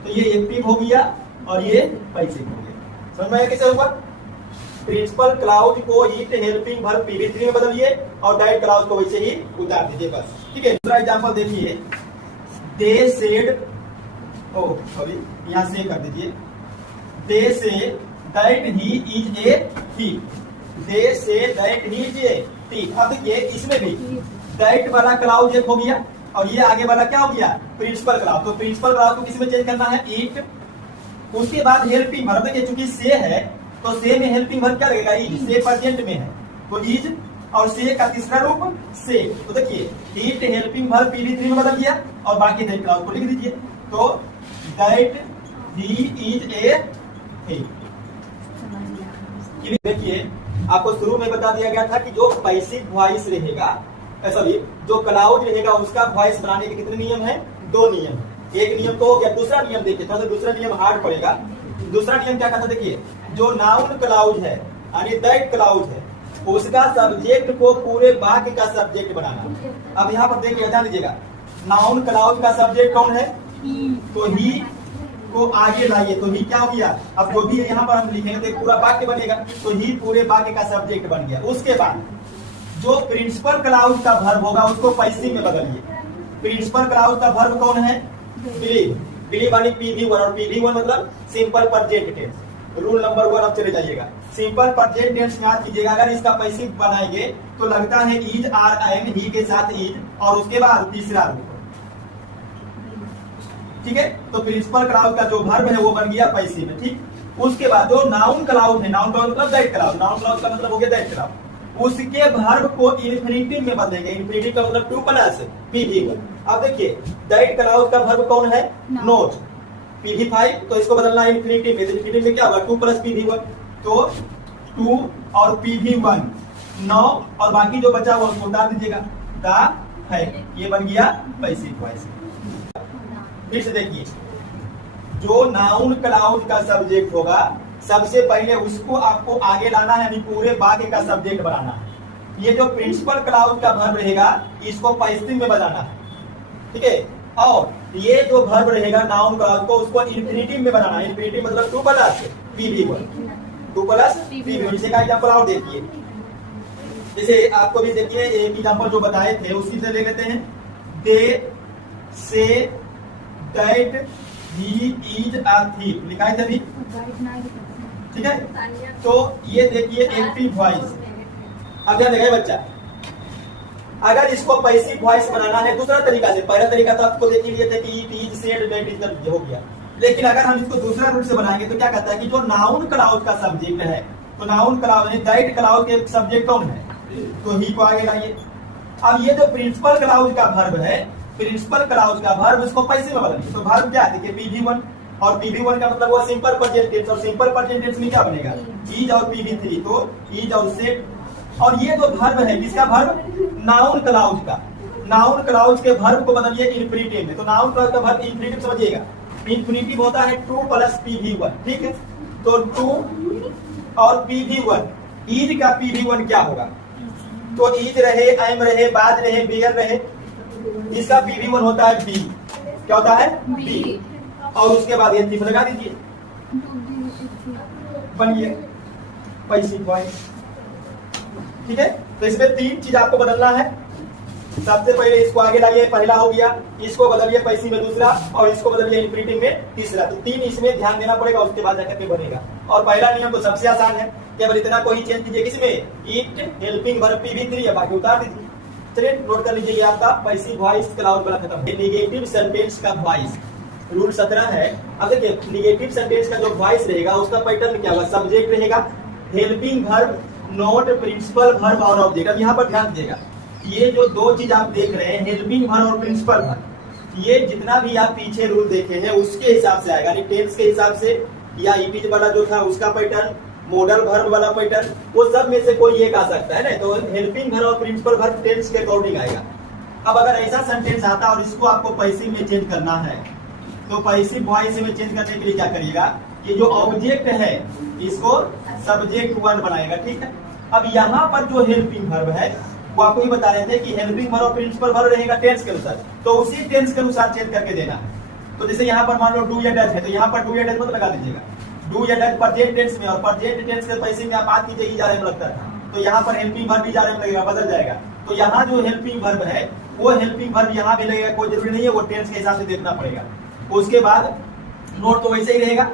तो ये एक्टिव हो गया और ये पैसिव हो गया। समझ में आया कैसे होगा, प्रिंसिपल क्लाउज को इट, हेल्पिंग वर्ब PV3 में बदलिए और दैट क्लाउज को वैसे ही उतार दीजिए, बस। ठीक है, दूसरा एग्जांपल देखिए, दे सेड, सॉरी यहां से कर दीजिए, they say that he is a thief, they say that he is a thief. अब देखिए इसमें भी दैट वाला क्लाउज एक हो गया और ये आगे वाला क्या हो गया, प्रिंसिपल क्लाउज। तो प्रिंसिपल क्लाउज को किस में चेंज करना है, इट, उसके बाद हेल्पिंग वर्ब, देखिए चूंकि से है तो से में हेल्पिंग वर्ब क्या लगेगा, इज, से प्रेजेंट में है तो इज, और से का तीसरा रूप से। तो देखिए इट हेल्पिंग वर्ब PV3 में बदल गया और बाकी दैट क्लाउज को लिख दीजिए, तो that he is a thief. देखिए आपको शुरू में बता दिया गया था कि जो पैसिव वॉइस रहेगा, सॉरी जो क्लाउज रहेगा उसका वॉइस बनाने के कितने नियम है, दो नियम। एक नियम तो हो गया, दूसरा नियम देखिए, थोड़ा सा दूसरा नियम हार्ड पड़ेगा। दूसरा नियम क्या कहता है, देखिए जो नाउन क्लाउज है यानी दैट क्लाउज है उसका सब्जेक्ट को पूरे वाक्य का सब्जेक्ट बनाना। अब यहाँ पर देखिए ध्यान दीजिएगा, नाउन क्लाउज का सब्जेक्ट कौन है, तो ही को आगे लाइए, तो ही क्या हो गया, अब जो भी यहाँ पर हम लिखेंगे तो पूरा वाक्य बनेगा, तो ही पूरे वाक्य का सब्जेक्ट बन गया। उसके बाद जो प्रिंसिपल क्लाउज का वर्ब होगा उसको पैसिव में बदलिए। प्रिंसिपल क्लाउज का वर्ब कौन है, बिलीव, बिलीव यानी PV1, और PV1 मतलब simple present tense. Rule number 1 अब चले जाइएगा, सिंपल प्रेजेंट टेंस याद कीजिएगा। अगर इसका पैसिव बनाएंगे तो लगता है इज, आर, एन, ही के साथ इज और उसके बाद तीसरा रूप, ठीक है। तो प्रिंसिपल क्लाउज का जो वर्ब है वो बन गया पैसिव में, ठीक। उसके बाद जो नाउन क्लाउज है, नाउन क्लाउज मतलब दैट क्लाउज, नाउन क्लाउज का मतलब हो गया दैट क्लाउज, उसके वर्ब को इन्फिनिटिव में बदलेंगे। इन्फिनिटिव का मतलब 2 प्लस PV1। अब देखिए दैट क्लाउज का वर्ब कौन है, नोट, PV5, तो इसको बदलना है इन्फिनिटिव में। इन्फिनिटिव में क्या होगा, 2 प्लस PV1, तो 2 और PV1 9, और बाकी जो बचा हुआ उसको उतार दीजिएगा, द है, ये बन गया पैसिव वॉइस। फिर से देखिए, जो नाउन क्लाउज का सब्जेक्ट होगा सबसे पहले उसको आपको आगे लाना है, यानी पूरे वाक्य का सब्जेक्ट बनाना है। ये जो प्रिंसिपल क्लाउज का वर्ब रहेगा इसको पैसिव में बनाना है, ठीक है। और ये जो वर्ब रहेगा नाउन क्लाउज को उसको इन्फिनिटिव में बनाना है। इन्फिनिटिव मतलब 2 प्लस PV1, 2 प्लस PV1। इसे का एग्जांपल और देखिए, जैसे आपको भी देखिए एक एग्जांपल जो बताए थे उसी से ले लेते हैं, they say that he is a thief, लिखा है तभी, ठीक है। तो ये देखिए एक्टिव वॉइस। अब ध्यान देगा बच्चा, अगर इसको पैसिव वॉइस बनाना है दूसरा तरीका से, पहला तरीका तो आपको देख लिए थे कि it is, said, that is हो गया, लेकिन अगर हम इसको दूसरा रूप से बनाएंगे तो क्या कहता है कि जो नाउन क्लाउज का सब्जेक्ट है, तो नाउन क्लाउज है, दैट क्लाउज के सब्जेक्ट कौन है, तो ही को आगे लाइए। अब ये जो प्रिंसिपल क्लाउज का वर्ब है, प्रिंसिपल क्लाउज का वर्ब उसको पैसिव में बदलिए। तो वर्ब क्या है, देखिए PV1, और PV1 का मतलब वो सिंपल प्रेजेंट टेंस, और सिंपल प्रेजेंट टेंस में क्या बनेगा, इज और PV3, तो इज और सेड। और ये जो वर्ब है किसका वर्ब, नाउन क्लाउज का, नाउन क्लाउज के वर्ब को बदलिए इंफिनिटिव में। तो नाउन क्लाउज का वर्ब इंफिनिटिव समझिएगा, इंफिनिटिव होता है टू प्लस PV1, ठीक है। तो टू और PV1, ईज का PV1 क्या होगा? तो ईज रहे, एम रहे, बाद रहे, बेयर रहे, इसका PV1 होता है बी। क्या होता है? बी। और उसके बाद ये चीज लगा दीजिए, बनिए पैसिव वॉइस, ठीक है। तो इसमें तीन चीज आपको बदलना है। सबसे पहले इसको आगे लाइए, पहला हो गया, इसको बदलिए पैसिव में दूसरा, और इसको बदलिए इंफिनिटिव में तीसरा। तो तीन इसमें ध्यान देना पड़ेगा, उसके बाद जाकर के बनेगा। और पहला नियम तो सबसे आसान है, केवल इतना को ही चेंज कीजिए, किसमें? इट हेल्पिंग वर्ब PV3 है, बाकी उतार दीजिए। चलिए नोट कर लीजिए, आपका पैसिव वॉइस क्लाउज वाला खत्म। नेगेटिव सेंटेंस का वॉइस रूल 17 है। अब देखिए, नेगेटिव सेंटेंस का जो वॉइस रहेगा उसका पैटर्न क्या होगा? सब्जेक्ट रहेगा, helping verb, not, principal verb और ऑब्जेक्ट। अब यहाँ पर ध्यान दीजिएगा, ये जो दो चीज आप देख रहे हैं, हेल्पिंग वर्ब और प्रिंसिपल वर्ब, ये जितना भी आप पीछे रूल देखे हैं उसके हिसाब से आएगा, यानी टेंस के हिसाब से, या इट वाला जो था उसका पैटर्न, मॉडल वर्ब वाला पैटर्न, वो सब में से कोई एक आ सकता है ना। तो हेल्पिंग वर्ब और प्रिंसिपल वर्ब टेंस के अकॉर्डिंग आएगा। अब अगर ऐसा सेंटेंस आता और इसको आपको पैसिव में चेंज करना है, तो पैसिव वॉइस में चेंज करने के लिए क्या करिएगा? ये जो ऑब्जेक्ट है इसको सब्जेक्ट 1 बनाएगा, ठीक है। अब यहाँ पर जो हेल्पिंग वर्ब है वो आपको ही बता रहे थे कि हेल्पिंग वर्ब और प्रिंसिपल वर्ब रहेगा टेंस के अनुसार, तो उसी टेंस के अनुसार चेंज करके देना है। तो जैसे यहाँ पर मान लो डू या डज है, तो यहाँ पर डू या डज मत लगा दीजिएगा, डू या डज प्रेजेंट टेंस में, और प्रेजेंट टेंस के पैसे में आप बात कीजिए जा रहे में लगता है, तो यहाँ पर हेल्पिंग वर्ब भी जा रहे में लगेगा, बदल जाएगा। तो यहाँ जो हेल्पिंग वर्ब है वो हेल्पिंग वर्ब यहाँ भी लगेगा, कोई जरूरी नहीं है, वो टेंस के हिसाब से देखना पड़ेगा। उसके बाद नोट तो वैसे ही रहेगा।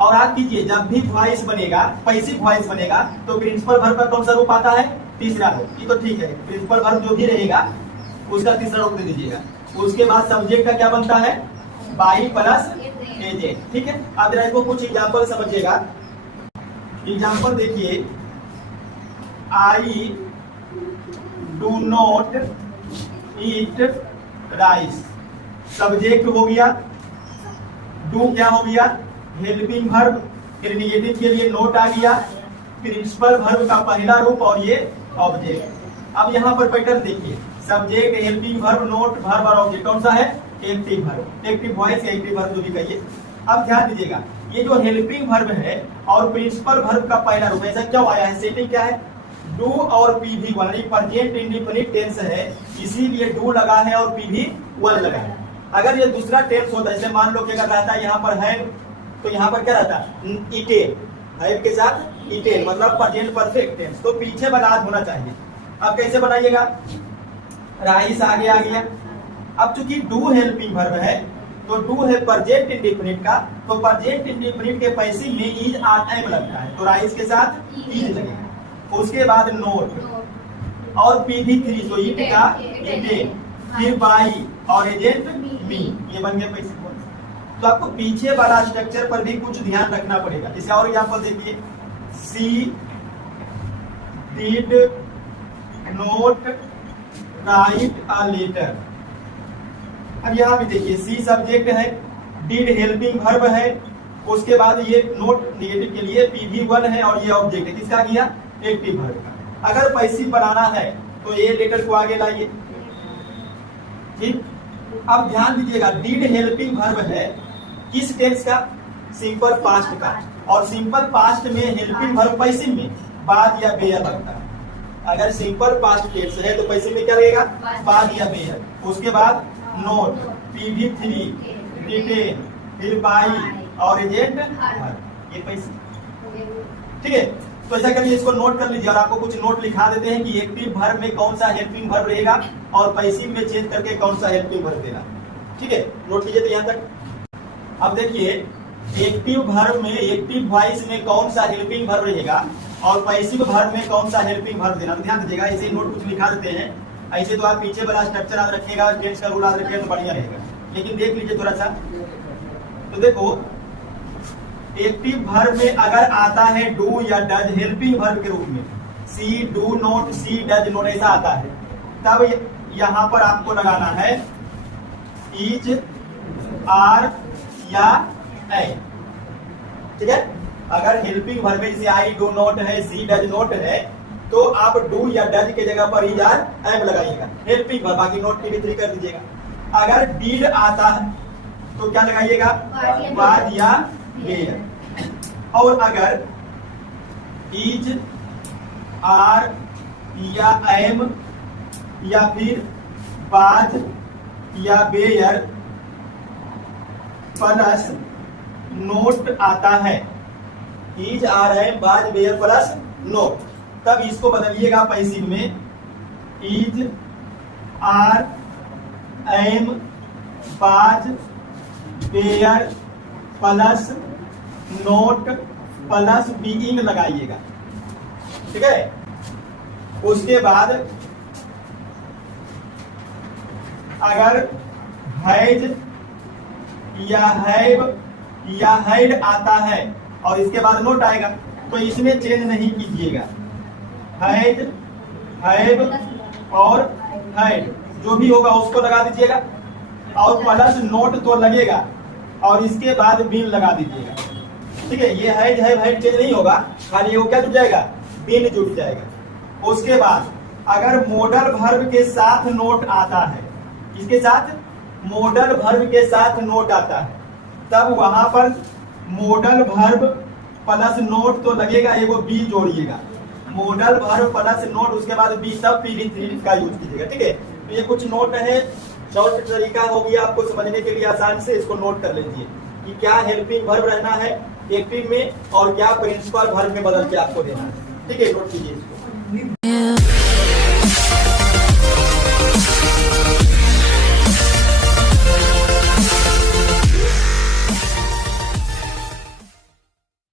और आप कीजिए, जब भी वॉइस बनेगा, पैसिव वॉइस बनेगा, तो प्रिंसिपल वर्ब का कौन सा रूप आता है? तीसरा रूप। ये तो ठीक है, प्रिंसिपल वर्ब जो भी रहेगा उसका तीसरा रूप दे दीजिएगा। उसके बाद सब्जेक्ट का क्या बनता है? बाई प्लस एजे, ठीक है। अब जरा इसको कुछ एग्जांपल समझिएगा। एग्जांपल देखिए, I do not eat rice, subject हो गया, डू क्या हो गया? हेल्पिंग वर्ब, फिर नेगेटिव के लिए नोट आ गया, प्रिंसिपल वर्ब का पहला रूप, और ये ऑब्जेक्ट। अब यहाँ पर पैटर्न देखिए, subject, helping verb, note, verb और ऑब्जेक्ट, कौन सा है? एक्टिव वर्ब, एक्टिव वॉइस या एक्टिव वर्ब जो भी कहिए। अब ध्यान दीजिएगा, ये जो हेल्पिंग वर्ब है और प्रिंसिपल वर्ब का पहला रूप, ऐसा क्यों आया है? सेटिंग क्या है? डू और PV1, यानी प्रेजेंट इंडेफिनिट टेंस है, इसीलिए डू लगा है और PV1 लगा है। अगर ये दूसरा टेंस होता है, जैसे मान लो कि अगर रहता है यहाँ पर है, तो यहाँ पर क्या रहता है? इटेन, है के साथ इटेन, मतलब प्रेजेंट परफेक्ट टेंस, तो पीछे वाला होना चाहिए। अब कैसे बनाइएगा? राइस आगे आ गया। अब चूंकि डू हेल्पिंग वर्ब है, तो डू है प्रेजेंट इंडेफिनिट का, तो प्रेजेंट इंडेफिनिट के पैसिव में इज एम लगता है, तो राइस के साथ इज लगेगा। उसके बाद नोट और PV3, तो इट का इटेन, फिर बाई और एजेंट मी, ये बन गया पैसिव। तो आपको पीछे वाला स्ट्रक्चर पर भी कुछ ध्यान रखना पड़ेगा। जैसे और एग्जांपल देखिए, she did not write a letter. अब यहाँ भी देखिए, सी सब्जेक्ट है, डिड हेल्पिंग वर्ब है, उसके बाद ये नोट नेगेटिव के लिए PV1 है, और ये ऑब्जेक्ट है, किसका गया? एक्टिव वर्ब का। अगर पैसिव बनाना है तो ये लेटर को आगे लाइए, ठीक। अब ध्यान दीजिएगा, डिड हेल्पिंग वर्ब है, किस टेंस का? सिंपल पास्ट का, और सिंपल पास्ट में हेल्पिंग वर्ब पैसिव में बाद या बेयर लगता है। अगर सिंपल पास्ट टेंस है तो पैसिव में क्या लगेगा? बाद या बेयर। उसके बाद नोट, PV3, डिटेन, फिर बाई और एजेंट वर्ब, ये पैसिव, ठीक है। तो ऐसा करिए, इसको नोट कर लीजिए, और आपको कुछ नोट लिखा देते हैं कि एक्टिव वर्ब में कौन सा हेल्पिंग वर्ब रहेगा और पैसिव में चेंज करके कौन सा हेल्पिंग वर्ब देना, ठीक है। नोट कीजिए। तो यहाँ तक अब देखिए, एक्टिव वर्ब में, एक्टिव वॉइस में कौन सा हेल्पिंग वर्ब रहेगा और पैसिव वर्ब में कौन सा हेल्पिंग वर्ब देना। तो ध्यान दीजिएगा, ऐसे ही नोट कुछ लिखा देते हैं, ऐसे तो आप पीछे वाला स्ट्रक्चर याद रखिएगा, टेंस का रूल याद रखिएगा तो बढ़िया रहेगा। लेकिन देख लीजिए थोड़ा सा, तो देखो, एक्टिव वर्ब में अगर आता है डू या डज हेल्पिंग वर्ब के रूप में, she do not, she does not, ऐसा आता है, तब यहाँ पर आपको लगाना है इज, आर या ए, ठीक है। अगर हेल्पिंग वर्ब में जैसे आई डू नॉट है, सी डज नॉट है, तो आप डू या डज के जगह पर इज आर एम लगाइएगा, हेल्पिंग वर्ब, बाकी नोट के भी 3 कर दीजिएगा। अगर डीड आता है तो क्या लगाइएगा, वाज या वेयर। और अगर इज, आर या एम या फिर वाज या वेयर प्लस नोट आता है, is, are, am, was, were plus not, तब इसको बदलिएगा पैसिव में, is, are, am, was, were plus not plus being लगाइएगा। ठीक है, उसके बाद अगर हैज या हैव या हैड आता है और इसके बाद नोट आएगा तो इसमें चेंज नहीं कीजिएगा, हैज, हैव और हैड जो भी होगा उसको लगा दीजिएगा और प्लस नोट तो लगेगा और इसके बाद बीन लगा दीजिएगा। ठीक है, ये हैज, हैव, हैड चेंज नहीं होगा, खाली वो क्या जुड़ जाएगा, बीन जुड़ जाएगा। उसके बाद अगर मॉडल वर्ब के साथ नोट आता है, किसके साथ, मॉडल वर्ब के साथ नोट आता है, तब वहां पर मॉडल वर्ब प्लस नोट तो लगेगा, एगो बी जोड़िएगा, मॉडल वर्ब प्लस नोट उसके बाद बी, तब PD3 का यूज कीजिएगा। ठीक है, तो ये कुछ नोट है, शॉर्ट तरीका हो गया आपको समझने के लिए आसान से, इसको नोट कर लीजिए कि क्या हेल्पिंग वर्ब रहना है एक्टिव में और क्या प्रिंसिपल वर्ब में बदल के आपको देना है। ठीक है, नोट कीजिए इसको।